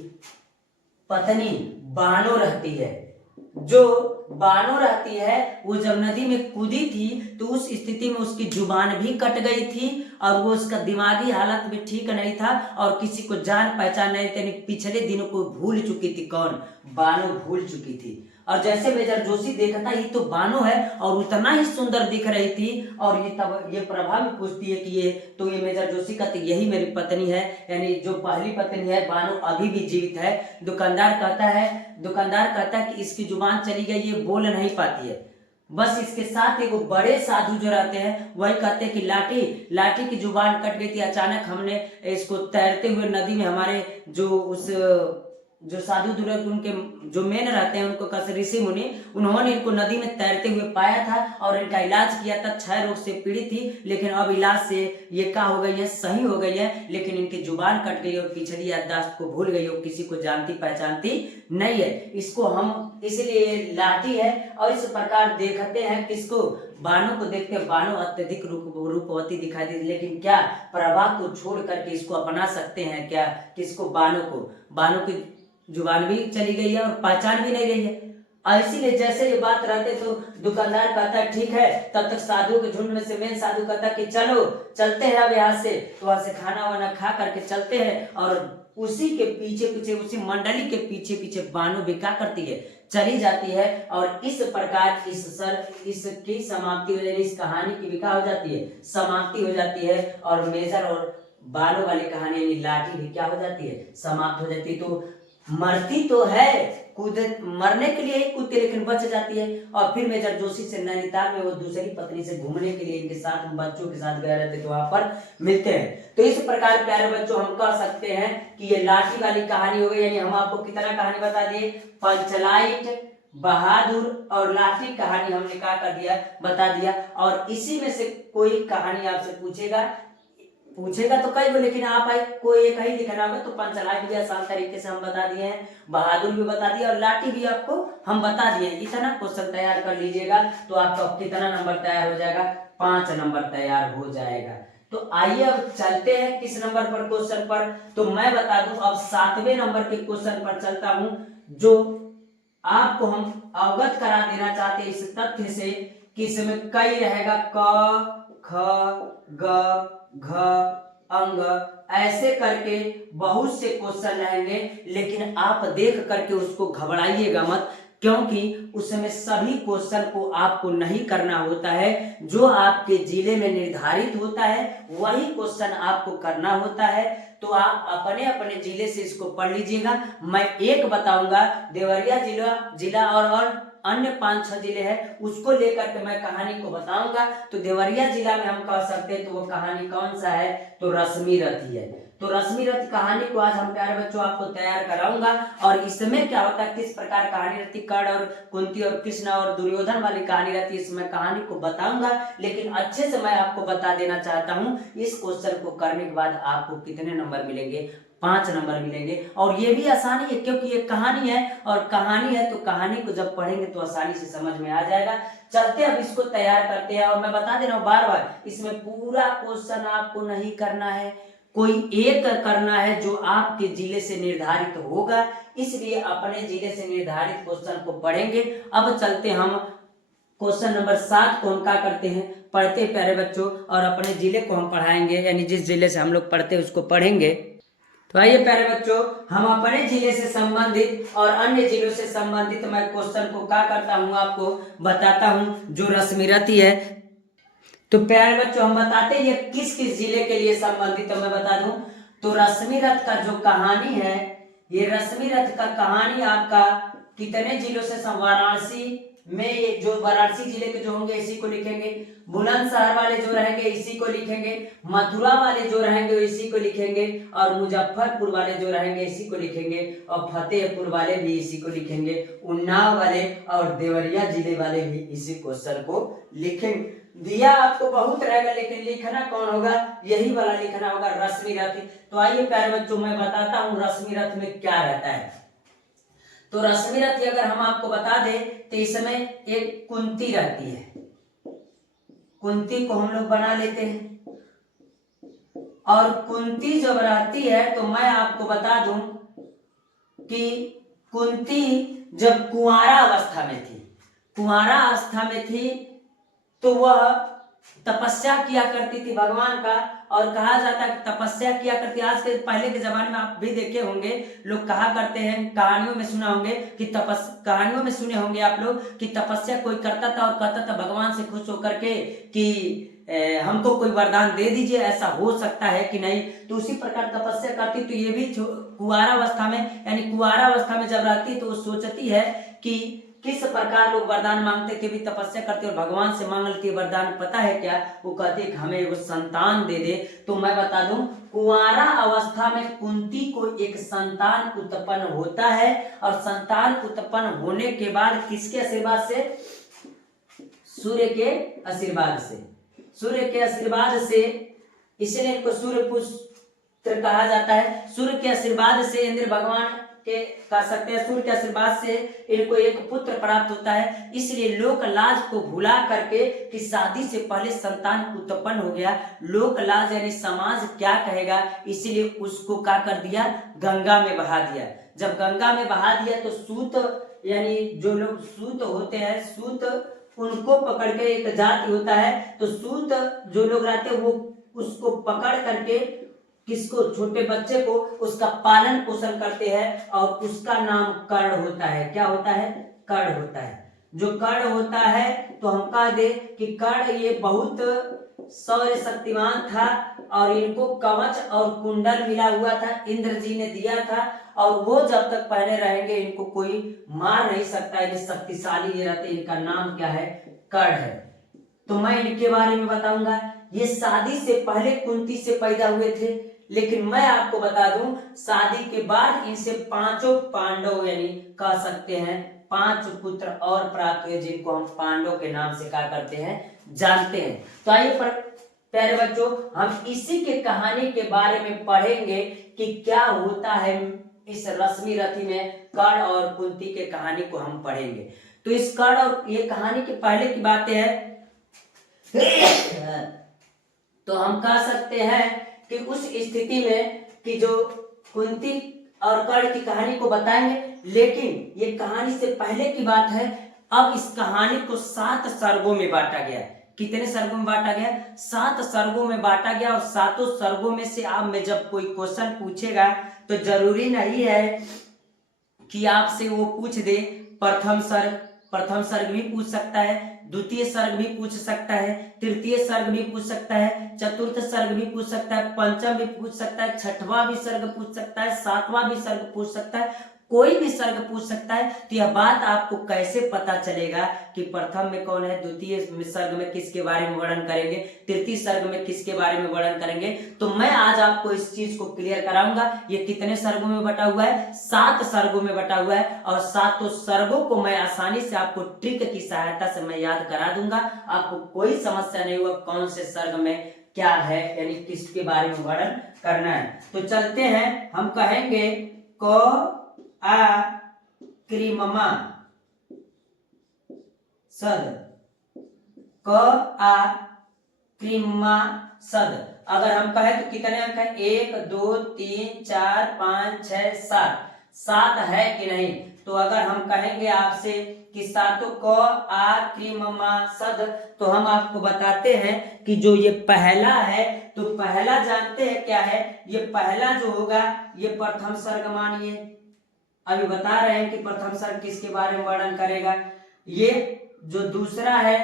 पत्नी बानो रहती है। जो बानो रहती है वो जब नदी में कूदी थी तो उस स्थिति में उसकी जुबान भी कट गई थी और वो उसका दिमागी हालत भी ठीक नहीं था और किसी को जान पहचान नहीं थी। पिछले दिनों को भूल चुकी थी। कौन, बानो भूल चुकी थी। और जैसे मेजर जोशी देखता ये तो बानो है और उतना ही सुंदर दिख रही थी। और ये प्रभा भी पूछती है कि ये मेजर जोशी कहती यही मेरी पत्नी है, यानी जो पहली पत्नी है बानो अभी भी जीवित है। दुकानदार कहता है कि इसकी जुबान चली गई, ये बोल नहीं पाती है। बस इसके साथ एक बड़े साधु जो रहते हैं वही कहते हैं कि लाठी की जुबान कट गई थी। अचानक हमने इसको तैरते हुए नदी में, हमारे जो साधु दुर्ग उनके जो मेन रहते हैं उनको कहते ऋषि मुनि, उन्होंने इनको नदी में तैरते हुए पाया था और इनका इलाज किया था। क्षय रोग से पीड़ित थी, लेकिन अब इलाज से ये क्या हो गई है, सही हो गई है। लेकिन इनकी जुबान कट गई और पिछली याददाश्त को भूल गई और किसी को जानती पहचानती नहीं है। इसको हम इसलिए लाठी है। और इस प्रकार देखते हैं किसको, बानो को देखते हैं। बानो अत्यधिक रूपवती दिखाई देती, लेकिन क्या प्रभा को छोड़ करके इसको अपना सकते हैं क्या, किसको, बानो की जुबान भी चली गई है और पहचान भी नहीं रही है। इसीलिए जैसे ये बात रहते तो दुकानदार कहता है ठीक है। तब तक साधु के झुंड में से मेन साधु कहता कि चलो चलते हैं अब यहाँ से। तो वहां से खाना वाना खा करके चलते हैं और उसी के पीछे उसी मंडली के पीछे बानो भी क्या करती है, चली जाती है और इस प्रकार इसकी समाप्ति हो जाती है, इस कहानी की भी क्या हो जाती है, समाप्ति हो जाती है। और मेजर और बालों वाली कहानी यानी लाठी भी क्या हो जाती है, समाप्त हो जाती है। तो मरती तो है, कूद मरने के लिए ही कूदती है लेकिन बच जाती है। और फिर मेजर जोशी से नैनीताल में वो दूसरी पत्नी से घूमने के लिए इनके साथ बच्चों के साथ गए रहते तो वहां पर मिलते हैं। तो इस प्रकार प्यारे बच्चों हम कह सकते हैं कि ये लाठी वाली कहानी हो गई। यानी हम आपको कितना कहानी बता दिए, पंचलाइट, बहादुर और लाठी कहानी हमने क्या कर दिया, बता दिया। और इसी में से कोई कहानी आपसे पूछेगा तो कई गो, लेकिन आप कोई एक ही लिखना होगा। तो पंचलाइट भी आसान तरीके से हम बता दिए हैं, बहादुर भी बता दिया और लाठी भी आपको हम बता दिए। इतना क्वेश्चन तैयार कर लीजिएगा तो आपका कितना नंबर तैयार हो जाएगा, 5 नंबर तैयार हो जाएगा। तो आइए अब चलते हैं किस नंबर पर क्वेश्चन पर। तो मैं बता दूं अब 7वें नंबर के क्वेश्चन पर चलता हूं, जो आपको हम अवगत करा देना चाहते हैं इस तथ्य से कि इसमें कई रहेगा, क ख ग घ अंग, ऐसे करके बहुत से क्वेश्चन रहेंगे। लेकिन आप देख करके उसको घबराइएगा मत, क्योंकि उसमें सभी क्वेश्चन को आपको नहीं करना होता है। जो आपके जिले में निर्धारित होता है वही क्वेश्चन आपको करना होता है। तो आप अपने अपने जिले से इसको पढ़ लीजिएगा। मैं एक बताऊंगा, देवरिया जिला और अन्य 5-6 जिले हैं उसको लेकर के मैं कहानी को बताऊंगा। तो देवरिया जिला में हम कह सकते हैं तो वो कहानी कौन सा है, तो रश्मि रथ ही है। तो रश्मि रथ कहानी को आज हम प्यारे बच्चों आपको तैयार कराऊंगा। और इसमें क्या होता है, किस प्रकार कहानी रहती, कर्ण और कुंती और कृष्ण और दुर्योधन वाली कहानी रहती है, इसमें कहानी को बताऊंगा। लेकिन अच्छे से मैं आपको बता देना चाहता हूं, इस क्वेश्चन को करने के बाद आपको कितने नंबर मिलेंगे, 5 नंबर मिलेंगे। और ये भी आसानी है क्योंकि ये कहानी है, और कहानी है तो कहानी को जब पढ़ेंगे तो आसानी से समझ में आ जाएगा। चलते अब इसको तैयार करते हैं। और मैं बता दे रहा हूँ बार बार, इसमें पूरा क्वेश्चन आपको नहीं करना है, कोई एक करना है जो आपके जिले से निर्धारित होगा। इसलिए अपने जिले से निर्धारित क्वेश्चन को पढ़ेंगे। अब चलते हम क्वेश्चन नंबर 7 को हम क्या करते हैं, पढ़ते प्यारे बच्चों, और अपने जिले को हम पढ़ाएंगे, यानी जिस जिले से हम लोग पढ़ते हैं उसको पढ़ेंगे। तो आइए प्यारे बच्चों, हम अपने जिले से संबंधित और अन्य जिलों से संबंधित मैं क्वेश्चन को क्या करता हूँ आपको बताता हूँ, जो रश्मि रथ है। तो प्यारे बच्चों हम बताते हैं ये किस किस जिले के लिए संबंधित है, मैं बता दूं। तो रश्मि रथ का जो कहानी है, ये रश्मि रथ का कहानी आपका कितने जिलों से, वाराणसी में, ये जो वाराणसी जिले के जो होंगे इसी को लिखेंगे, बुलंदशहर वाले जो रहेंगे इसी को लिखेंगे, मथुरा वाले जो रहेंगे इसी को लिखेंगे, और मुजफ्फरपुर वाले जो रहेंगे इसी को लिखेंगे, और फतेहपुर वाले भी इसी को लिखेंगे, उन्नाव वाले और देवरिया जिले वाले भी इसी क्वेश्चन को लिखेंगे। दिया आपको बहुत रहेगा लेकिन लिखना कौन होगा, यही वाला लिखना होगा, रश्मि रथ। तो आइए प्यारे बच्चों मैं बताता हूँ रश्मि रथ में क्या रहता है। तो रश्मि रथ अगर हम आपको बता दें तो इसमें एक कुंती रहती है, कुंती को हम लोग बना लेते हैं। और कुंती जब रहती है तो मैं आपको बता दूं कि कुंती जब कुंवारा अवस्था में थी, कुंवारा अवस्था में थी तो वह तपस्या किया करती थी भगवान का। और कहा जाता है कि तपस्या किया करती, आज के पहले के जमाने में आप भी देखे होंगे, लोग कहा करते हैं, कहानियों में सुना होंगे कि कहानियों में सुने होंगे आप लोग कि तपस्या कोई करता था और कहता था भगवान से खुश होकर के कि हमको कोई वरदान दे दीजिए, ऐसा हो सकता है कि नहीं। तो उसी प्रकार तपस्या करती। तो ये भी कुंवारा अवस्था में, यानी कुंवारा अवस्था में जब रहती तो वो सोचती है कि किस प्रकार लोग वरदान मांगते थे, भी तपस्या करते और भगवान से मांग लेती है वरदान। पता है क्या, वो कहती है हमें एक संतान दे दे। तो मैं बता दूं, कुंवारा अवस्था में कुंती को एक संतान उत्पन्न होता है, और संतान उत्पन्न होने के बाद किसके आशीर्वाद से, सूर्य के आशीर्वाद से, सूर्य के आशीर्वाद से, इसलिए इनको सूर्य पुत्र कहा जाता है। सूर्य के आशीर्वाद से इंद्र भगवान के कह सकते हैं, सूर्य के आशीर्वाद से इनको एक पुत्र प्राप्त होता है। इसलिए लोक लाज को भुला करके कि शादी से पहले संतान उत्पन्न हो गया, लोक लाज यानी समाज क्या कहेगा, इसीलिए उसको क्या कर दिया, गंगा में बहा दिया। जब गंगा में बहा दिया तो सूत यानी जो लोग सूत होते हैं, सूत उनको पकड़ के, एक जाति होता है तो सूत जो लोग रहते हैं वो उसको पकड़ करके किसको, छोटे बच्चे को उसका पालन पोषण करते हैं और उसका नाम कर्ण होता है। क्या होता है, कर्ण होता है। जो कर्ण होता है तो हम कह दे कि कर्ण ये बहुत शौर्य शक्तिमान था और इनको कवच और कुंडल मिला हुआ था, इंद्र जी ने दिया था, और वो जब तक पहने रहेंगे इनको कोई मार नहीं सकता, ये शक्तिशाली ये रहते। इनका नाम क्या है? कर्ण है। तो मैं इनके बारे में बताऊंगा। ये शादी से पहले कुंती से पैदा हुए थे, लेकिन मैं आपको बता दूं शादी के बाद इनसे पांचों पांडव यानी कह सकते हैं 5 पुत्र और प्राप्त हुए, जिनको हम पांडव के नाम से क्या करते हैं? जानते हैं। तो आइए प्यारे बच्चों, हम इसी के कहानी के बारे में पढ़ेंगे कि क्या होता है इस रश्मि रथी में। कर्ण और कुंती के कहानी को हम पढ़ेंगे। तो इस कर्ण और ये कहानी के पहले की बातें हैं तो हम कह सकते हैं कि उस स्थिति में कि जो कुंती और कर्ण की कहानी को बताएंगे, लेकिन ये कहानी से पहले की बात है। अब इस कहानी को 7 सर्गों में बांटा गया। कितने सर्गों में बांटा गया? 7 सर्गों में बांटा गया। और 7 सर्गों में से आप में जब कोई क्वेश्चन पूछेगा तो जरूरी नहीं है कि आपसे वो पूछ दे प्रथम सर्ग भी पूछ सकता है, द्वितीय सर्ग भी पूछ सकता है, तृतीय सर्ग भी पूछ सकता है, चतुर्थ सर्ग भी पूछ सकता है, पंचम भी पूछ सकता है, छठवां भी सर्ग पूछ सकता है, सातवां भी सर्ग पूछ सकता है, कोई भी सर्ग पूछ सकता है। तो यह बात आपको कैसे पता चलेगा कि प्रथम में कौन है, द्वितीय सर्ग में किसके बारे में वर्णन करेंगे, तृतीय सर्ग में किसके बारे में वर्णन करेंगे? तो मैं आज आपको इस चीज को क्लियर कराऊंगा। ये कितने सर्गों में बटा हुआ है? 7 सर्गों में बटा हुआ है। और 7 सर्गों को मैं आसानी से आपको ट्रिक की सहायता से मैं याद करा दूंगा। आपको कोई समस्या नहीं होगा कौन से सर्ग में क्या है, यानी किसके बारे में वर्णन करना है। तो चलते हैं, हम कहेंगे क आ क्रीममा सद, क आ क्रीमा सद। अगर हम कहें तो कितने अंक है? 1 2 3 4 5 6 7। 7 है कि नहीं? तो अगर हम कहेंगे आपसे कि सातों क आ क्रीममा सद, तो हम आपको बताते हैं कि जो ये पहला है, तो पहला जानते हैं क्या है? ये पहला जो होगा ये प्रथम सर्ग मानिए। अभी बता रहे हैं कि प्रथम सर्ग किसके बारे में वर्णन करेगा। ये जो दूसरा है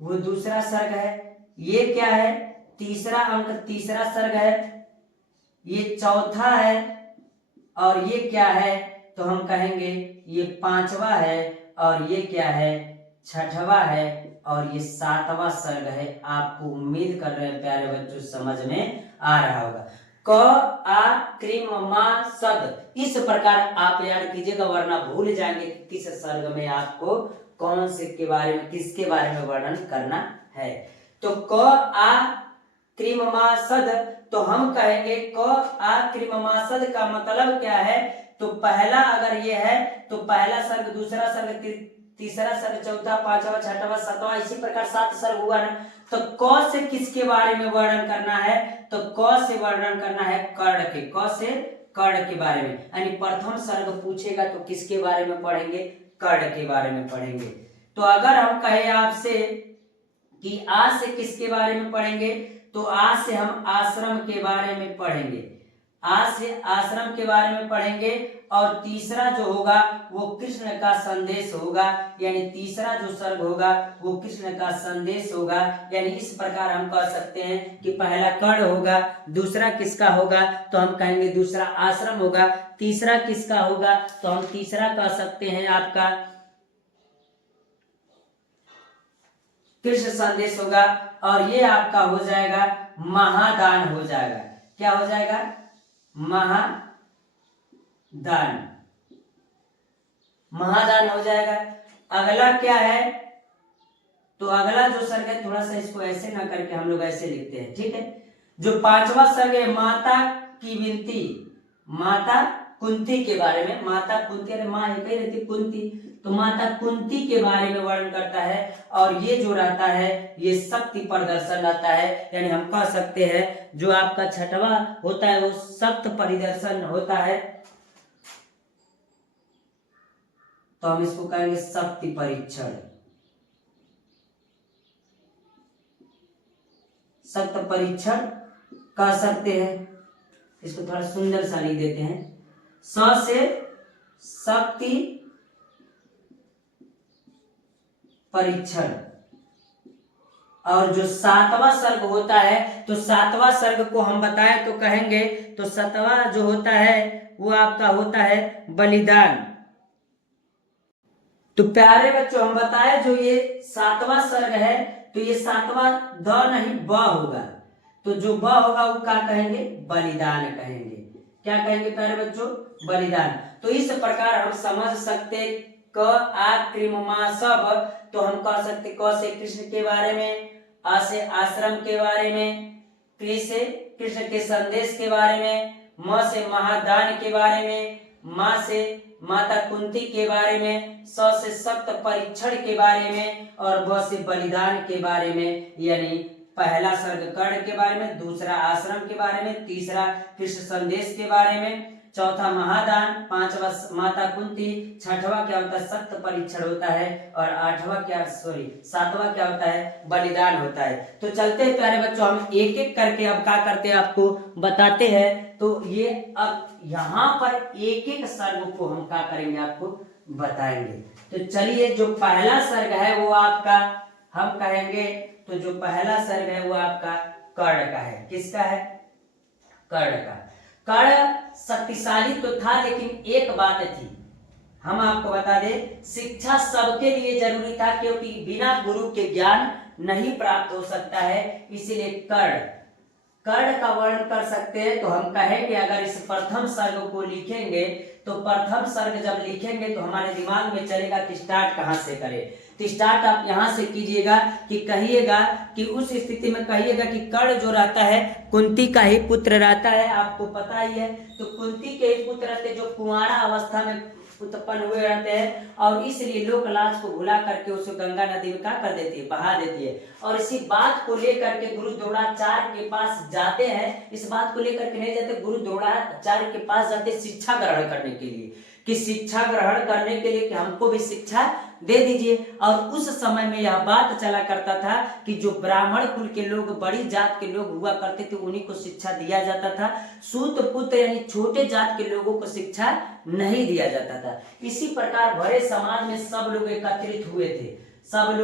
वो दूसरा सर्ग है। ये क्या है? तीसरा अंक तीसरा सर्ग है। ये चौथा है। और ये क्या है? तो हम कहेंगे ये 5वां है। और ये क्या है? 6वां है। और ये 7वां सर्ग है। आपको उम्मीद कर रहे हैं प्यारे बच्चों समझ में आ रहा होगा। क आ क्रीम मा सद, इस प्रकार आप याद कीजिएगा, वरना भूल जाएंगे किस सर्ग में आपको कौन से के बारे में किसके बारे में वर्णन करना है। तो क आ क्रीम मा सद, तो हम कहेंगे क आ क्रीम मा सद का मतलब क्या है? तो पहला अगर ये है तो पहला सर्ग, दूसरा सर्ग, तीसरा सर्ग, चौथा, 5वां, 6वां, 7वां, इसी प्रकार 7 सर्ग हुआ ना। तो क से किसके बारे में वर्णन करना है? तो क से वर्णन करना है कर्ण के। क से कर्ण के बारे में, यानी प्रथम सर्ग पूछेगा तो किसके बारे में पढ़ेंगे? कर्ण के बारे में पढ़ेंगे। तो अगर हम कहें आपसे कि आज से किसके बारे में पढ़ेंगे, तो आज से हम आश्रम के बारे में पढ़ेंगे। आज से आश्रम के बारे में पढ़ेंगे। और तीसरा जो होगा वो कृष्ण का संदेश होगा, यानी तीसरा जो सर्ग होगा वो कृष्ण का संदेश होगा। यानी इस प्रकार हम कह सकते हैं कि पहला कर्ण होगा, दूसरा किसका होगा? तो हम कहेंगे दूसरा आश्रम होगा। तीसरा किसका होगा? तो हम तीसरा कह सकते हैं आपका कृष्ण संदेश होगा। और ये आपका हो जाएगा महादान हो जाएगा। क्या हो जाएगा? महादान। महादान हो जाएगा। अगला क्या है? तो अगला जो सर्ग है, थोड़ा सा इसको ऐसे ना करके हम लोग ऐसे लिखते हैं, ठीक है। जो 5वां सर्ग है माता की विनती, माता कुंती के बारे में। माता कुंती, अरे माँ एक ही रहती कुंती, तो माता कुंती के बारे में वर्णन करता है। और ये जो रहता है ये शक्ति प्रदर्शन रहता है, यानी हम कह सकते हैं जो आपका 6वां होता है वो शक्ति परिदर्शन होता है। तो हम इसको कहेंगे शक्ति परीक्षण। शक्ति परीक्षण कह सकते हैं। इसको थोड़ा सुंदर सा लिख देते हैं। स से शक्ति परीक्षण। और जो सातवां सर्ग होता है, तो सातवां सर्ग को हम बताएं तो कहेंगे, तो सातवां जो होता है वो आपका होता है बलिदान। तो प्यारे बच्चों हम बताएं जो ये सातवां सर्ग है, तो ये सातवां द नहीं ब होगा, तो जो ब होगा वो क्या कहेंगे, बलिदान कहेंगे। क्या कहेंगे प्यारे बच्चों, बलिदान। तो इस प्रकार हम समझ सकते क आ कृम मा सब, तो हम कह सकते क से कृष्ण के बारे में, आ से आश्रम के बारे में, कृ से कृष्ण के संदेश के बारे में, म से महादान के बारे में, मा से माता कुंती के बारे में, स से सख्त परीक्षण के बारे में, और ब से बलिदान के बारे में। यानी पहला सर्ग कर्ण के बारे में, दूसरा आश्रम के बारे में, तीसरा कृष्ण संदेश के बारे में, चौथा महादान, पांचवा माता कुंती, छठवां क्या होता है, सख्त परीक्षण होता है, और सातवां क्या होता है, बलिदान होता है। तो चलते हैं प्यारे बच्चों, हम एक एक करके अब क्या करते हैं आपको बताते हैं। तो ये अब यहाँ पर एक एक सर्ग को हम क्या करेंगे, आपको बताएंगे। तो चलिए, जो पहला सर्ग है वो आपका हम कहेंगे, तो जो पहला सर्ग है वो आपका कर्ण का है। किसका है, कर्ण का। कर्ण शक्तिशाली तो था, लेकिन एक बात थी, हम आपको बता दें, शिक्षा सबके लिए जरूरी था, क्योंकि बिना गुरु के ज्ञान नहीं प्राप्त हो सकता है। इसीलिए कर्ण का वर्णन कर सकते हैं। तो हम कहेंगे अगर इस प्रथम सर्ग को लिखेंगे, तो प्रथम सर्ग जब लिखेंगे तो हमारे दिमाग में चलेगा कि स्टार्ट कहाँ से करें। तो स्टार्ट आप यहाँ से कीजिएगा कि कहिएगा कि उस स्थिति में कहिएगा कि कर्ण जो रहता है कुंती का ही पुत्र रहता है, आपको पता ही है। तो कुंती के ही पुत्र रहते जो कुंवारा अवस्था में उत्पन्न हुए रहते हैं, और इसलिए लोक लाज को भुला करके उसे गंगा नदी में क्या कर देती है, बहा देती है। और इसी बात को लेकर के गुरु द्रोणाचार्य के पास जाते हैं। इस बात को लेकर के नहीं जाते, गुरु द्रोणाचार्य के पास जाते शिक्षा ग्रहण करने के लिए, कि शिक्षा ग्रहण करने के लिए कि हमको भी शिक्षा दे दीजिए। और उस समय में यह बात चला करता था कि जो ब्राह्मण कुल के लोग, बड़ी जात के लोग हुआ करते थे, उन्हीं को शिक्षा दिया जाता था। सूत पुत्र यानी छोटे जात के लोगों को शिक्षा नहीं दिया जाता था। इसी प्रकार भरे समाज में सब लोग एकत्रित हुए थे, सब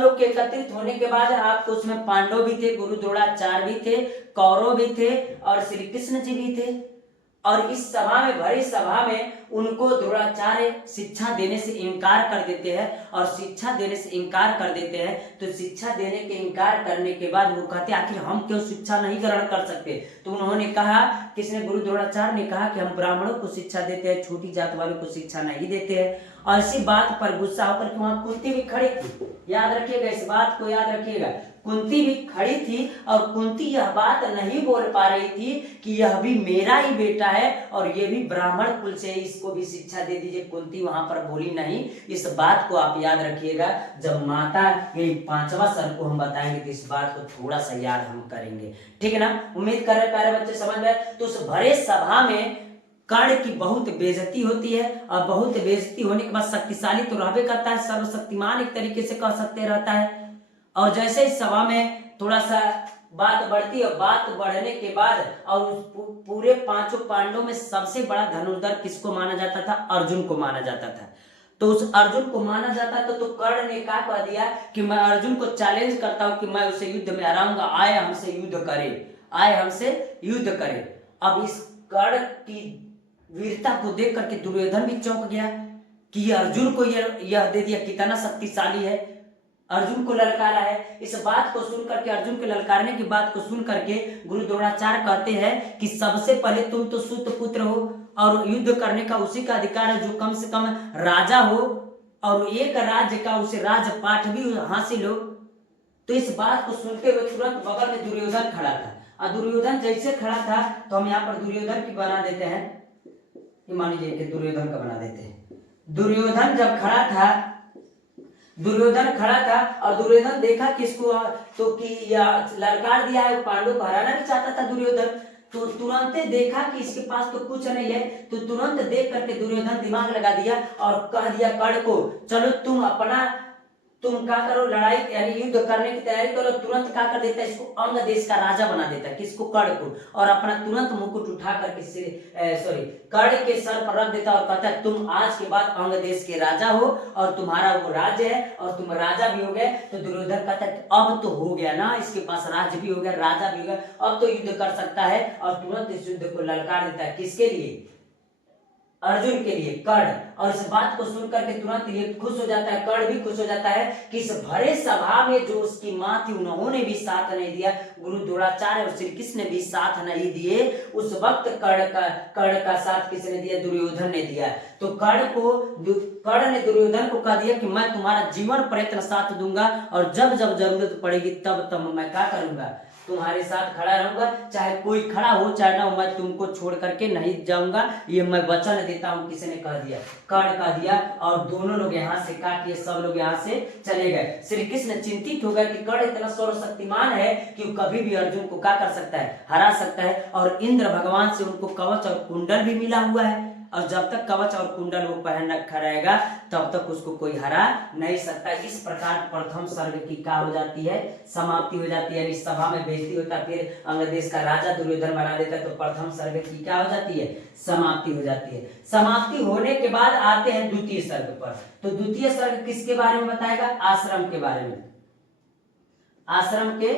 लोग के एकत्रित होने के बाद आपको उसमें पांडव भी थे, गुरु द्रोणाचार्य भी थे, कौरव भी थे, और श्री कृष्ण जी भी थे। और इस सभा में, भरी सभा में, उनको द्रोणाचार्य शिक्षा देने से इनकार कर देते हैं। और शिक्षा देने से इनकार कर देते हैं, तो शिक्षा देने के इनकार करने के बाद वो कहते हैं आखिर हम क्यों शिक्षा नहीं ग्रहण कर सकते। तो उन्होंने कहा, किसने, गुरु द्रोणाचार्य ने कहा कि हम ब्राह्मणों को शिक्षा देते हैं, छोटी जात वालों को शिक्षा नहीं देते हैं। और इसी बात पर गुस्सा होकर के वहां कुंती भी खड़ी थी। याद रखिएगा, इस बात को याद रखिएगा, कुंती भी खड़ी थी, और कुंती यह बात नहीं बोल पा रही थी कि यह भी मेरा ही बेटा है और ये भी ब्राह्मण कुल से, इसको भी शिक्षा दे दीजिए। कुंती वहां पर बोली नहीं। इस बात को आप याद रखिएगा, जब माता ये पांचवा सर्ग को हम बताएंगे तो इस बात को थोड़ा सा याद हम करेंगे, ठीक है ना। उम्मीद कर रहे प्यारे बच्चे समझ में। तो उस भरे सभा में कर्ण की बहुत बेइज्जती होती है, और बहुत बेइज्जती होने के बाद शक्तिशाली तो रहबे करता है, सर्वशक्तिमान एक तरीके से कह सकते रहता है। और जैसे इस सभा में थोड़ा सा बात बढ़ती है, बात बढ़ने के बाद, और पूरे पांचों पांडवों में सबसे बड़ा धनुर्धर किसको माना जाता था, अर्जुन को माना जाता था। तो उस अर्जुन को माना जाता था। तो कर्ण ने क्या कह दिया कि मैं अर्जुन को चैलेंज करता हूं कि मैं उसे युद्ध में हराऊंगा, आए हमसे युद्ध करे। अब इस कर्ण की वीरता को देख करके दुर्योधन भी चौंक गया कि अर्जुन को यह दे दिया, कितना शक्तिशाली है, अर्जुन को ललकारा है। इस बात को सुन करके, अर्जुन के ललकारने की बात को सुन करके गुरु द्रोणाचार्य कहते हैं कि सबसे पहले तुम तो सूत पुत्र हो, और युद्ध करने का उसी का अधिकार है जो कम से कम राजा हो, और एक राज्य का उसे राजपाठ भी हासिल हो। तो इस बात को सुनते हुए तुरंत बगल में दुर्योधन खड़ा था, और दुर्योधन जैसे खड़ा था, तो हम यहाँ पर दुर्योधन की बना देते हैं, मान लीजिए कि दुर्योधन का बना देते हैं। दुर्योधन जब खड़ा था, और दुर्योधन देखा किसको, तो कि ललकार दिया है, पांडव को हराना भी चाहता था दुर्योधन। तो तुरंत देखा कि इसके पास तो कुछ नहीं है, तो तुरंत देख करके दुर्योधन दिमाग लगा दिया और कह दिया कर्ण को, चलो तुम अपना तुम क्या करो, लड़ाई यानी युद्ध करने की तैयारी करो, तुरंत क्या कर देता है, इसको अंग देश का राजा बना देता है, किसको, कर्ण को, और अपना तुरंत मुकुट उठा करके सॉरी कर्ण के सर पर रख देता और कहता है तुम आज के बाद अंग देश के राजा हो और तुम्हारा वो राज्य है और तुम राजा भी हो गए। तो दुर्योधन कहता है अब तो हो गया ना, इसके पास राज्य भी हो गया, राजा भी हो गया, अब तो युद्ध कर सकता है, और तुरंत इस युद्ध को ललकार देता है, किसके लिए, अर्जुन के लिए, कर्ण। और इस बात को सुनकर के तुरंत ये खुश हो जाता है, कर्ण भी खुश हो जाता है कि इस भरे सभा में जो उसकी मां थी उन्होंने भी साथ नहीं दिया, गुरु द्रोणाचार्य और श्री कृष्ण ने भी साथ नहीं दिए, उस वक्त कर्ण का साथ किसने दिया, दुर्योधन ने दिया। तो कर्ण ने दुर्योधन को कह दिया कि मैं तुम्हारा जीवन प्रयत्न साथ दूंगा और जब जब जरूरत पड़ेगी तब तब मैं क्या करूंगा, तुम्हारे साथ खड़ा रहूंगा, चाहे कोई खड़ा हो चाहे ना हो, मैं तुमको छोड़ करके नहीं जाऊंगा, ये मैं वचन देता हूं। किसने कह दिया, कर्ण कह दिया। और दोनों लोग यहाँ से काटिए, सब लोग यहाँ से चले गए। श्री कृष्ण चिंतित हो गए कि कर्ण इतना सर्वशक्तिमान है कि वो कभी भी अर्जुन को क्या कर सकता है, हरा सकता है, और इंद्र भगवान से उनको कवच और कुंडल भी मिला हुआ है, और जब तक कवच और कुंडल वो पहन रखा रहेगा तब तक उसको कोई हरा नहीं सकता। इस प्रकार प्रथम सर्ग की क्या हो जाती है, समाप्ति हो जाती है, यानी सभा में बेइज्जती होता है, फिर अंग देश का राजा दुर्योधन बना देता है, तो प्रथम सर्ग की क्या हो जाती है, समाप्ति हो जाती है। समाप्ति होने के बाद आते हैं द्वितीय सर्ग पर। तो द्वितीय सर्ग किसके बारे में बताएगा, आश्रम के बारे में, आश्रम के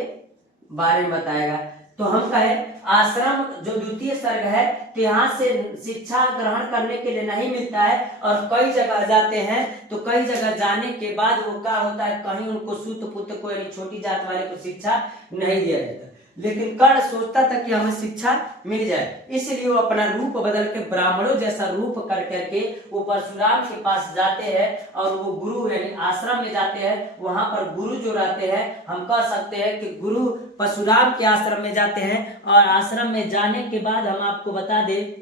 बारे में बताएगा। तो हम कहें आश्रम जो द्वितीय सर्ग है, तो यहाँ से शिक्षा ग्रहण करने के लिए नहीं मिलता है, और कई जगह जाते हैं, तो कई जगह जाने के बाद वो क्या होता है, कहीं उनको सूत पुत्र को यानी छोटी जात वाले को शिक्षा नहीं दिया जाता, लेकिन कर्ण सोचता था कि हमें शिक्षा मिल जाए, इसलिए वो अपना रूप बदल के ब्राह्मणों जैसा रूप कर करके वो परशुराम के पास जाते हैं, और वो गुरु यानी आश्रम में जाते हैं। वहां पर गुरु जो रहते हैं, हम कह सकते हैं कि गुरु परशुराम के आश्रम में जाते हैं, और आश्रम में जाने के बाद हम आपको बता दें,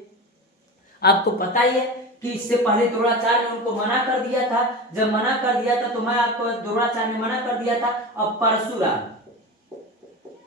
आपको पता ही है कि इससे पहले द्रोणाचार्य ने उनको मना कर दिया था। जब मना कर दिया था तो मैं आपको, द्रोणाचार्य ने मना कर दिया था, और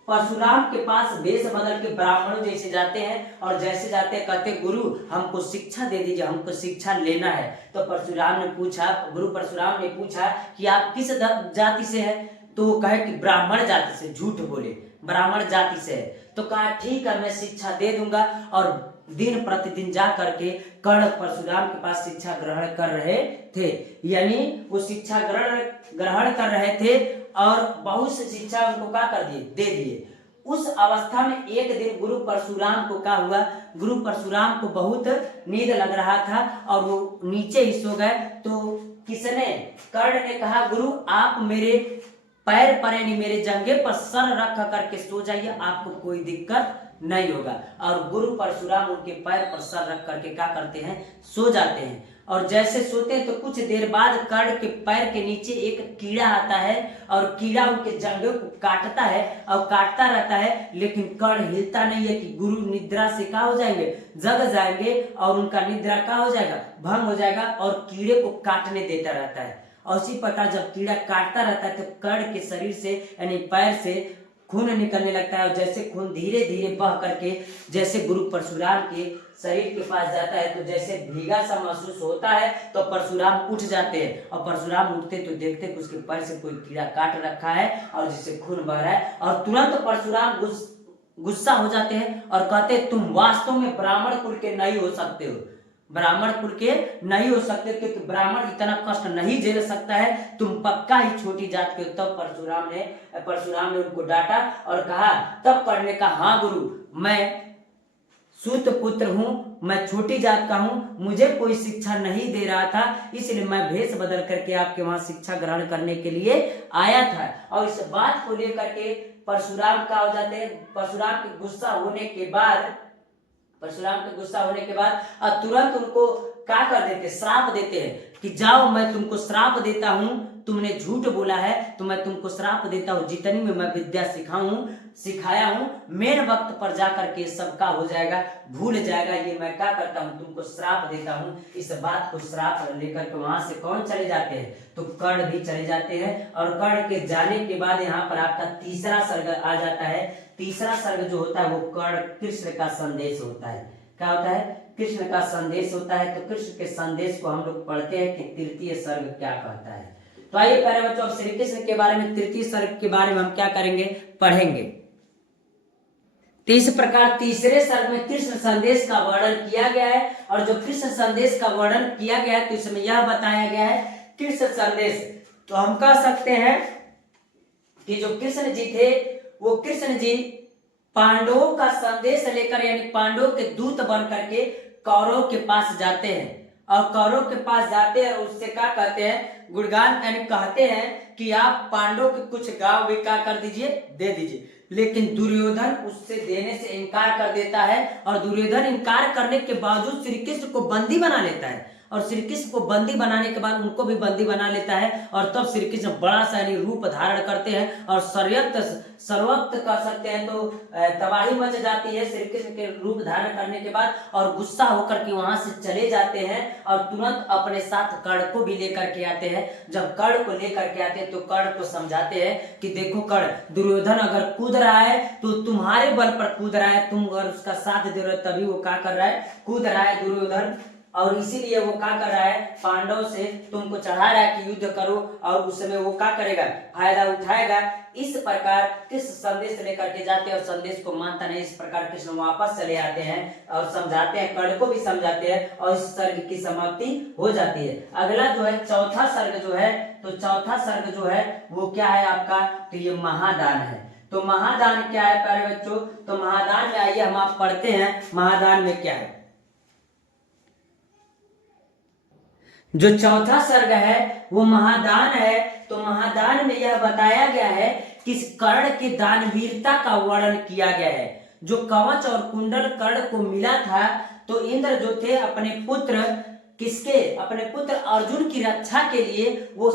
परशुराम के पास वेश बदल के ब्राह्मणों जैसे जाते हैं, और जैसे जाते हैं कहते गुरु हमको शिक्षा दे दीजिए, हमको शिक्षा लेना है। तो परशुराम ने पूछा, गुरु परशुराम ने पूछा कि आप किस जाति से हैं, तो वो कहे कि ब्राह्मण जाति से, झूठ बोले, ब्राह्मण जाति से है। तो कहा ठीक है मैं शिक्षा दे दूंगा, और दिन प्रतिदिन जा करके कर्ण परशुराम के पास शिक्षा ग्रहण कर रहे थे, यानी वो शिक्षा ग्रहण कर रहे थे, और बहुत सी शिक्षा उनको क्या कर दिए, दे दिए। उस अवस्था में एक दिन गुरु परशुराम को क्या हुआ, गुरु परशुराम को बहुत नींद लग रहा था और वो नीचे ही सो गए। तो किसने, कर्ण ने कहा गुरु आप मेरे पैर पर यानी मेरे जंघे पर सर रख करके सो जाइए, आपको कोई दिक्कत नहीं होगा। और गुरु परशुराम उनके पैर पर सर रख करके क्या करते हैं, सो जाते हैं। और जैसे सोते हैं तो कुछ देर बाद कर्ण के पैर के नीचे एक कीड़ा आता है, और कीड़ा उनके जंघे को काटता है और काटता रहता है, लेकिन कर्ण हिलता नहीं है कि गुरु निद्रा से क्या हो जाएंगे, जग जाएंगे, और उनका निद्रा क्या हो जाएगा, भंग हो जाएगा, और कीड़े को काटने देता रहता है। और इसी प्रकार जब कीड़ा काटता रहता है तो कर्ण के शरीर से यानी पैर से खून निकलने लगता है, और जैसे खून धीरे धीरे बह करके जैसे गुरु परशुराम के शरीर के पास जाता है, तो जैसे भीगा सा महसूस होता है, तो परशुराम उठ जाते हैं, और परशुराम उठते तो देखते कि उसके पैर से कोई कीड़ा काट रखा है और जिससे खून बह रहा है, और तुरंत परशुराम गुस्सा हो जाते हैं और कहते हैं तुम वास्तव में ब्राह्मण कुल के नहीं हो सकते हो, ब्राह्मण कुल के नहीं हो सकते, क्योंकि ब्राह्मण इतना कष्ट नहीं झेल सकता है, तुम पक्का ही छोटी जात के हो। तब परशुराम ने उनको डांटा और कहा, तब कर्ण का हाँ गुरु मैं सूत पुत्र हूँ, मैं छोटी जात का हूँ, मुझे कोई शिक्षा नहीं दे रहा था, इसलिए मैं भेष बदल करके आपके वहां शिक्षा ग्रहण करने के लिए आया था। और इस बात को लेकर के परशुराम का हो जाते हैं, परशुराम के गुस्सा होने के बाद तुरंत उनको क्या कर देते, श्राप देते हैं कि जाओ मैं तुमको श्राप देता हूं, तुमने झूठ बोला है तो मैं तुमको श्राप देता हूं, जितनी में मैं विद्या सिखाया हूं मेन वक्त पर जाकर के सबका हो जाएगा, भूल जाएगा, ये मैं क्या करता हूं, तुमको श्राप देता हूं। इस बात को श्राप लेकर के वहां से कौन चले जाते हैं, तो कर्ण भी चले जाते हैं। और कर्ण के जाने के बाद यहाँ पर आपका तीसरा सर्ग आ जाता है। तीसरा सर्ग जो होता है वो कर्ण कृष्ण का संदेश होता है। क्या होता है, कृष्ण का संदेश होता है। तो कृष्ण के संदेश को हम लोग पढ़ते हैं कि तृतीय सर्ग क्या कहता है। तो आइए प्यारे बच्चों, अब श्री कृष्ण के बारे में तृतीय सर्ग के बारे में हम क्या करेंगे, पढ़ेंगे। तो इस प्रकार तीसरे सर्ग में कृष्ण संदेश का वर्णन किया गया है, और जो कृष्ण संदेश का वर्णन किया गया है तो इसमें यह बताया गया है कृष्ण संदेश। तो हम कह सकते हैं कि जो कृष्ण जी थे वो कृष्ण जी पांडवों का संदेश लेकर, यानी पांडवों के दूत बन करके कौरवों के पास जाते हैं, और कौरवों के पास जाते हैं और उससे क्या कहते हैं, गुणगान, यानी कहते हैं कि आप पांडवों के कुछ गांव भी क्या कर दीजिए, दे दीजिए। लेकिन दुर्योधन उससे देने से इनकार कर देता है, और दुर्योधन इनकार करने के बावजूद श्री कृष्ण को बंदी बना लेता है, और श्री कृष्ण को बंदी बनाने के बाद उनको भी बंदी बना लेता है, और तब श्री कृष्ण बड़ा सा रूप धारण करते हैं, और सर्वत्र कह सकते हैं तो तबाही मच जाती है श्री कृष्ण के रूप धारण करने के बाद, और गुस्सा होकर के वहां से चले जाते हैं, और तुरंत अपने साथ कर्ण को भी लेकर के आते हैं। जब कर्ण को लेकर के आते हैं तो कर्ण को समझाते हैं कि देखो कर्ण, दुर्योधन अगर कूद रहा है तो तुम्हारे बल पर कूद रहा है, तुम अगर उसका साथ दे रहे हो तभी वो क्या कर रहा है, कूद रहा है दुर्योधन, और इसीलिए वो क्या कर रहा है, पांडव से तुमको चढ़ा रहा है कि युद्ध करो, और उस समय वो क्या करेगा, फायदा उठाएगा। इस प्रकार कृष्ण संदेश लेकर के जाते हैं और संदेश को मानता नहीं, इस प्रकार कृष्ण वापस चले आते हैं और समझाते हैं, कर्ण को भी समझाते हैं, और इस सर्ग की समाप्ति हो जाती है। अगला जो है चौथा सर्ग जो है, तो चौथा सर्ग जो है वो क्या है आपका, तो ये महादान है। तो महादान क्या है प्यारे बच्चों, तो महादान में आइए हम आप पढ़ते हैं महादान में क्या है। जो चौथा सर्ग है वो महादान है। तो महादान में यह बताया गया है कि कर्ण की दानवीरता का वर्णन किया गया है। जो कवच और कुंडल कर्ण को मिला था, तो इंद्र जो थे अपने पुत्र अपने पुत्र अर्जुन की रक्षा के लिए वो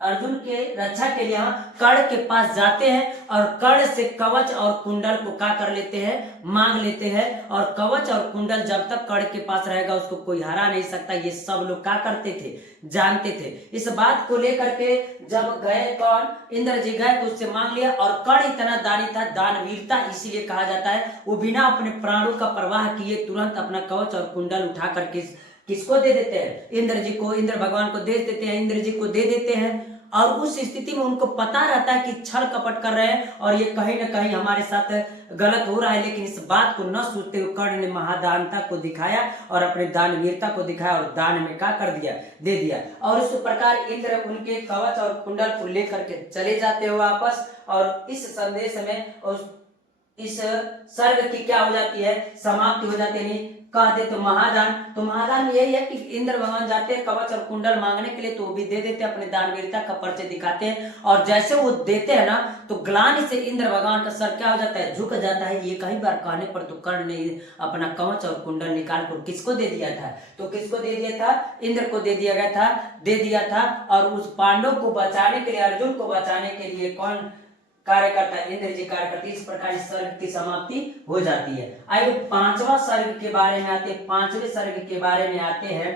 अर्जुन के रक्षा के लिए कर्ण के पास जाते हैं, और कर्ण से कवच और कुंडल को क्या कर लेते हैं, मांग लेते हैं, और कवच और कुंडल जब तक कर्ण के पास रहेगा उसको कोई हरा नहीं सकता, ये सब लोग क्या करते थे, जानते थे। इस बात को लेकर के जब गए कौन, इंद्र जी गए तो उससे मांग लिया, और कर्ण इतना दानी था, दानवीरता इसीलिए कहा जाता है, वो बिना अपने प्राणों का परवाह किए तुरंत अपना कवच और कुंडल उठा करके किसको दे देते हैं, इंद्र जी को, इंद्र भगवान को दे देते हैं, इंद्र जी को दे देते हैं। और उस स्थिति में उनको पता रहता है कि छल कपट कर रहे हैं और ये कहीं ना कहीं हमारे साथ गलत हो रहा है, लेकिन इस बात को न सोचते हुए कर्ण ने महादानता को दिखाया और अपने दानवीरता को दिखाया, और दान में क्या कर दिया, दे दिया। और इस प्रकार इंद्र उनके कवच और कुंडल को लेकर के चले जाते हो वापस, और इस संदेश में इस सर्ग की क्या हो जाती है, समाप्ति हो जाती है। कह दे तो महादान, तो महादान में यही है कि इंद्र भगवान जाते हैं कवच और कुंडल मांगने के लिए, तो वो भी दे देते हैं, अपने दानवीरता का परिचय दिखाते हैं, और जैसे वो देते हैं ना तो ग्लानि से इंद्र भगवान का सर क्या हो जाता है, झुक जाता है। ये कई बार कहने पर तो कर्ण ने अपना कवच और कुंडल निकाल कर किसको दे दिया था, तो किसको दे दिया था, इंद्र को दे दिया था। और उस पांडव को बचाने के लिए, अर्जुन को बचाने के लिए कौन कार्य करता है, इंद्र जी कार्य करते हैं। इस प्रकार इस सर्ग की समाप्ति हो जाती है। आइए पांचवा सर्ग के बारे में आते हैं, पांचवें सर्ग के बारे में आते हैं,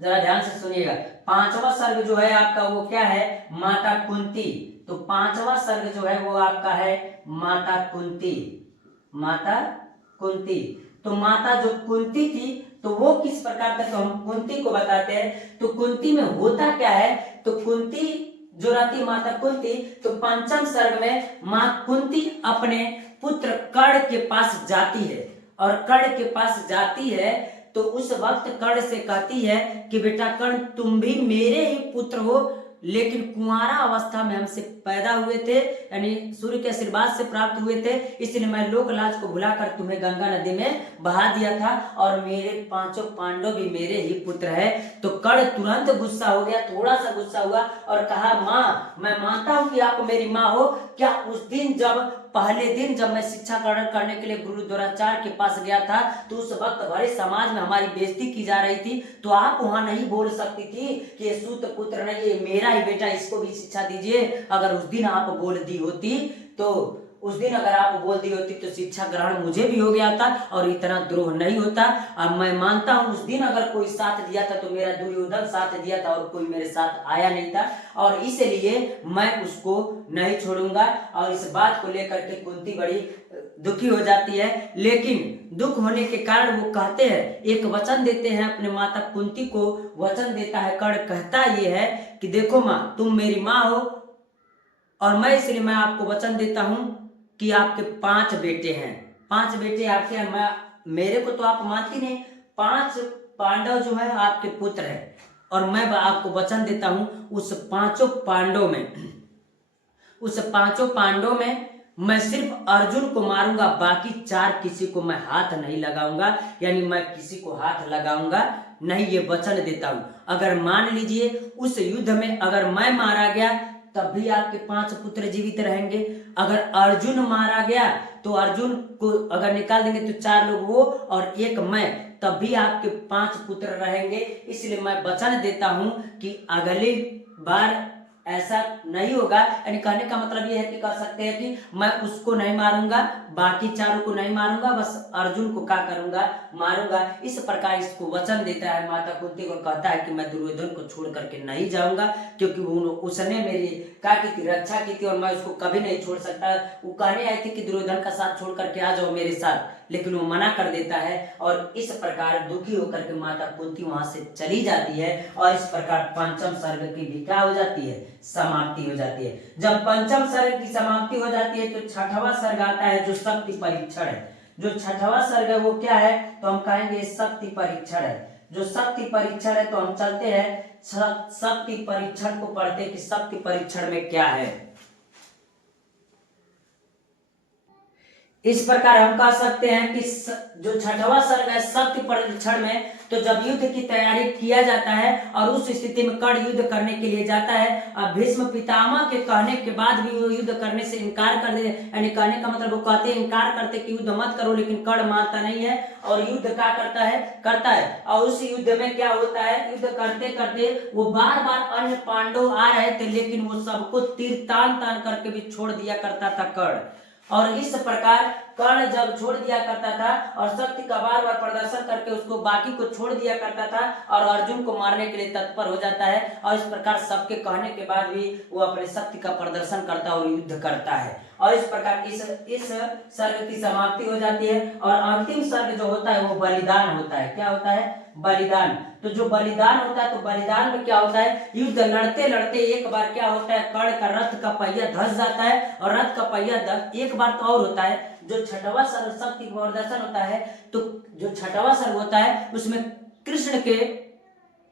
जरा ध्यान से सुनिएगा। पांचवा सर्ग जो है आपका वो क्या है, माता कुंती। तो पांचवा सर्ग जो है वो आपका है माता कुंती, माता कुंती। तो माता जो कुंती थी तो वो किस प्रकार था, तो हम कुंती को बताते हैं। तो कुंती में होता क्या है, तो कुंती जो रहती माता कुंती, तो पंचम सर्ग में मां कुंती अपने पुत्र कर्ण के पास जाती है, और कर्ण के पास जाती है तो उस वक्त कर्ण से कहती है कि बेटा कर्ण, तुम भी मेरे ही पुत्र हो, लेकिन कुंवारा अवस्था में हमसे पैदा हुए थे, यानी सूर्य के आशीर्वाद से प्राप्त हुए थे, इसलिए मैं लोक लाज को भुलाकर तुम्हें गंगा नदी में बहा दिया था, और मेरे पांचों पांडव भी मेरे ही पुत्र है। तो कर्ण तुरंत गुस्सा हो गया, थोड़ा सा गुस्सा हुआ और कहा, माँ मैं मानता हूं कि आप मेरी माँ हो, क्या उस दिन पहले दिन जब मैं शिक्षा ग्रहण करने के लिए गुरु द्रोणाचार्य के पास गया था, तो उस वक्त भरे समाज में हमारी बेइज्जती की जा रही थी, तो आप वहां नहीं बोल सकती थी कि ये सूत पुत्र नहीं, ये मेरा ही बेटा, इसको भी शिक्षा दीजिए। अगर उस दिन आप बोल दी होती तो तो शिक्षा ग्रहण मुझे भी हो गया था और इतना द्रोह नहीं होता। और मैं मानता हूं उस दिन अगर कोई साथ दिया था तो मेरा दुर्योधन साथ दिया था, और कोई मेरे साथ आया नहीं था, और इसलिए मैं उसको नहीं छोड़ूंगा। और इस बात को लेकर के कुंती बड़ी दुखी हो जाती है, लेकिन दुख होने के कारण वो कहते हैं, एक वचन देते हैं अपने माता कुंती को। वचन देता है कर्ण, कहता ये है कि देखो माँ, तुम मेरी माँ हो और इसलिए मैं आपको वचन देता हूं कि आपके 5 बेटे हैं। 5 बेटे आपके हैं। मेरे को तो आप मानती नहीं, 5 पांडव जो है आपके पुत्र हैं, और मैं आपको वचन देता हूं उस पांचों पांडवों में मैं सिर्फ अर्जुन को मारूंगा, बाकी 4 किसी को मैं हाथ नहीं लगाऊंगा, यानी मैं किसी को हाथ लगाऊंगा नहीं, ये वचन देता हूं। अगर मान लीजिए उस युद्ध में अगर मैं मारा गया तब भी आपके 5 पुत्र जीवित रहेंगे। अगर अर्जुन मारा गया तो अर्जुन को अगर निकाल देंगे तो 4 लोग वो और 1 मैं, तब भी आपके 5 पुत्र रहेंगे। इसलिए मैं वचन देता हूं कि अगली बार ऐसा नहीं होगा। यानी कहने का मतलब ये है कि कह सकते हैं कि मैं उसको नहीं मारूंगा, बाकी 4 को नहीं मारूंगा, बस अर्जुन को क्या करूंगा, मारूंगा। इस प्रकार इसको वचन देता है माता कुंती को, कहता है कि मैं दुर्योधन को छोड़ करके नहीं जाऊंगा, क्योंकि उसने मेरी क्या की थी, रक्षा की थी, और मैं उसको कभी नहीं छोड़ सकता। वो कहने आई थी कि दुर्योधन का साथ छोड़ करके आ जाओ मेरे साथ, लेकिन वो मना कर देता है, और इस प्रकार दुखी होकर के माता कुंती वहां से चली जाती है। और इस प्रकार पंचम सर्ग की भी क्या हो जाती है, समाप्ति हो जाती है। जब पंचम सर्ग की समाप्ति हो जाती है तो 6वां सर्ग आता है जो शक्ति परीक्षण है। जो 6वां सर्ग है वो क्या है, तो हम कहेंगे शक्ति परीक्षण है। जो शक्ति परीक्षण है तो हम चलते हैं शक्ति परीक्षण को पढ़ते कि शक्ति परीक्षण में क्या है। इस प्रकार हम कह सकते हैं कि जो 6वां सर्ग है शक्ति परीक्षण में, तो जब युद्ध की तैयारी किया जाता है और उस स्थिति में कर्ण युद्ध करने के लिए जाता है, अब भीष्म पितामह के कहने के बाद भी वो युद्ध करने से इनकार कर दे, यानी कहने का मतलब वो कहते हैं, इनकार करते कि युद्ध मत करो, लेकिन कर्ण मानता नहीं है और युद्ध क्या करता है। और उस युद्ध में क्या होता है, युद्ध करते करते वो बार बार अन्य पांडव आ रहे थे, लेकिन वो सबको तीर तान करके भी छोड़ दिया करता था कर्ण। और इस प्रकार कर्ण जब छोड़ दिया करता था और शक्ति का बार बार प्रदर्शन करके उसको बाकी को छोड़ दिया करता था और अर्जुन को मारने के लिए तत्पर हो जाता है, और इस प्रकार सबके कहने के बाद भी वो अपने शक्ति का प्रदर्शन करता है और युद्ध करता है। और इस प्रकार इस सर्ग की समाप्ति हो जाती है। और अंतिम सर्ग जो होता है वो बलिदान होता है। क्या होता है, बलिदान। तो जो बलिदान होता है, तो बलिदान में क्या होता है, युद्ध लड़ते लड़ते एक बार क्या होता है, कर्ण का रथ का पहिया धस जाता है, और रथ का पहिया एक बार तो और होता है, जो 6वां सर्ग शक्ति प्रदर्शन होता है, तो जो 6वां सर्ग होता है उसमें कृष्ण के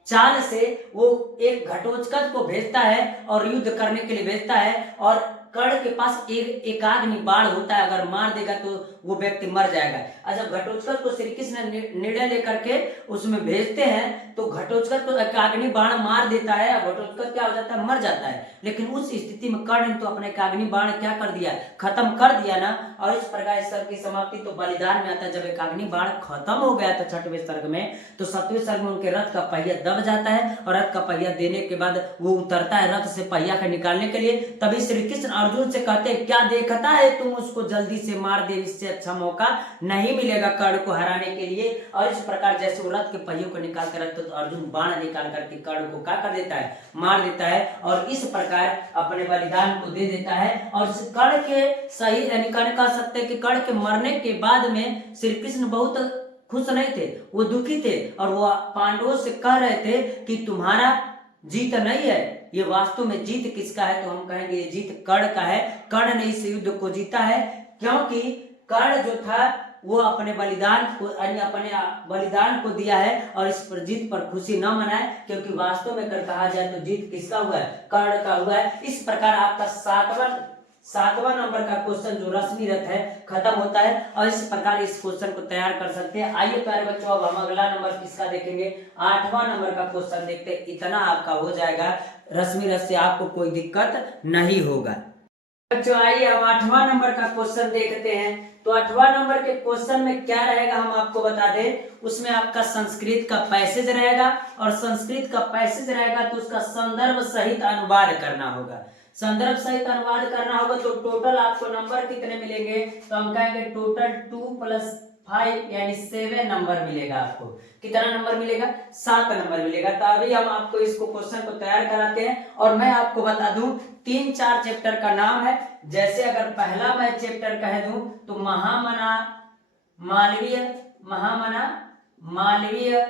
चाल से वो एक घटोत्कच को भेजता है और युद्ध करने के लिए भेजता है, और कर्ण के पास एकाग्नि बाण होता है, अगर मार देगा तो वो व्यक्ति मर जाएगा। और जब घटोत्कच को श्री कृष्ण निर्णय लेकर के उसमें भेजते हैं तो घटोत्कच को एकाग्नि बाण मार देता है, और घटोत्कच क्या हो जाता है, मर जाता है। लेकिन उस स्थिति में कर्ण ने तो अपने एकाग्नि बाण क्या कर दिया, खत्म कर दिया ना। और इस प्रकार इस सर्ग की समाप्ति तो बलिदान में आता है। जब एकाग्नि बाण खत्म हो गया था 6वें सर्ग में, तो 7वें सर्ग में उनके रथ का पहिया दब जाता है, और रथ का पहिया देने के बाद वो उतरता है रथ से पहिया का निकालने के लिए। तभी श्री कृष्ण अर्जुन से कहते हैं, क्या देखता है तुम उसको जल्दी से मार दे, इससे अच्छा मौका नहीं मिलेगा कर्ण को हराने के लिए। और इस प्रकार जैसे वो रथ के पहियों को निकाल कर रखते तो अर्जुन बाण निकाल करके कर्ण को क्या कर देता है, मार देता है, और इस प्रकार अपने बलिदान को दे देता है। और कर्ण के सही यानी कह सकते हैं कि कर्ण के मरने के बाद में श्री कृष्ण बहुत खुश नहीं थे, वो दुखी थे, और वो पांडवों से कह रहे थे कि तुम्हारा जीत नहीं है, ये वास्तव में जीत किसका है, तो हम कहेंगे ये जीत कर्ण का है। कर्ण ने इस युद्ध को जीता है, क्योंकि कर्ण जो था वो अपने बलिदान को अपने बलिदान को दिया है, और इस पर जीत पर खुशी न मनाए, क्योंकि वास्तव में अगर कहा जाए तो जीत किसका हुआ है, कर्ण का हुआ है। इस प्रकार आपका सातवां नंबर का क्वेश्चन जो रश्मि रथ है खत्म होता है, और इस प्रकार इस क्वेश्चन को तैयार कर सकते हैं। आइए प्यारे बच्चों, अब हम अगला नंबर किसका देखेंगे, 8वां नंबर का क्वेश्चन देखते हैं। इतना आपका हो जाएगा, रश्मि रथ से आपको कोई दिक्कत नहीं होगा। बच्चों आइए हम 8वां नंबर का क्वेश्चन देखते हैं। तो 8वां नंबर के क्वेश्चन में क्या रहेगा हम आपको बता दें। उसमें आपका संस्कृत का पैसेज रहेगा, और संस्कृत का पैसेज रहेगा तो उसका संदर्भ सहित अनुवाद करना होगा। संदर्भ सहित अनुवाद करना होगा, तो टोटल आपको नंबर कितने मिलेंगे, तो हम कहेंगे टोटल 2 + 5 यानी 7 नंबर मिलेगा आपको। कितना नंबर मिलेगा? 7 नंबर मिलेगा। तो अभी हम आपको इसको क्वेश्चन को तैयार कराते हैं और मैं आपको बता दूं 3-4 चैप्टर का नाम है। जैसे अगर पहला मैं चैप्टर कह दूं तो महामना मालवीय,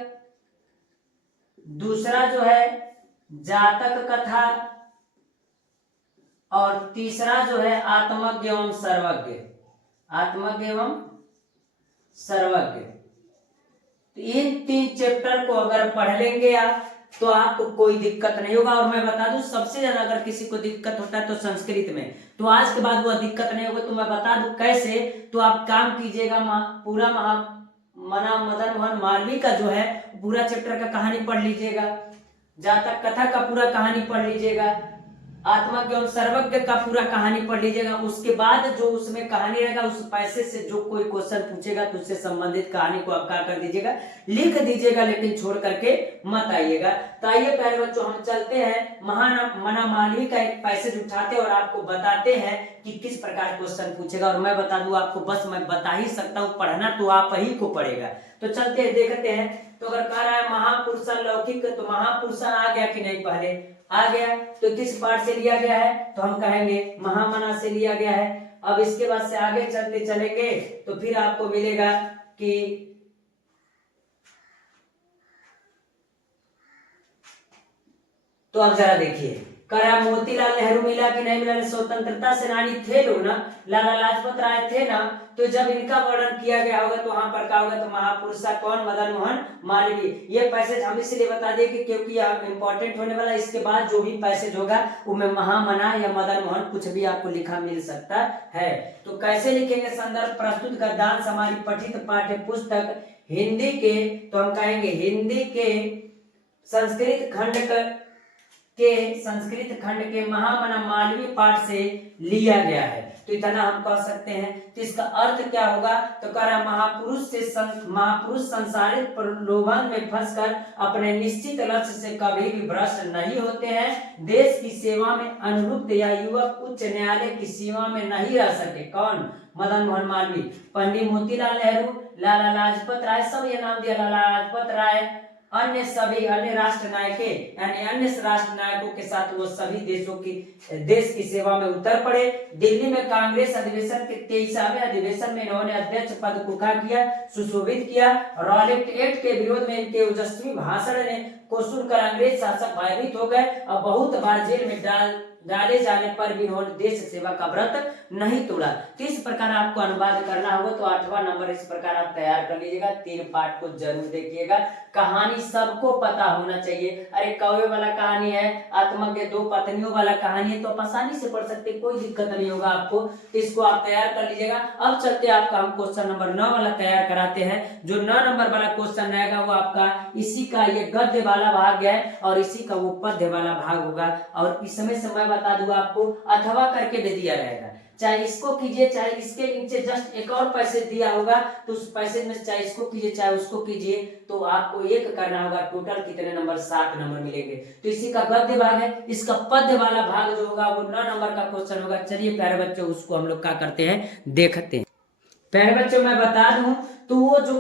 दूसरा जो है जातक कथा, और तीसरा जो है आत्मज्ञ एवं सर्वज्ञ। तो इन 3 चैप्टर को अगर पढ़ लेंगे आप तो आपको कोई दिक्कत नहीं होगा। और मैं बता दूं सबसे ज्यादा अगर किसी को दिक्कत होता है तो संस्कृत में, तो आज के बाद वह दिक्कत नहीं होगा। तो मैं बता दूं कैसे। तो आप काम कीजिएगा, पूरा मदन मोहन मालवीय का जो है पूरा चैप्टर का कहानी पढ़ लीजिएगा, जातक कथा का पूरा कहानी पढ़ लीजिएगा, आत्मज्ञ एवं सर्वज्ञ का पूरा कहानी पढ़ लीजिएगा। उसके बाद जो उसमें कहानी रहेगा उस पैसे से जो कोई क्वेश्चन पूछेगा तो उससे संबंधित कहानी को आप क्या कर दीजिएगा, लिख दीजिएगा, लेकिन छोड़ करके मत आइएगा। तो आइए प्यारे बच्चों हम चलते हैं मना मालवीय का एक पैसेज उठाते और आपको बताते हैं कि किस प्रकार क्वेश्चन पूछेगा। और मैं बता दूं आपको, बस मैं बता ही सकता हूँ, पढ़ना तो आप ही को पड़ेगा। तो चलते हैं देखते हैं। तो अगर कह रहा है महापुरुषा लौकिक, तो महापुरुषा आ गया कि नहीं? पहले आ गया। तो किस पाठ से लिया गया है? तो हम कहेंगे महामना से लिया गया है। अब इसके बाद से आगे चलते चलेंगे तो फिर आपको मिलेगा कि तो अब जरा देखिए, करा मोतीलाल नेहरू मिला कि नहीं मिला? स्वतंत्रता सेनानी थे लोग ना, लाला लाजपत राय थे ना। तो जब इनका वर्णन किया गया होगा तो वहां पर क्या होगा? तो महापुरुषा कौन? मदन मोहन मालवीय। ये पैसेज हम इसलिए बता दें कि क्योंकि यह इंपॉर्टेंट होने वाला। इसके बाद जो भी पैसेज होगा उनमें महामना या मदन मोहन कुछ भी आपको लिखा मिल सकता है। तो कैसे लिखेंगे? संदर्भ प्रस्तुत गद्यांश हमारी पठित पाठ्य पुस्तक हिंदी के, तो हम कहेंगे हिंदी के संस्कृत खंड के महामना मालवीय पाठ से लिया गया है। तो इतना हम कह सकते हैं। तो इसका अर्थ क्या होगा? तो कह रहा महापुरुष संसारित प्रलोभन में फंसकर अपने निश्चित लक्ष्य से कभी भी भ्रष्ट नहीं होते हैं। देश की सेवा में अनुरुक्त या युवक उच्च न्यायालय की सेवा में नहीं रह सके। कौन? मदन मोहन मालवीय। पंडित मोतीलाल नेहरू, लाला लाजपत राय, सब ये नाम दिया, लाला लाजपत राय, अन्य सभी अन्य राष्ट्र नायकों यानी अन्य राष्ट्र नायकों के साथ वो सभी देश की सेवा में उतर पड़े। दिल्ली में कांग्रेस अधिवेशन के 23वें अधिवेशन में इन्होंने अध्यक्ष पद को क्या किया? सुशोभित किया। रॉलेट एक्ट के विरोध में इनके ओजस्वी भाषण को सुनकर अंग्रेज शासक भयभीत हो गए और बहुत बार जेल में डाले जाने पर भी उन्होंने देश सेवा का व्रत नहीं तोड़ा। तो इस प्रकार आपको अनुवाद करना होगा। तो 8वां नंबर इस प्रकार आप तैयार कर लीजिएगा। 3 पार्ट को जरूर देखिएगा। कहानी सबको पता होना चाहिए। अरे कौवे वाला कहानी है, आत्मज्ञ 2 पत्नियों वाला कहानी है, तो आप आसानी से पढ़ सकते, कोई दिक्कत नहीं होगा आपको। तो इसको आप तैयार कर लीजिएगा। अब चलते आपका हम क्वेश्चन नंबर 9 वाला तैयार कराते हैं। जो 9 नंबर वाला क्वेश्चन रहेगा वो आपका इसी का ये गद्य वाला भाग है और इसी का वो पद्य वाला भाग होगा। और इसमें से मैं बता दूंगा आपको अथवा करके भी दिया रहेगा, चाहे इसको कीजिए चाहे इसके नीचे जस्ट एक और पैसेज दिया होगा तो उस पैसेज में चाहे इसको कीजिए चाहे उसको कीजिए, तो आपको एक करना होगा। टोटल कितने नंबर? 7 नंबर मिलेंगे। तो इसी का गद्य भाग है। इसका पद्य वाला भाग जो होगा वो 9 नंबर का क्वेश्चन होगा। चलिए प्यारे बच्चों उसको हम लोग क्या करते हैं देखते हैं। प्यारे बच्चों मैं बता दूं तो वो जो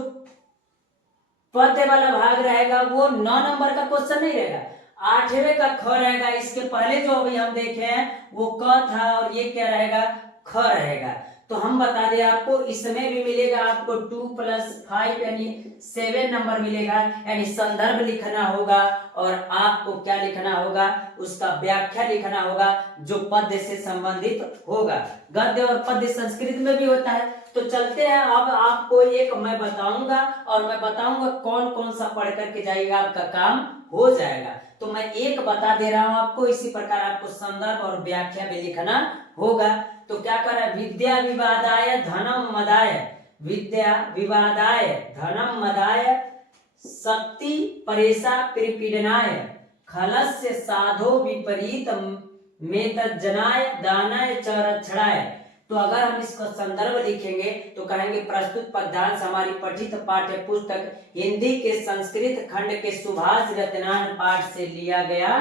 पद्य वाला भाग रहेगा वो 9 नंबर का क्वेश्चन नहीं रहेगा, 8वें का ख रहेगा। इसके पहले जो अभी हम देखे हैं वो क था और ये क्या रहेगा? ख रहेगा। तो हम बता दें आपको इसमें भी मिलेगा आपको 2 + 5 यानी 7 नंबर मिलेगा। यानी संदर्भ लिखना होगा और आपको क्या लिखना होगा? उसका व्याख्या लिखना होगा जो पद्य से संबंधित होगा। गद्य और पद्य संस्कृत में भी होता है। तो चलते हैं। अब आपको एक मैं बताऊंगा और मैं बताऊंगा कौन कौन सा पढ़ करके जाइएगा, आपका काम हो जाएगा। तो मैं एक बता दे रहा हूं आपको, इसी प्रकार आपको संदर्भ और व्याख्या भी लिखना होगा। तो क्या कर रहा है? विद्या विवादाय धनम मदाय, विद्या विवादाय धनम मदाय, शक्ति परेशा परिपीडनाय, खलस्य साधो विपरीत मेतज्जनाय दानाय च रक्षणाय। तो अगर हम इसका संदर्भ लिखेंगे तो कहेंगे प्रस्तुत पद्यांश हमारी पठित पाठ्य पुस्तक हिंदी के संस्कृत खंड के सुभाष रत्नान पाठ से लिया गया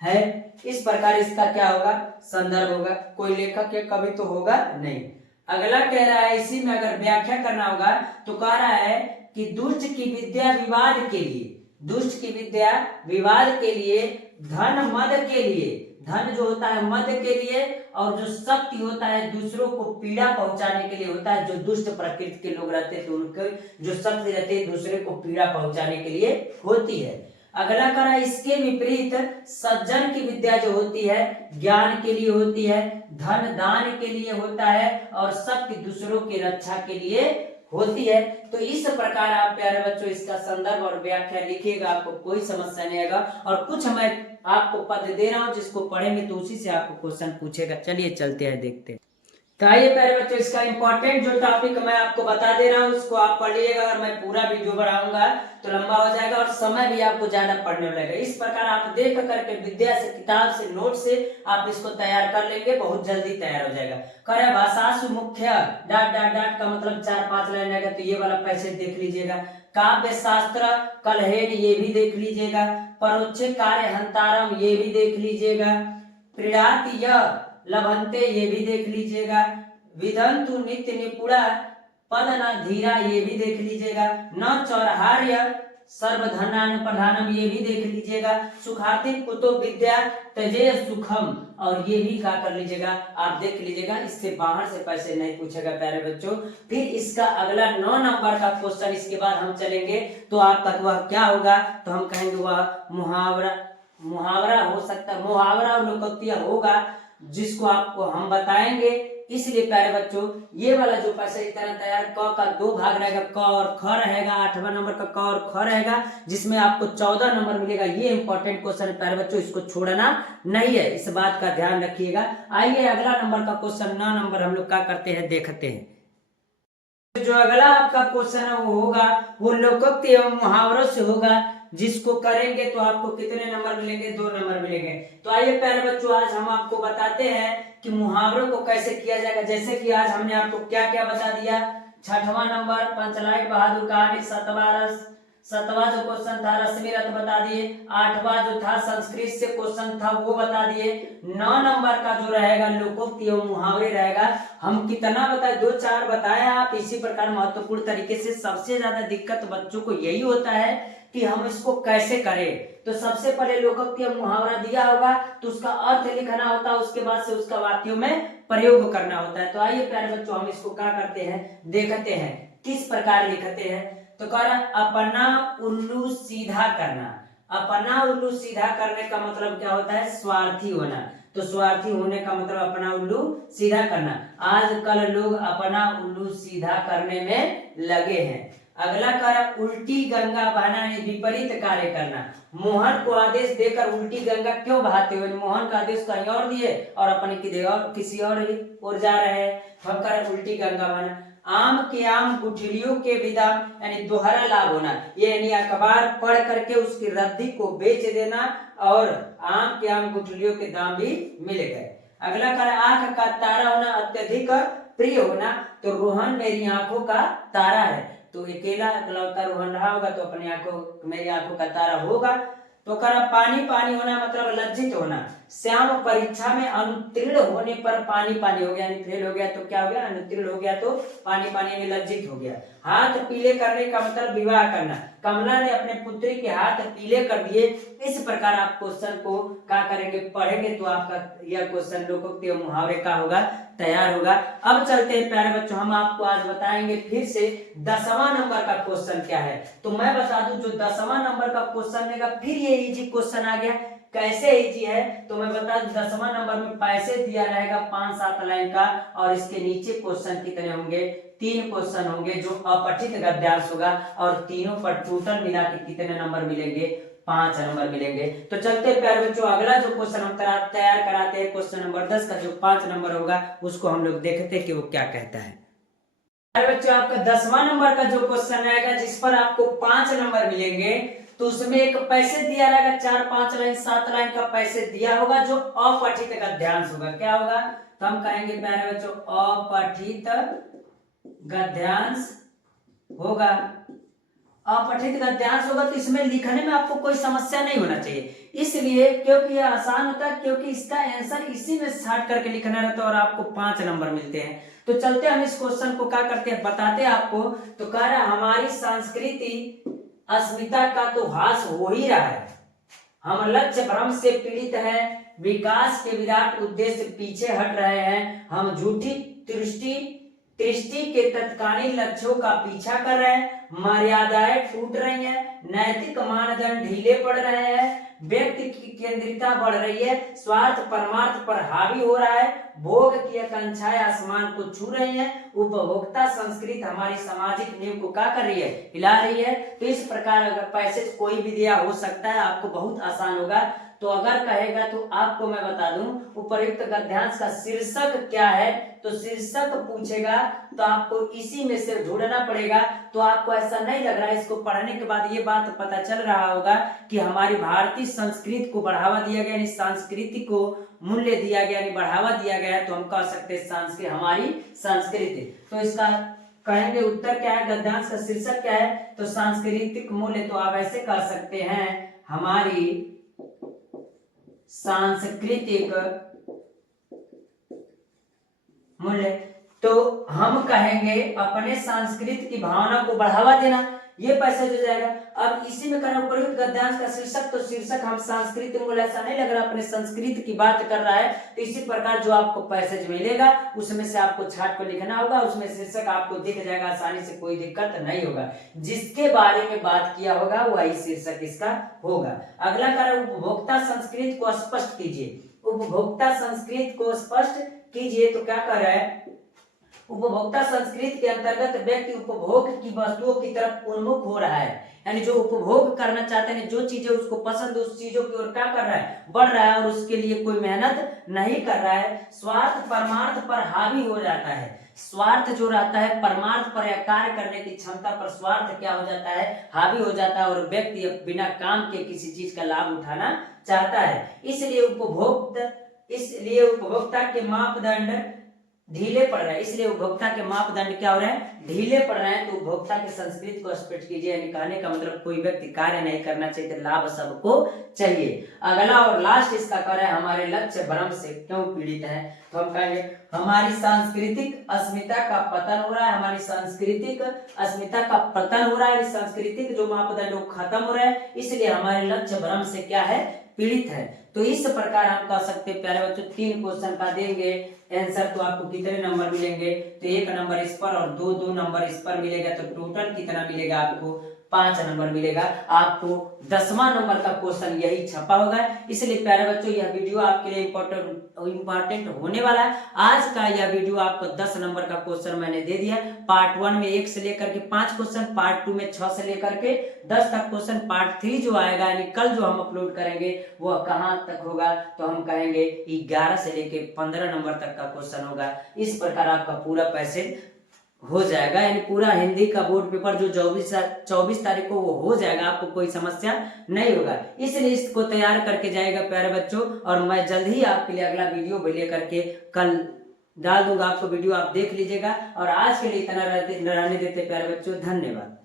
है। इस प्रकार इसका क्या होगा? संदर्भ होगा। कोई लेखक या कवि तो होगा नहीं। अगला कह रहा है, इसी में अगर व्याख्या करना होगा तो कह रहा है कि दुष्ट की विद्या विवाद के लिए, दुष्ट की विद्या विवाद के लिए, धन मद के लिए, धन जो होता है मद के लिए, और जो शक्ति होता है दूसरों को पीड़ा पहुंचाने के लिए होता है। जो दुष्ट प्रकृति के लोग रहते हैं तो उनके जो शक्ति रहती है दूसरे को पीड़ा पहुंचाने के लिए होती है। अगला करा, इसके विपरीत सज्जन की विद्या जो होती है ज्ञान के लिए होती है, धन दान के लिए होता है, और शक्ति दूसरों की रक्षा के लिए होती है। तो इस प्रकार आप प्यारे बच्चों इसका संदर्भ और व्याख्या लिखिएगा, आपको कोई समस्या नहीं आएगा। और कुछ मैं आपको पद दे रहा हूं जिसको पढ़ेंगे तो उसी से आपको क्वेश्चन पूछेगा। चलिए चलते हैं, देखते हैं। तो आइए प्यारे बच्चों, इसका इंपॉर्टेंट जो टॉपिक मैं आपको बता दे रहा हूँ उसको आप पढ़ लीजिएगा। अगर मैं पूरा वीडियो बढ़ाऊंगा तो लंबा हो जाएगा और समय भी आपको ज्यादा पढ़ने लगेगा। इस प्रकार आप देख करके विद्या से, किताब से, नोट से आप इसको तैयार कर लेंगे, बहुत जल्दी तैयार हो जाएगा। करे भाषासु मुख्य डाट डाट डाट का मतलब 4-5 लाइन आएगा, तो ये वाला पैसेज देख लीजिएगा। काव्य शास्त्र कलहेन ये भी देख लीजिएगा। परोक्षे कार्य हंतारम ये भी देख लीजिएगा। प्रीणाति लभंते ये भी देख लीजिएगा। विधंतु नित्य निपुणा पद न धीरा ये भी देख लीजिएगा। न चौरहार्य सर्वधनान प्रधानम ये भी देख लीजिएगा। सुखाति कुतो विद्या तजे सुखम, और ये भी क्या कर लीजिएगा, आप देख लीजिएगा। इससे बाहर से पैसे नहीं पूछेगा प्यारे बच्चों। फिर इसका अगला 9 नंबर का क्वेश्चन इसके बाद हम चलेंगे तो आपका वह क्या होगा, तो हम कहेंगे वह मुहावरा हो सकता है, मुहावरा और लोकोक्ति होगा, जिसको आपको हम बताएंगे। इसलिए प्यारे बच्चों ये वाला जो पैसा इस तरह तैयार, क का 2 भाग रहेगा, क और ख रहेगा, 8वां नंबर का क और ख रहेगा, जिसमें आपको 14 नंबर मिलेगा। ये इंपॉर्टेंट क्वेश्चन है प्यारे बच्चों, इसको छोड़ना नहीं है, इस बात का ध्यान रखिएगा। आइए अगला नंबर का क्वेश्चन 9 नंबर हम लोग क्या करते हैं, देखते हैं। जो अगला आपका क्वेश्चन है वो होगा, वो लोकोक्ति एवं मुहावरों से होगा, जिसको करेंगे तो आपको कितने नंबर मिलेंगे, 2 नंबर मिलेंगे। तो आइए प्यारे बच्चों आज हम आपको बताते हैं कि मुहावरों को कैसे किया जाएगा। जैसे कि आज हमने आपको क्या क्या बता दिया। 6वां नंबर पंचलाइट बहादुर कहानी, 7वां जो क्वेश्चन था रश्मि रथ बता दिए। 8वां जो था संस्कृत से क्वेश्चन था वो बता दिए। 9 नंबर का जो रहेगा लोकोक्ति एवं मुहावरे रहेगा। हम कितना बताए, 2-4 बताए। आप इसी प्रकार महत्वपूर्ण तरीके से, सबसे ज्यादा दिक्कत बच्चों को यही होता है कि हम इसको कैसे करें। तो सबसे पहले लोकोक्ति एवं मुहावरा दिया होगा तो उसका अर्थ लिखना होता है, उसके बाद से उसका वाक्यों में प्रयोग करना होता है। तो आइए प्यारे बच्चों हम इसको क्या करते हैं, देखते हैं किस प्रकार लिखते हैं। तो कह रहा अपना उल्लू सीधा करना। अपना उल्लू सीधा करने का मतलब क्या होता है, स्वार्थी होना। तो स्वार्थी होने का मतलब अपना उल्लू सीधा करना। आजकल लोग अपना उल्लू सीधा करने में लगे हैं। अगला कार्य उल्टी गंगा बहाना यानी विपरीत कार्य करना। मोहन को आदेश देकर उल्टी गंगा क्यों बहाते हो, मोहन का आदेश कहीं और दिए और अपने किसी और जा रहे हैं। हम करें उल्टी गंगा बहाना। आम के आम गुठलियों के विदाम यानी दोहरा लाभ होना, ये यानी अखबार पढ़ करके उसकी रद्दी को बेच देना और आम के आम गुठलियों के दाम भी मिल गए। अगला कार्य आंख का तारा होना, अत्यधिक प्रिय होना। तो रोहन मेरी आंखों का तारा है। तो अकेला इकलौता रोहन रहा होगा तो अपनी आंखों, मेरी आंखों का तारा होगा। तो करा पानी पानी होना मतलब लज्जित होना। श्याम परीक्षा में अनुत्तीर्ण होने पर पानी पानी हो गया यानी फेल हो गया, तो क्या हो गया, अनुत्तीर्ण हो गया तो पानी पानी में लज्जित हो गया। हाथ पीले करने का मतलब विवाह करना। कमला ने अपने पुत्री के हाथ पीले कर दिए। इस प्रकार आप क्वेश्चन को क्या करेंगे, पढ़ेंगे तो आपका यह क्वेश्चन लोकोक्ति एवं मुहावरे का होगा, तैयार होगा। अब चलते हैं प्यारे बच्चों, हम आपको आज बताएंगे फिर से 10वां नंबर का क्वेश्चन क्या है। तो मैं बता दूं जो 10वां नंबर का क्वेश्चन रहेगा, फिर ये इजी क्वेश्चन आ गया। कैसे इजी है तो मैं बता दूं 10वां नंबर में पैसे दिया रहेगा 5-7 लाइन का, और इसके नीचे क्वेश्चन कितने होंगे, 3 क्वेश्चन होंगे जो अपठित गद्यांश होगा, और तीनों पर टोटल मिला के कितने नंबर मिलेंगे, 5 नंबर मिलेंगे। तो चलते प्यारे बच्चों अगला जो क्वेश्चन हम तैयार कराते हैं, क्वेश्चन नंबर 10 का जो 5 नंबर होगा उसको हम लोग देखते हैं कि वो क्या कहता है। प्यारे बच्चों आपका 10वां नंबर का जो क्वेश्चन आएगा जिस पर आपको 5 नंबर मिलेंगे, तो उसमें एक पैसे दिया रहेगा, 4-5 लाइन 7 लाइन का पैसे दिया होगा जो अपठित गद्यांश होगा। क्या होगा, तो हम कहेंगे प्यारे बच्चों अपठित गद्यांश होगा। अपठित गद्यांश होगा तो इसमें लिखने में आपको कोई समस्या नहीं होना चाहिए। इसलिए क्योंकि यह आसान होता है, क्योंकि इसका आंसर इसी में छाट करके लिखना रहता है और आपको 5 नंबर मिलते हैं। तो चलते हम इस क्वेश्चन को क्या करते हैं बताते हैं आपको। तो कह रहा हमारी संस्कृति अस्मिता का तो ह्रास हो ही रहा है, हम लक्ष्य भ्रम से पीड़ित हैं, विकास के विराट उद्देश्य पीछे हट रहे हैं, हम झूठी दृष्टि के तत्कालीन लक्ष्यों का पीछा कर रहे हैं, मर्यादाएं टूट रही हैं, नैतिक मानदंड ढीले पड़ रहे हैं, व्यक्ति की केंद्रिता बढ़ रही है, स्वार्थ परमार्थ पर हावी हो रहा है, भोग की आकांक्षाएं आसमान को छू रही हैं, उपभोक्ता संस्कृति हमारी सामाजिक नींव को क्या कर रही है, हिला रही है। तो इस प्रकार अगर पैसेज कोई भी दिया हो सकता है, आपको बहुत आसान होगा। तो अगर कहेगा तो आपको मैं बता दूं उपयुक्त गद्यांश का शीर्षक क्या है, तो शीर्षक पूछेगा तो आपको इसी में से ढूंढना पड़ेगा। तो आपको ऐसा नहीं लग रहा है, इसको पढ़ने के बाद ये बात पता चल रहा होगा कि हमारी भारतीय संस्कृति को बढ़ावा दिया गया, यानी संस्कृति को मूल्य दिया गया, यानी बढ़ावा दिया गया है। तो हम कह सकते हैं संस्कृति हमारी संस्कृति। तो इसका कहेंगे उत्तर क्या है, गद्यांश का शीर्षक क्या है, तो सांस्कृतिक मूल्य। तो आप ऐसे कह सकते हैं हमारी सांस्कृतिक मूल्य। तो हम कहेंगे अपने संस्कृति की भावना को बढ़ावा देना, ये पैसेज हो जाएगा। अब इसी में करना प्रयुक्त गद्यांश का शीर्षक, तो शीर्षक हम सांस्कृतिक मूल्य, ऐसा नहीं लग रहा अपने संस्कृति की बात कर रहा है। तो इसी प्रकार जो आपको पैसेज मिलेगा उसमें से आपको छाट को लिखना होगा, उसमें शीर्षक आपको दिख जाएगा आसानी से, कोई दिक्कत नहीं होगा। जिसके बारे में बात किया होगा वही शीर्षक इसका होगा। अगला कार्य उपभोक्ता संस्कृति को स्पष्ट कीजिए। उपभोक्ता संस्कृति को स्पष्ट कीजिए, तो क्या कर रहा है, उपभोक्ता संस्कृति के अंतर्गत व्यक्ति उपभोग की वस्तुओं की तरफ उन्मुख हो रहा है, यानी जो उपभोग करना चाहते हैं, जो चीजें उसको पसंद है उस चीजों की ओर क्या कर रहा है, बढ़ रहा है, और उसके लिए कोई मेहनत नहीं कर रहा है। स्वार्थ परमार्थ पर हावी हो जाता है, स्वार्थ जो रहता है परमार्थ पर या कार्य करने की क्षमता पर स्वार्थ क्या हो जाता है, हावी हो जाता है, और व्यक्ति बिना काम के किसी चीज का लाभ उठाना चाहता है। इसलिए उपभोक्ता के मापदंड ढीले पड़ रहे हैं, इसलिए उपभोक्ता के मापदंड क्या हो रहे हैं, ढीले पड़ रहे हैं। तो उपभोक्ता की संस्कृति को स्पष्ट कीजिए, यानी कहने का मतलब कोई व्यक्ति कार्य नहीं करना चाहिए, तो लाभ सबको चाहिए। अगला और लास्ट इसका कह रहा है हमारे लक्ष्य भ्रम से क्यों पीड़ित है। तो हम कहेंगे हमारी सांस्कृतिक अस्मिता का पतन हो रहा है, हमारी सांस्कृतिक अस्मिता का पतन हो रहा है, सांस्कृतिक जो मापदंड वो खत्म हो रहा है, इसलिए हमारे लक्ष्य भ्रम से क्या है, पीड़ित है। तो इस प्रकार हम कह सकते हैं प्यारे बच्चों 3 क्वेश्चन का देंगे आंसर, तो आपको कितने नंबर मिलेंगे, तो 1 नंबर इस पर और 2 नंबर इस पर मिलेगा, तो टोटल कितना मिलेगा आपको, 5 नंबर मिलेगा। आपको 10वां नंबर का क्वेश्चन यही छपा होगा। इसलिए प्यारे बच्चों यह वीडियो आपके लिए इंपॉर्टेंट होने वाला है। आज का यह वीडियो आपको 10 नंबर का क्वेश्चन मैंने दे दिया। पार्ट 1 में 1 से लेकर के 5 क्वेश्चन, पार्ट 2 में 6 से लेकर के 10 तक क्वेश्चन, पार्ट 3 जो आएगा यानी कल जो हम अपलोड करेंगे वह कहां तक होगा, तो हम कहेंगे 11 से लेकर 15 नंबर तक का क्वेश्चन होगा। इस प्रकार आपका पूरा पैसेज हो जाएगा, यानी पूरा हिंदी का बोर्ड पेपर जो 24 तारीख को वो हो जाएगा, आपको कोई समस्या नहीं होगा। इसलिए इसको तैयार करके जाएगा प्यारे बच्चों, और मैं जल्द ही आपके लिए अगला वीडियो लेकर के कल डाल दूंगा, आपको वीडियो आप देख लीजिएगा। और आज के लिए इतना रहने देते प्यारे बच्चों, धन्यवाद।